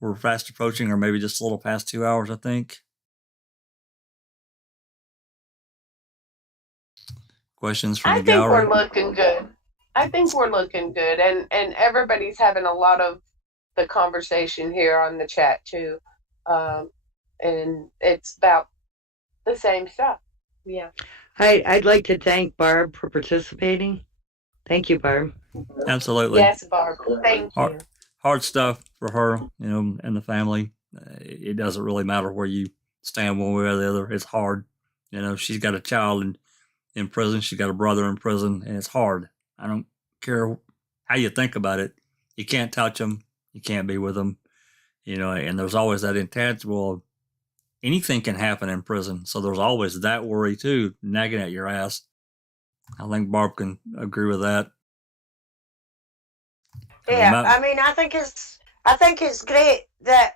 we're fast approaching, or maybe just a little past 2 hours, I think. Questions from the gallery? I think we're looking good. And everybody's having a lot of the conversation here on the chat too. And it's about the same stuff. Yeah. I'd like to thank Barb for participating. Thank you, Barb. Absolutely. Yes, Barb. Thank you. Hard stuff for her, and the family. It doesn't really matter where you stand one way or the other. It's hard. She's got a child in prison. She's got a brother in prison, and it's hard. I don't care how you think about it. You can't touch them. You can't be with them. And there's always that intangible of anything can happen in prison. So there's always that worry too, nagging at your ass. I think Barb can agree with that. Yeah, I think it's great that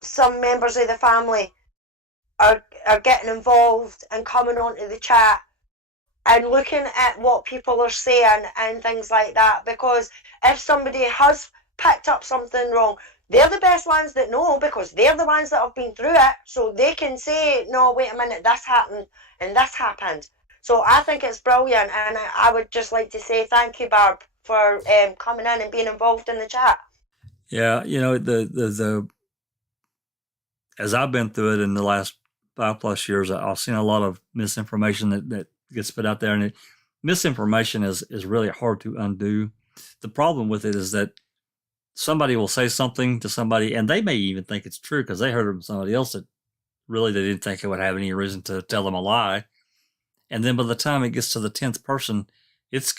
some members of the family are getting involved and coming onto the chat and looking at what people are saying and things like that, because if somebody has picked up something wrong, they're the best ones that know, because they're the ones that have been through it, so they can say, no, wait a minute, this happened and this happened. So I think it's brilliant, and I would just like to say thank you, Barb, for coming in and being involved in the chat. Yeah, the as I've been through it in the last 5+ years, I've seen a lot of misinformation that gets put out there, and misinformation is really hard to undo. The problem with it is that somebody will say something to somebody, and they may even think it's true because they heard it from somebody else that really they didn't think it would have any reason to tell them a lie. And then by the time it gets to the 10th person, it's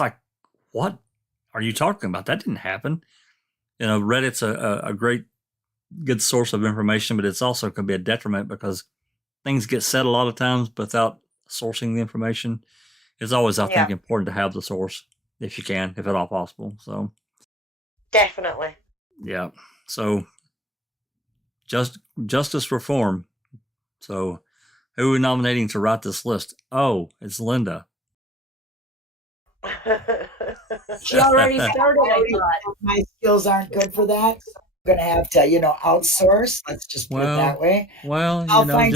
like, what are you talking about? That didn't happen. Reddit's a great, good source of information, but it's also can be a detriment because things get said a lot of times without sourcing the information. It's always, I think, important to have the source if you can, if at all possible. So definitely. Yeah. So justice reform. So who are we nominating to write this list? Oh, it's Linda. She already started, I thought. My skills aren't good for that. I'm going to have to, outsource. Let's just put it that way. Well, I'll find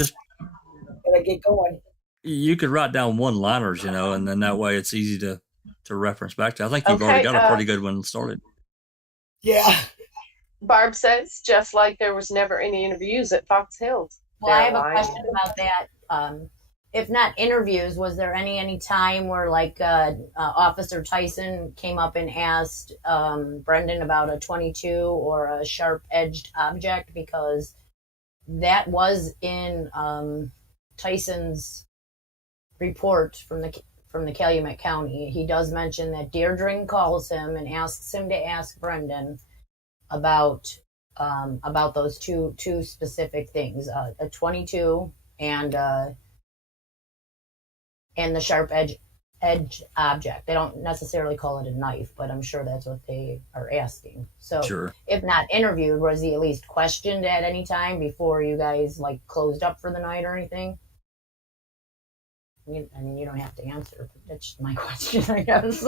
when I get going. You could write down one-liners, and then that way it's easy to reference back to. I think you've already got a pretty good one started. Yeah. Barb says, just like there was never any interviews at Fox Hills. Well, I have a question about that. If not interviews, was there any time where Officer Tyson came up and asked Brendan about a .22 or a sharp-edged object? Because that was in Tyson's report from the Calumet County. He does mention that Deirdre calls him and asks him to ask Brendan about those two specific things, a .22 and the sharp edge object. They don't necessarily call it a knife, but I'm sure that's what they are asking. So sure. If not interviewed, was he at least questioned at any time before you guys closed up for the night or anything? You don't have to answer. That's my question, I guess.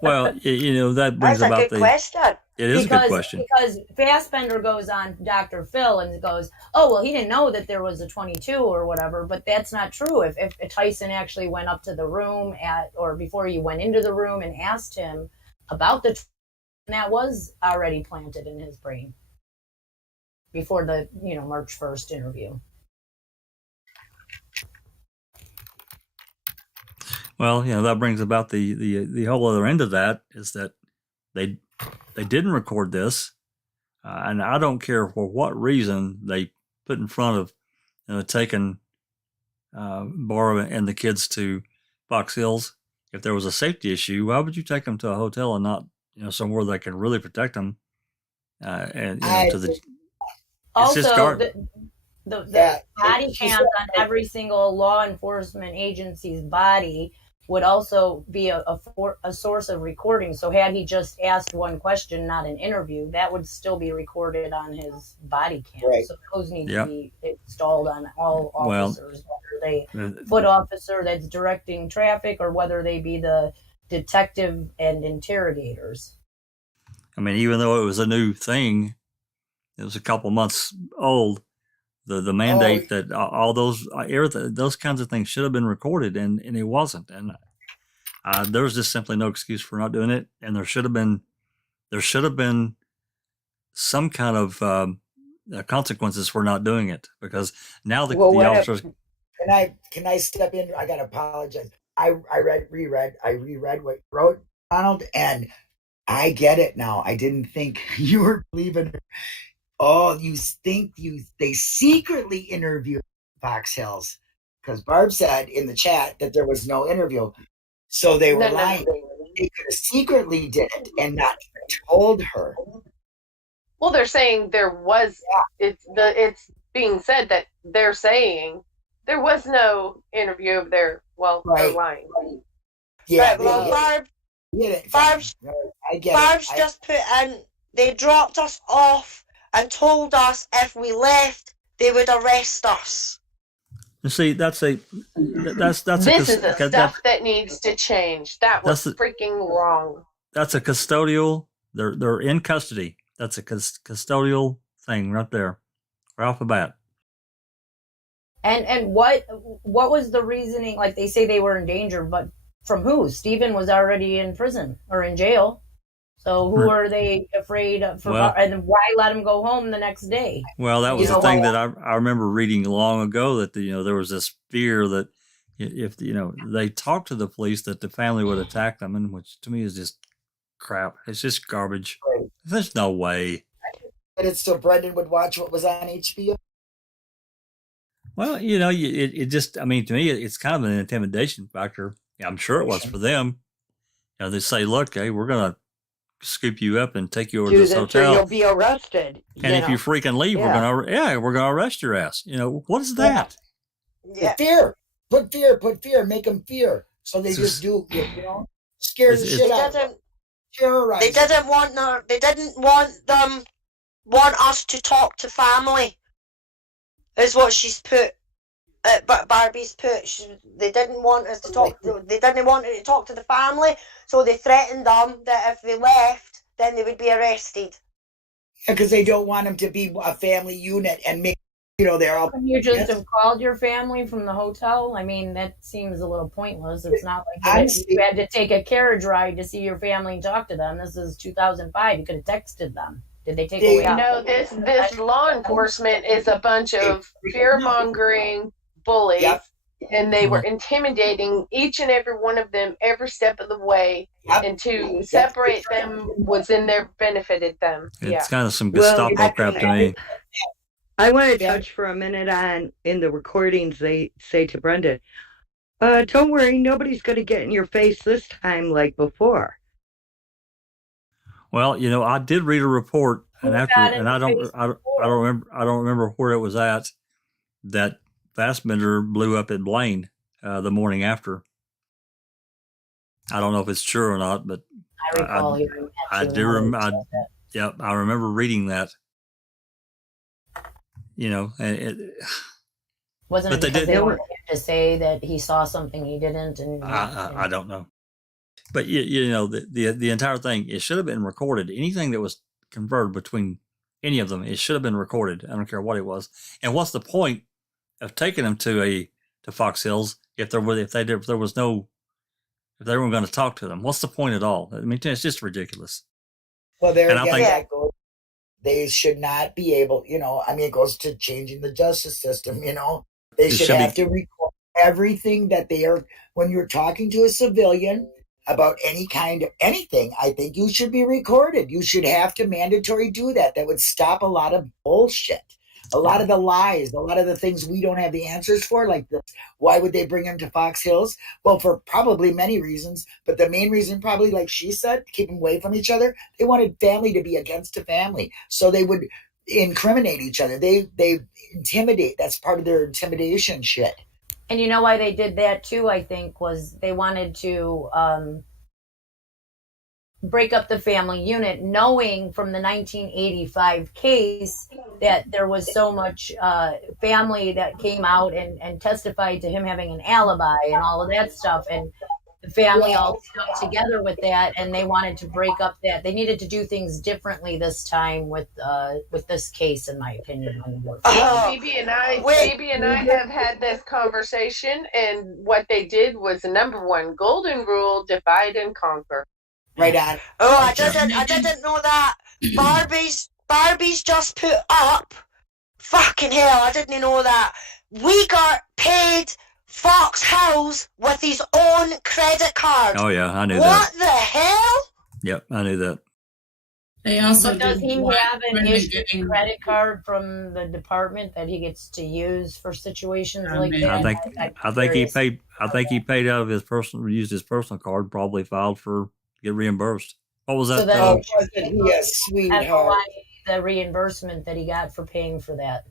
Well, that brings That's a about good question. It is a good question. Because Fassbender goes on Dr. Phil and goes, oh, well, he didn't know that there was a 22 or whatever, but that's not true. If Tyson actually went up to the room or before he went into the room and asked him about that was already planted in his brain before the, March 1st interview. Well, that brings about the whole other end of that is that they didn't record this, and I don't care for what reason they put in front of taking Barbara and the kids to Fox Hills. If there was a safety issue, why would you take them to a hotel and not somewhere that can really protect them? Also, the body cams on every single law enforcement agency's body would also be a source of recording. So had he just asked one question, not an interview, that would still be recorded on his body cam. Right. So those need to be installed on all officers, whether they foot officer that's directing traffic or whether they be the detective and interrogators. I mean, even though it was a new thing, it was a couple months old. The mandate that all those kinds of things should have been recorded, and it wasn't. And there was just simply no excuse for not doing it. And there should have been some kind of consequences for not doing it, because now the officers. Can I step in? I gotta apologize. I reread what you wrote, Donald, and I get it now. I didn't think you were believing her. Oh, you think they secretly interviewed Fox Hills, because Barb said in the chat that there was no interview. So they were lying. They could have secretly did it and not even told her. Well, they're saying there was. It's being said that they're saying there was no interview of their. Well, they're lying. Yeah. Barb's just put in. They dropped us off and told us if we left, they would arrest us. You see, that's this is the stuff that needs to change. That was freaking wrong. That's a custodial. They're in custody. That's a custodial thing right there, right off the bat. And what was the reasoning? Like, they say they were in danger, but from who? Stephen was already in prison or in jail. So who are they afraid of? And why let him go home the next day? Well, that was the thing that I remember reading long ago, that there was this fear that if they talked to the police, that the family would attack them, and which to me is just crap. It's just garbage. Right. There's no way. But it's so Brendan would watch what was on HBO. Well, it just, to me, it's kind of an intimidation factor. I'm sure it was for them. They say, look, hey, we're going to scoop you up and take you over to this hotel. You'll be arrested. And if you freaking leave, we're gonna arrest your ass. What is that? Yeah. Put fear, make them fear. So they just do, scare the shit out of them. Terrorize. They didn't want us to talk to family. Is what she's put. But Barbie's put. They didn't want us to talk. They didn't want to talk to the family, so they threatened them that if they left, then they would be arrested. Because they don't want them to be a family unit and make they're all. Can you just have called your family from the hotel? I mean, that seems a little pointless. It's not like you had to take a carriage ride to see your family and talk to them. This is 2005. You could have texted them. Did they take away? This law enforcement is a bunch of fear-mongering bullies, and they were intimidating each and every one of them every step of the way, and to separate them was benefited them. It's kind of some Gestapo crap to me. I want to touch for a minute on, in the recordings, they say to Brenda, don't worry, nobody's going to get in your face this time like before. Well, I did read a report, and I don't remember where it was at, that Fassbender blew up at Blaine the morning after. I don't know if it's true or not, but I recall hearing that. I remember reading that. Wasn't it because they wanted to say that he saw something he didn't? And I don't know. But you know, the entire thing, it should have been recorded. Anything that was conferred between any of them, it should have been recorded. I don't care what it was. And what's the point of taking them to Fox Hills if they weren't going to talk to them? What's the point at all? I mean, it's just ridiculous. Well, there And I again, think- that goes. They should not be able, I mean, it goes to changing the justice system, They should have to record everything that they are, when you're talking to a civilian about any kind of anything, I think you should be recorded. You should have to mandatory do that. That would stop a lot of bullshit. A lot of the lies, a lot of the things we don't have the answers for, like this. Why would they bring him to Fox Hills? Well, for probably many reasons, but the main reason probably, like she said, keep them away from each other. They wanted family to be against a family, so they would incriminate each other. They intimidate. That's part of their intimidation shit. And you know why they did that too, I think, was they wanted to break up the family unit, knowing from the 1985 case that there was so much family that came out and testified to him having an alibi and all of that stuff. And the family all stuck together with that, and they wanted to break up that. They needed to do things differently this time with this case, in my opinion. Phoebe and I have had this conversation, and what they did was the number one golden rule: divide and conquer. Right on. Oh, I didn't know that. Barbie's just put up. Fucking hell, I didn't know that. We got paid Fox Hills with his own credit card. Oh yeah, I knew that. What the hell? Yep, I knew that. They also But does he didn't want have an women issued getting- credit card from the department that he gets to use for situations like that? I think he paid. I think he paid out of his personal, used his personal card, probably filed for get reimbursed. What was that? So then wasn't he a sweetheart? The reimbursement that he got for paying for that.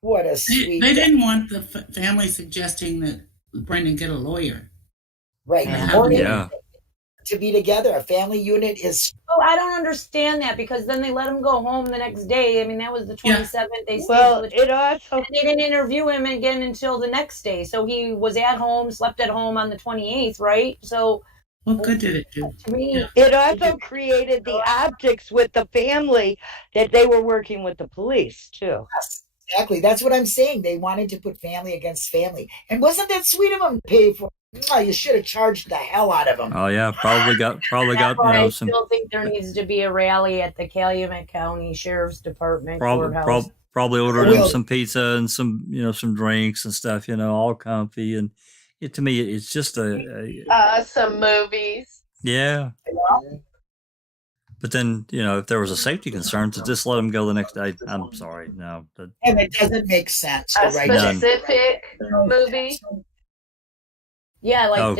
What a sweet. They didn't want the family suggesting that Brendan get a lawyer. Right. Yeah. To be together, a family unit is. Oh, I don't understand that, because then they let him go home the next day. I mean, that was the 27th. They it they didn't interview him again until the next day. So he was at home, slept at home on the 28th, right? So what good did it do? To me, it also created the optics with the family that they were working with the police too. Yes, exactly. That's what I'm saying. They wanted to put family against family, and wasn't that sweet of them to pay for? Oh, you should have charged the hell out of them. Oh yeah, probably got I some. still think there needs to be a rally at the Calumet County Sheriff's Department courthouse. Probably ordered him some pizza and some some drinks and stuff. All comfy, and to me it's just some movies. Yeah. But then, if there was a safety concern, to just let him go the next day, I'm sorry, no. And it doesn't make sense. A specific movie. Yeah, like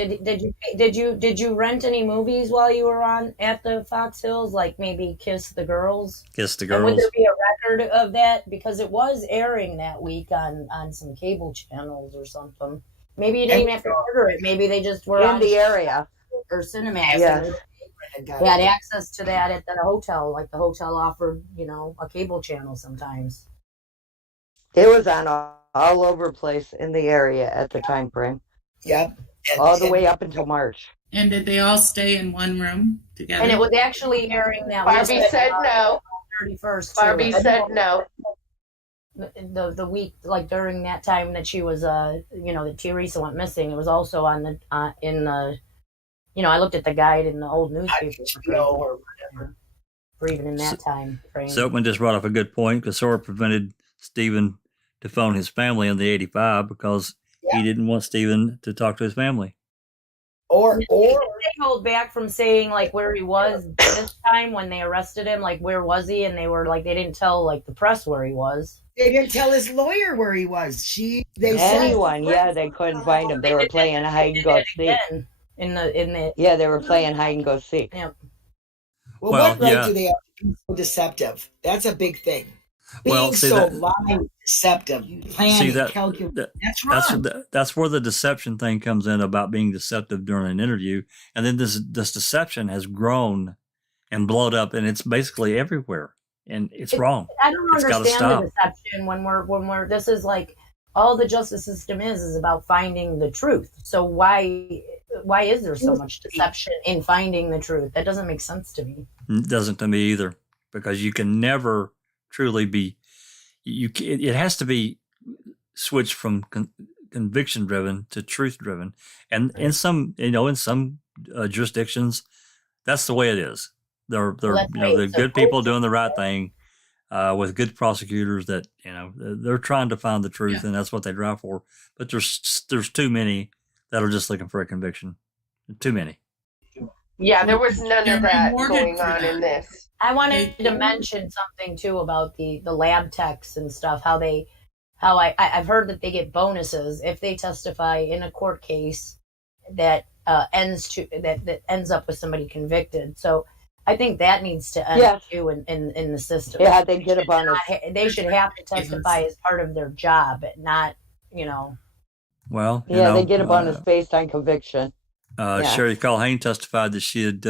did you rent any movies while you were at the Fox Hills? Like maybe Kiss the Girls? Kiss the And Girls. would there be a record of that? Because it was airing that week on some cable channels or something. Maybe you didn't even have to order it. Maybe they just were in the area or Cinemax. Yeah. They had access to that at the hotel. Like the hotel offered, a cable channel sometimes. It was on all over place in the area at the time frame. Yep. All the way up until March. And did they all stay in one room together? And it was actually airing that Barbie week, said no. 31st. Barbie said no. The week, like during that time that she was, that Teresa went missing, it was also on the in the, I looked at the guide in the old newspaper or whatever. for even in that time frame. Silkman just brought up a good point, because Sora prevented Stephen to phone his family in the 85 because he didn't want Stephen to talk to his family. Or they hold back from saying like where he was this time when they arrested him, like where was he, and they were like they didn't tell like the press where he was. They didn't tell his lawyer where he was. They they couldn't find him. They were playing hide and go seek. In the they were playing hide and go seek. Yep. Well, what right do they have to be so deceptive? That's a big thing. Being lying, deceptive, planning, calculating. That's wrong. That's where the deception thing comes in, about being deceptive during an interview. And then this deception has grown and blown up, and it's basically everywhere. And it's wrong. I don't understand the deception when we're this is like all the justice system is about finding the truth. So why why is there so much deception in finding the truth? That doesn't make sense to me. It doesn't to me either, because you can never truly be. It has to be switched from conviction driven to truth driven, and in some jurisdictions, that's the way it is. They're good people doing the right thing, with good prosecutors that they're trying to find the truth, and that's what they drive for. But there's too many that are just looking for a conviction. Too many. Yeah, there was none of that going on in this. I wanted to mention something too about the lab techs and stuff. I've heard that they get bonuses if they testify in a court case that ends up with somebody convicted. So I think that needs to end too in the system. Yeah, they get a bonus. They should have to testify as part of their job, not Well, they get a bonus based on conviction. Sherry Culhane testified that she had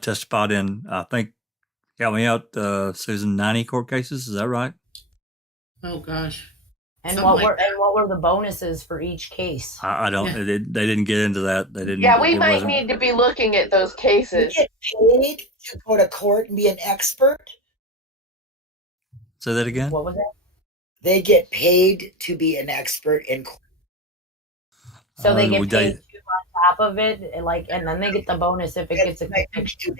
testified in, I think, help me out, Susan, 90 court cases. Is that right? Oh gosh. And what were the bonuses for each case? I don't. They didn't get into that. They didn't. Yeah, we might need to be looking at those cases. They get paid to go to court and be an expert. Say that again. What was that? They get paid to be an expert in court. So they get paid on top of it, and then they get the bonus if it gets a conviction.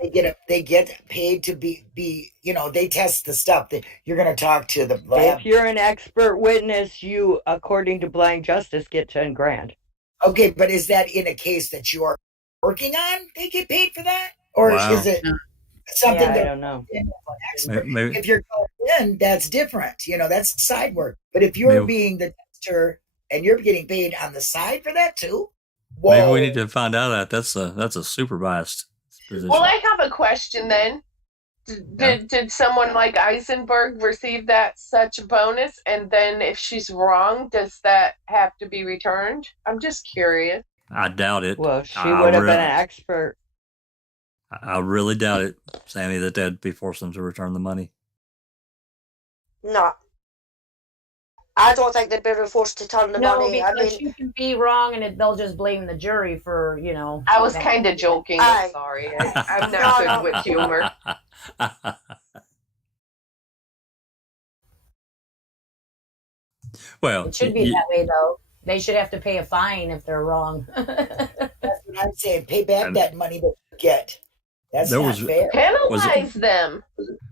They get paid to be they test the stuff that you're going to talk to the lab. If you're an expert witness, you, according to blind justice, get 10 grand. Okay, but is that in a case that you are working on? They get paid for that, or is it something that I don't know? Maybe. If you're going in, that's different. That's side work. But if you're being the tester and you're getting paid on the side for that too. Whoa. Maybe we need to find out that that's a super biased position. Well, I have a question then. Did someone like Eisenberg receive such a bonus? And then if she's wrong, does that have to be returned? I'm just curious. I doubt it. Well, she would have been an expert. I really doubt it, Sammy, that they'd be forcing them to return the money. No. I don't think they'd be forced to turn the money. Because you can be wrong, and they'll just blame the jury for, I was kind of joking. I'm sorry. I'm not good with humor. Well, it should be that way, though. They should have to pay a fine if they're wrong. That's what I'm saying. Pay back that money that you get. That's not fair. Penalize them.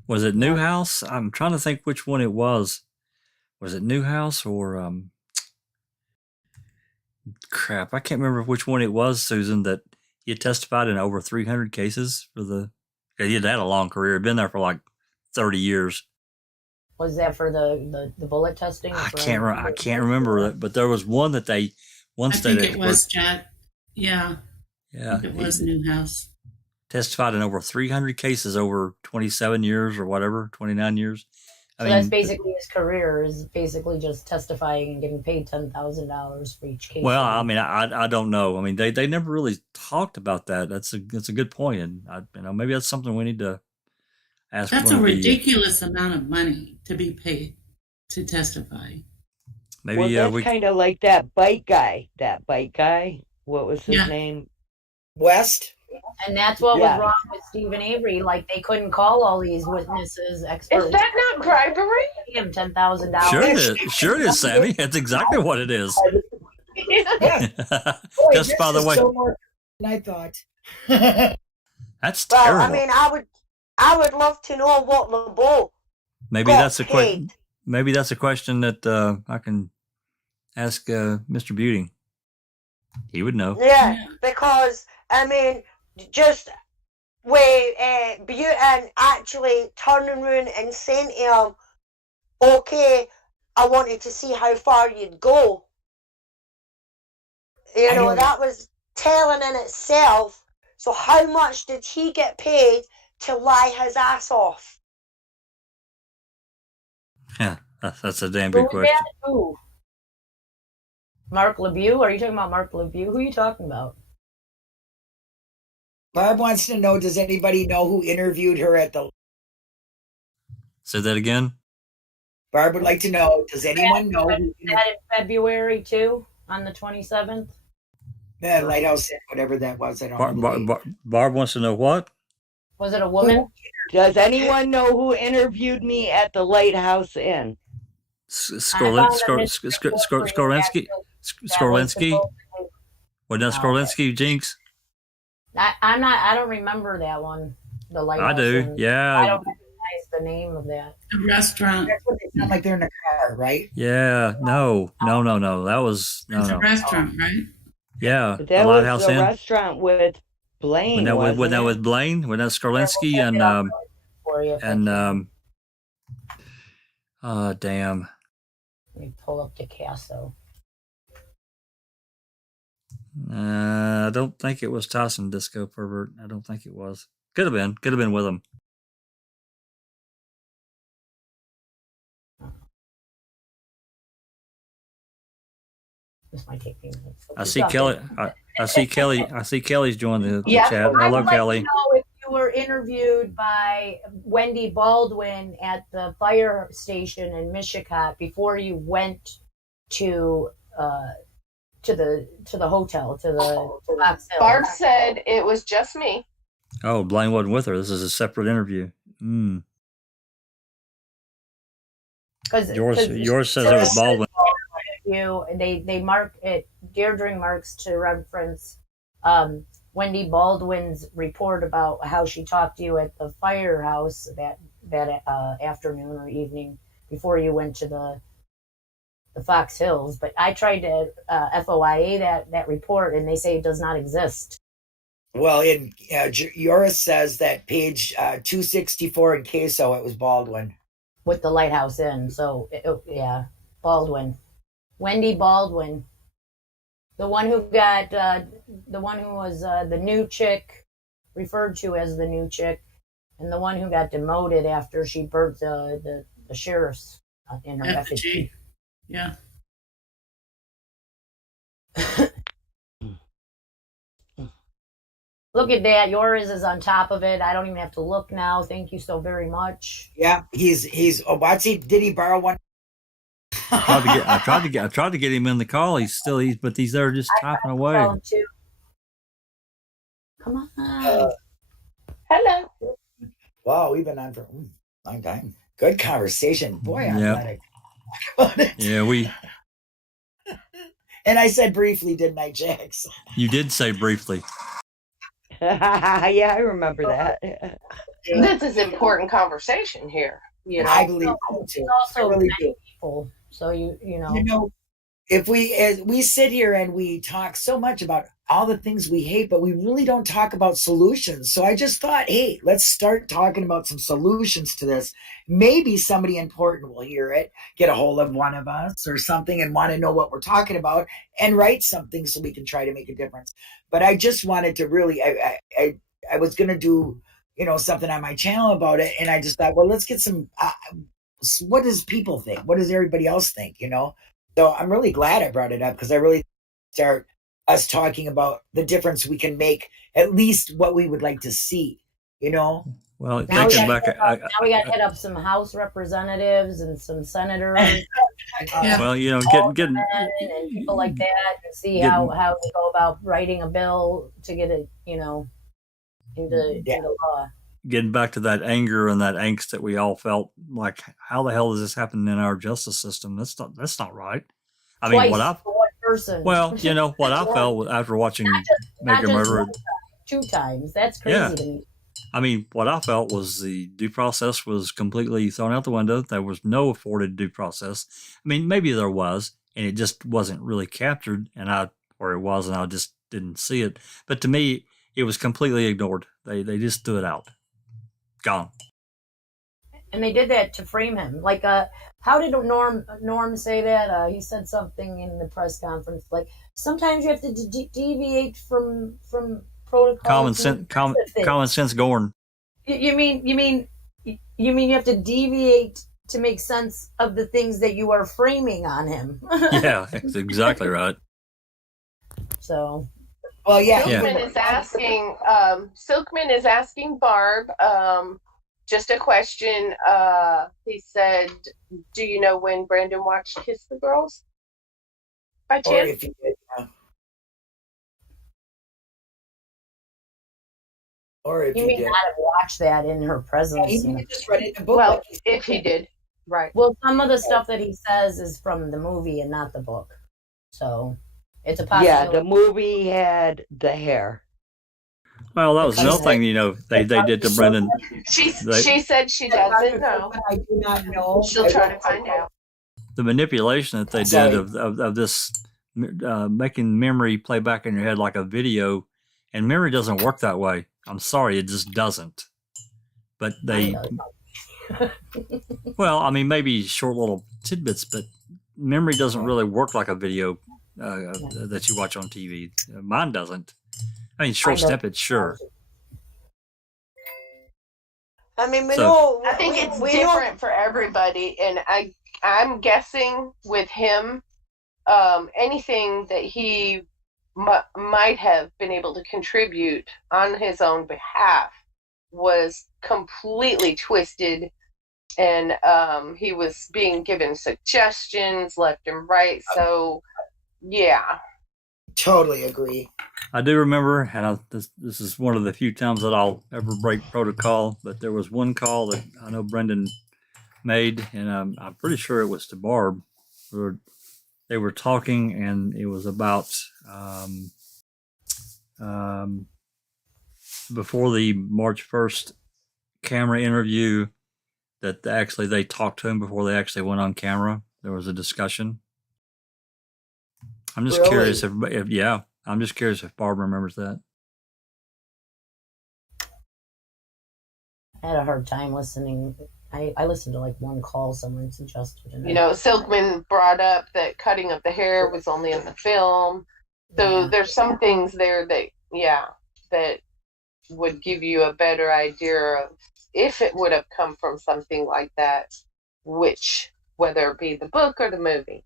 Was it Newhouse? I'm trying to think which one it was. Was it Newhouse or crap? I can't remember which one it was, Susan, that he had testified in over 300 cases he had a long career. He'd been there for like 30 years. Was that for the bullet testing? I can't remember it, but there was one that they once I think it was Chad. Yeah. Yeah. I think it was Newhouse. Testified in over 300 cases over 27 years or whatever, 29 years. So that's basically his career, is basically just testifying and getting paid $10,000 for each case. Well, I mean, I don't know. I mean, they never really talked about that. That's a good point, and maybe that's something we need to ask. That's a ridiculous amount of money to be paid to testify. Maybe that's kind of like that bike guy. What was his name? West. And that's what was wrong with Stephen Avery. Like, they couldn't call all these witnesses experts. Is that not bribery? Pay him $10,000. Sure it is. Sure it is, Sammy. That's exactly what it is. Yeah. Boy, just by the way, so more than I thought. That's terrible. I mean, I would love to know what LeBeau Maybe that's a question. Maybe that's a question that I can ask Mr. Buting. He would know. Yeah, because I mean, just with Buting actually turning around and saying to him, "Okay, I wanted to see how far you'd go." That was telling in itself. So how much did he get paid to lie his ass off? Yeah, that's a damn good question. Who? Mark LeBeau? Are you talking about Mark LeBeau? Who are you talking about? Barb wants to know, does anybody know who interviewed her at the... Say that again? Barb would like to know, does anyone know? Was that in February too, on the 27th? The Lighthouse Inn, whatever that was. I don't know the name. Barb wants to know what? Was it a woman? Does anyone know who interviewed me at the Lighthouse Inn? Skorlinski? Wasn't that Skorlinski, Jinx? I don't remember that one. The Lighthouse I do. Inn. Yeah. I don't recognize the name of that. The restaurant. That's what they sound like they're in a car, right? Yeah. No. That was It's a restaurant, right? Yeah. But The that was Lighthouse the Inn. restaurant with Blaine. When that was Blaine, when that Skorlinski and damn. Let me pull up the CASO. I don't think it was Tyson Disco Pervert. I don't think it was. Could have been. Could have been with him. This might take me minutes. I see Kelly. I see Kelly. I see Kelly's joined the chat. I Hello, would Kelly. like to know if you were interviewed by Wendy Baldwin at the fire station in Mishicot before you went to the hotel, to Fox Hill. Barb said it was just me. Oh, Blaine wasn't with her. This is a separate interview. Yours says it was Baldwin. They mark it. Deirdre marks to reference Wendy Baldwin's report about how she talked to you at the firehouse that afternoon or evening before you went to the Fox Hills. But I tried to FOIA that report, and they say it does not exist. Well, in Yoris says that page 264 in CASO, it was Baldwin. With the Lighthouse Inn. So, yeah, Baldwin. Wendy Baldwin. The one who got, the one who was the new chick, referred to as the new chick, and the one who got demoted after she burnt the sheriff's in her effigy. Yeah. Look at that. Yours is on top of it. I don't even have to look now. Thank you so very much. Yeah, he's what's he? Did he borrow one? I tried to get him in the call. But he's there just typing away. Come on. Hello. Wow, we've been on for a long time. Good conversation, boy. I'm Yep. glad it. Yeah, we. And I said briefly, didn't I, Jax? You did say briefly. Yeah, I remember that. This is important conversation here. You know, I believe so too. Also, really people. So you know. You know, if we sit here and we talk so much about all the things we hate, but we really don't talk about solutions. So I just thought, hey, let's start talking about some solutions to this. Maybe somebody important will hear it, get a hold of one of us or something and want to know what we're talking about and write something so we can try to make a difference. But I just wanted to really, I was going to do, something on my channel about it. And I just thought, well, let's get some, what does people think? What does everybody else think? So I'm really glad I brought it up because I really start us talking about the difference we can make, at least what we would like to see, Well, now thinking back, now we got to hit up some House representatives and some senators. Well, getting and people like that, and see how we go about writing a bill to get it, into law. Getting back to that anger and that angst that we all felt, like, how the hell is this happening in our justice system? That's not right. I mean, Twice for one person. Well, what I felt after watching Make a Murderer. 2 times. That's crazy to me. I mean, what I felt was the due process was completely thrown out the window. There was no afforded due process. I mean, maybe there was, and it just wasn't really captured, and I just didn't see it. But to me, it was completely ignored. They just threw it out. Gone. And they did that to frame him. Like, how did Norm say that? He said something in the press conference, like, sometimes you have to deviate from protocol. Common sense going. You mean you have to deviate to make sense of the things that you are framing on him? Yeah, that's exactly right. So, well, yeah. Silkman is asking Barb just a question. He said, "Do you know when Brandon watched Kiss the Girls?" By chance? Or if he did, Or if He he may did. not have watched that in her presence. He might have just read it in the book. Well, like he said. if he did, right. Well, some of the stuff that he says is from the movie and not the book. So it's a Yeah, possibility. the movie had the hair. Well, that was Because another thing, you know, they did to Brendan. She They- said she doesn't know. I do not know. She'll I try will- to find out. The manipulation that they Sorry. did of this making memory play back in your head like a video, and memory doesn't work that way. I'm sorry, it just doesn't. But they, well, I mean, maybe short little tidbits, but memory doesn't really work like a video that you watch on TV. Mine doesn't. I mean, short snippets, sure. I mean, we So- know. I think it's different for everybody, and I'm guessing with him, anything that he might have been able to contribute on his own behalf was completely twisted, and he was being given suggestions left and right. So, yeah. Totally agree. I do remember, and this is one of the few times that I'll ever break protocol, but there was one call that I know Brendan made, and I'm pretty sure it was to Barb. They were talking, and it was about before the March 1st camera interview, that actually they talked to him before they actually went on camera. There was a discussion. I'm just Really? curious if yeah, I'm just curious if Barb remembers that. I had a hard time listening. I listened to like one call someone suggested. And You know, Silkman brought up that cutting of the hair was only in the film. So there's some things there that, that would give you a better idea of if it would have come from something like that, whether it be the book or the movie.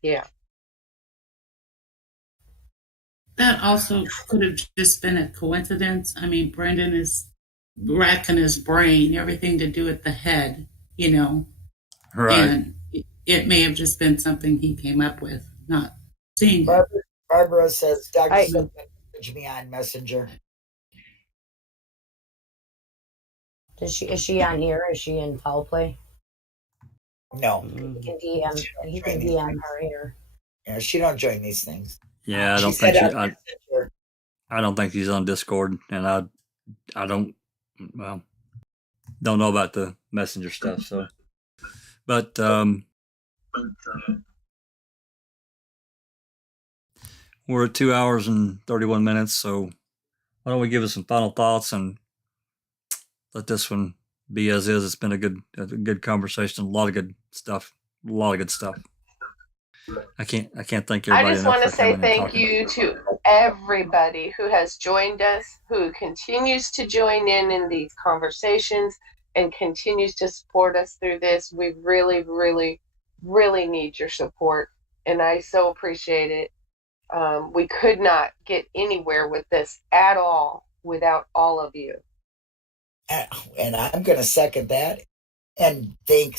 Yeah. That also could have just been a coincidence. I mean, Brendan is racking his brain, everything to do with the head, you know. Right. And it may have just been something he came up with, not seeing it. Barbara says, Dr. Silkman messaged me on Messenger. is she on here? Is she in foul play? No. He can DM her here. Yeah, she don't join these things. Yeah, I She don't said think on Messenger. I don't think he's on Discord, and I don't know about the messenger stuff. So, but we're at 2 hours and 31 minutes. So why don't we give us some final thoughts and let this one be as is. It's been a good conversation. A lot of good stuff. I can't thank everybody. I just enough want to for say coming and thank talking. you to everybody who has joined us, who continues to join in these conversations and continues to support us through this. We really, really, really need your support, and I so appreciate it. We could not get anywhere with this at all without all of you. And I'm going to second that. And thank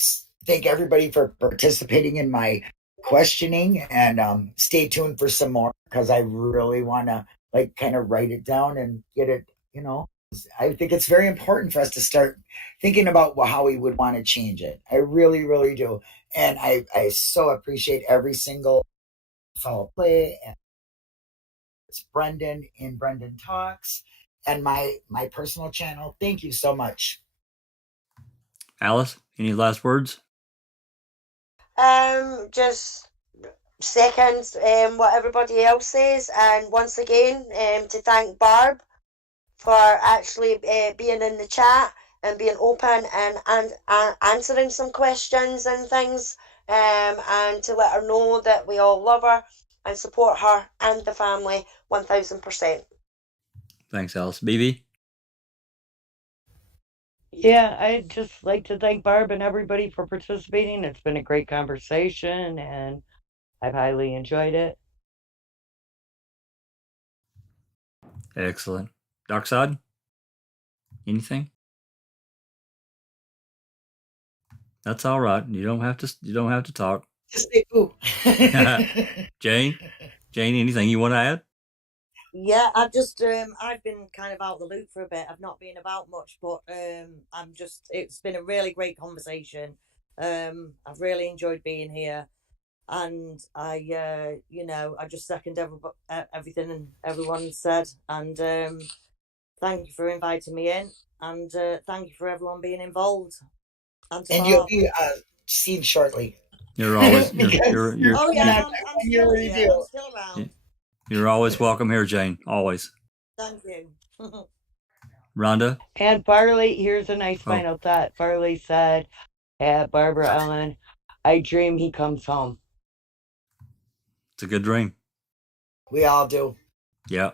everybody for participating in my questioning, and stay tuned for some more, because I really want to kind of write it down and get it, I think it's very important for us to start thinking about how we would want to change it. I really, really do. And I so appreciate every single foul play, and it's Brendan in Brendan Talks, and my personal channel. Thank you so much. Alice, any last words? Just second what everybody else says, and once again to thank Barb for actually being in the chat and being open and answering some questions and things, and to let her know that we all love her and support her and the family 1000%. Thanks, Alice. BB? Yeah, I'd just like to thank Barb and everybody for participating. It's been a great conversation, and I've highly enjoyed it. Excellent. Dockside? Anything? That's all right. You don't have to talk. Just say ooh. Jane, anything you want to add? Yeah, I've been kind of out of the loop for a bit. I've not been about much, but it's been a really great conversation. I've really enjoyed being here, and I just second everything and everyone said, and thank you for inviting me in, and thank you for everyone being involved, and to And you'll Barb. be seen shortly. You're always Because you're Oh coming yeah, out I'm on your still here. review. I'm still around. you're always welcome here, Jane. Always. Thank you. Rhonda. And Farley, here's a nice Oh, final thought. Farley said at Barbara Ellen, I dream he comes home. it's a good dream. We all do. Yeah.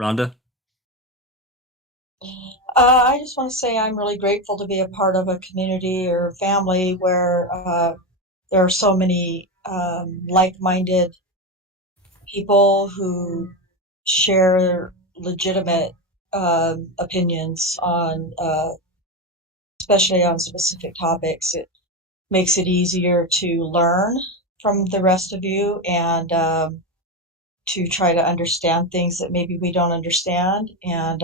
Rhonda. I just want to say I'm really grateful to be a part of a community or family where there are so many like-minded people who share legitimate opinions on, especially on specific topics. It makes it easier to learn from the rest of you and to try to understand things that maybe we don't understand. And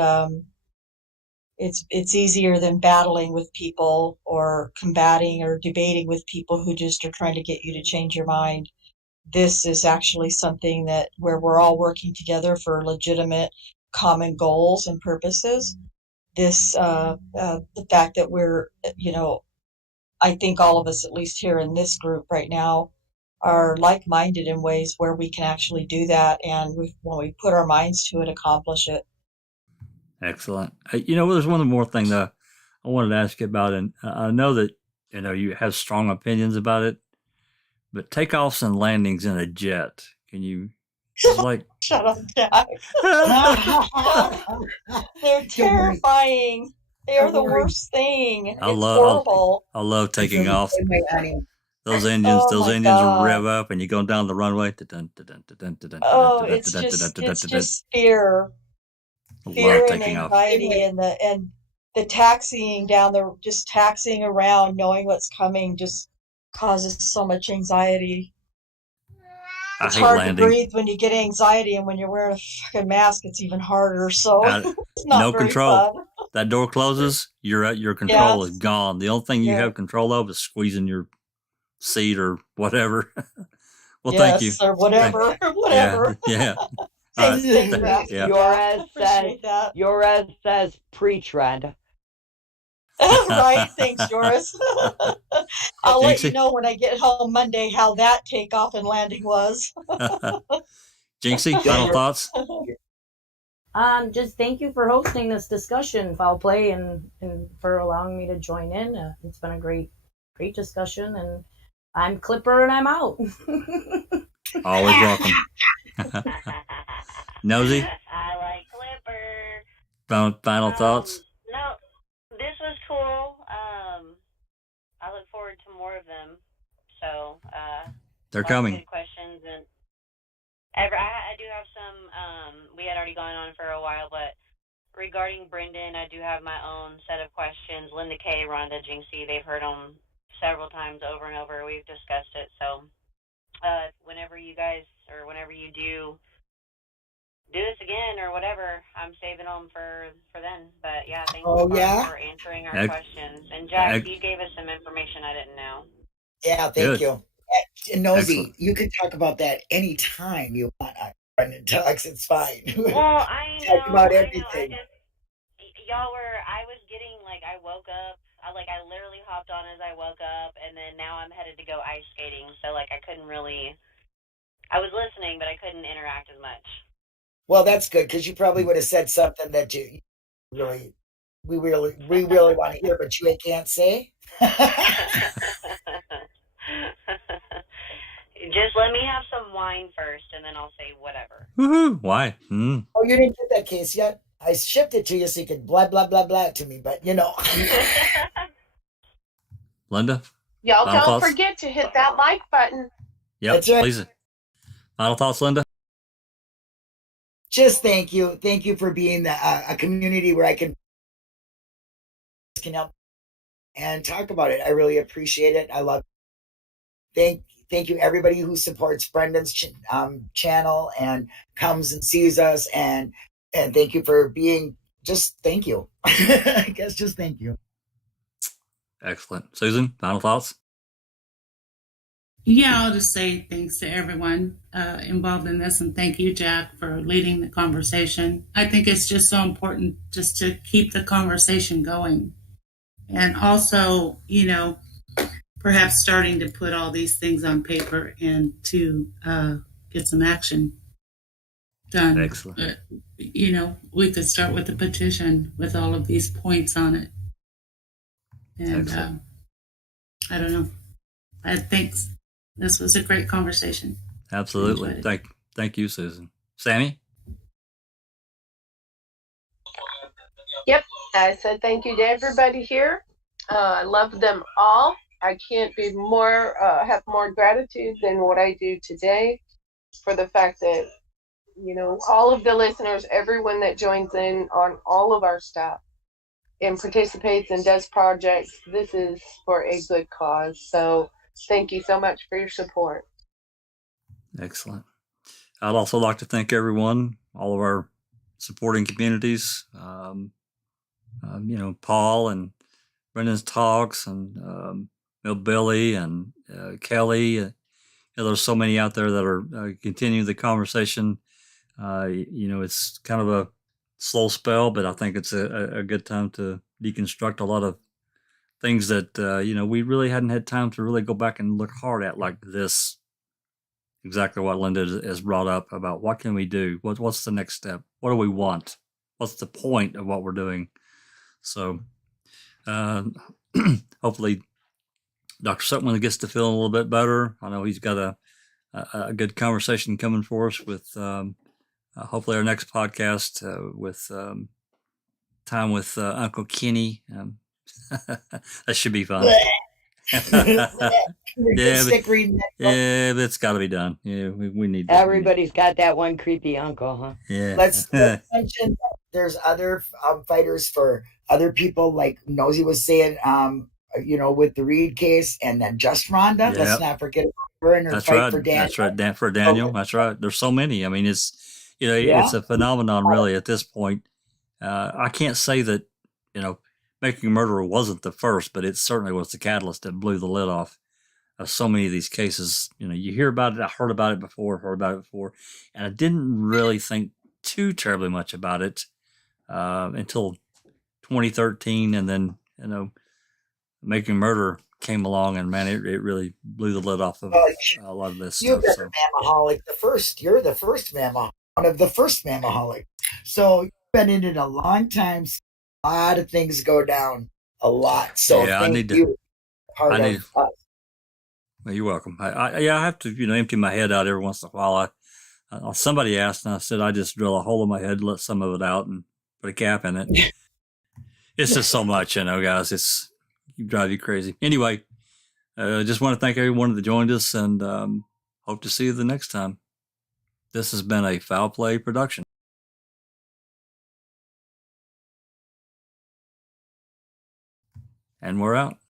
it's easier than battling with people or combating or debating with people who just are trying to get you to change your mind. This is actually something that where we're all working together for legitimate common goals and purposes. The fact that we're, I think all of us, at least here in this group right now, are like-minded in ways where we can actually do that, and when we put our minds to it, accomplish it. Excellent. There's one more thing that I wanted to ask you about, and I know that you have strong opinions about it, but takeoffs and landings in a jet. Can you like? Shut up, Jack. They're terrifying. They are the worst thing. I It's love horrible. I love taking off. Those Oh my engines God. rev up, and you go down the runway. Oh, it's just fear. I Fear love and taking off. anxiety and the taxiing down the just taxiing around, knowing what's coming just causes so much anxiety. I It's hate hard to landing. breathe when you get anxiety, and when you're wearing a fucking mask, it's even harder. So it's not No very control. fun. That door closes. Your control is Yes. gone. The only thing you Yeah. have control of is squeezing your seat or whatever. Well, thank you. Yes, or whatever. Whatever. Yeah. Thanks, Raph. Yeah. Yours says pre-trend. Right, thanks, Joris. I'll let you Jinxie? know when I get home Monday how that takeoff and landing was. Jinxie, final thoughts? Just thank you for hosting this discussion, Foul Play, and for allowing me to join in. It's been a great discussion, and I'm Clipper, and I'm out. Always welcome. Nosy? I like Clipper. Final thoughts? No, this was cool. I look forward to more of them. So, They're lots of coming. good questions, and I do have some. We had already gone on for a while, but regarding Brendan, I do have my own set of questions. Linda K, Rhonda, Jinxie, they've heard them several times over and over. We've discussed it. So, whenever you guys or whenever you do this again or whatever, I'm saving them for then. But yeah, thank you for answering our questions. And Jack, you gave us some information I didn't know. Yeah, thank you. And Nosy, you can talk about that anytime you want. Brendan talks, it's fine. Well, I know. Talk about everything. I was getting, I woke up. I literally hopped on as I woke up, and then now I'm headed to go ice skating. So, I couldn't really, I was listening, but I couldn't interact as much. Well, that's good, because you probably would have said something that we really want to hear, but you can't say. Just let me have some wine first, and then I'll say whatever. Woohoo! Why? Oh, you didn't get that case yet? I shipped it to you so you could blah, blah, blah, blah to me, but Linda? Y'all final don't thoughts? forget to hit that like button. Yep, That's right. please. Final thoughts, Linda? Just thank you. Thank you for being a community where I can help and talk about it. I really appreciate it. I love it. thank you everybody who supports Brendan's channel and comes and sees us, and thank you for being, just thank you. I guess just thank you. Excellent. Susan, final thoughts? Yeah, I'll just say thanks to everyone involved in this, and thank you, Jack, for leading the conversation. I think it's just so important just to keep the conversation going. And also, perhaps starting to put all these things on paper and to get some action done. Excellent. We could start with a petition with all of these points on it. And I don't know. Thanks. This was a great conversation. Absolutely. Thank you, Susan. Sammy? Yep, I said thank you to everybody here. I love them all. I can't be have more gratitude than what I do today for the fact that, all of the listeners, everyone that joins in on all of our stuff and participates and does projects, this is for a good cause. So thank you so much for your support. Excellent. I'd also like to thank everyone, all of our supporting communities, Paul and Brendan's talks, and Billy and Kelly. There's so many out there that are continuing the conversation. It's kind of a slow spell, but I think it's a good time to deconstruct a lot of things that, we really hadn't had time to really go back and look hard at, like this. Exactly what Linda has brought up about what can we do? What's the next step? What do we want? What's the point of what we're doing? So hopefully Dr. Silkman gets to feel a little bit better. I know he's got a good conversation coming for us with hopefully our next podcast with time with Uncle Kenny. That should be fun. But it's got to be done. Yeah, we need that. Everybody's got that one creepy uncle, huh? Yeah. Let's mention that there's other fighters for other people, like Nosy was saying, with the Reed case, and then just Rhonda. Yep. Let's not forget her and her fight for Daniel. That's right, for Daniel. Okay. That's right. There's so many. I mean, it's it's a phenomenon really at this point. I can't say that Making a Murderer wasn't the first, but it certainly was the catalyst that blew the lid off of so many of these cases. You hear about it. I heard about it before, and I didn't really think too terribly much about it until 2013, and then Making a Murderer came along, and man, it really blew the lid off of a lot of this stuff. You're Mamaholic, you're the first Mamaholic, one of the first Mamaholic. So you've been in it a long time. A lot of things go down, a lot. So yeah, I need to. Well, you're welcome. I have to empty my head out every once in a while. Somebody asked, and I said I just drill a hole in my head, let some of it out, and put a cap in it. It's just so much, guys. It's drive you crazy. Anyway, just want to thank everyone that joined us, and hope to see you the next time. This has been a Foul Play production. And we're out.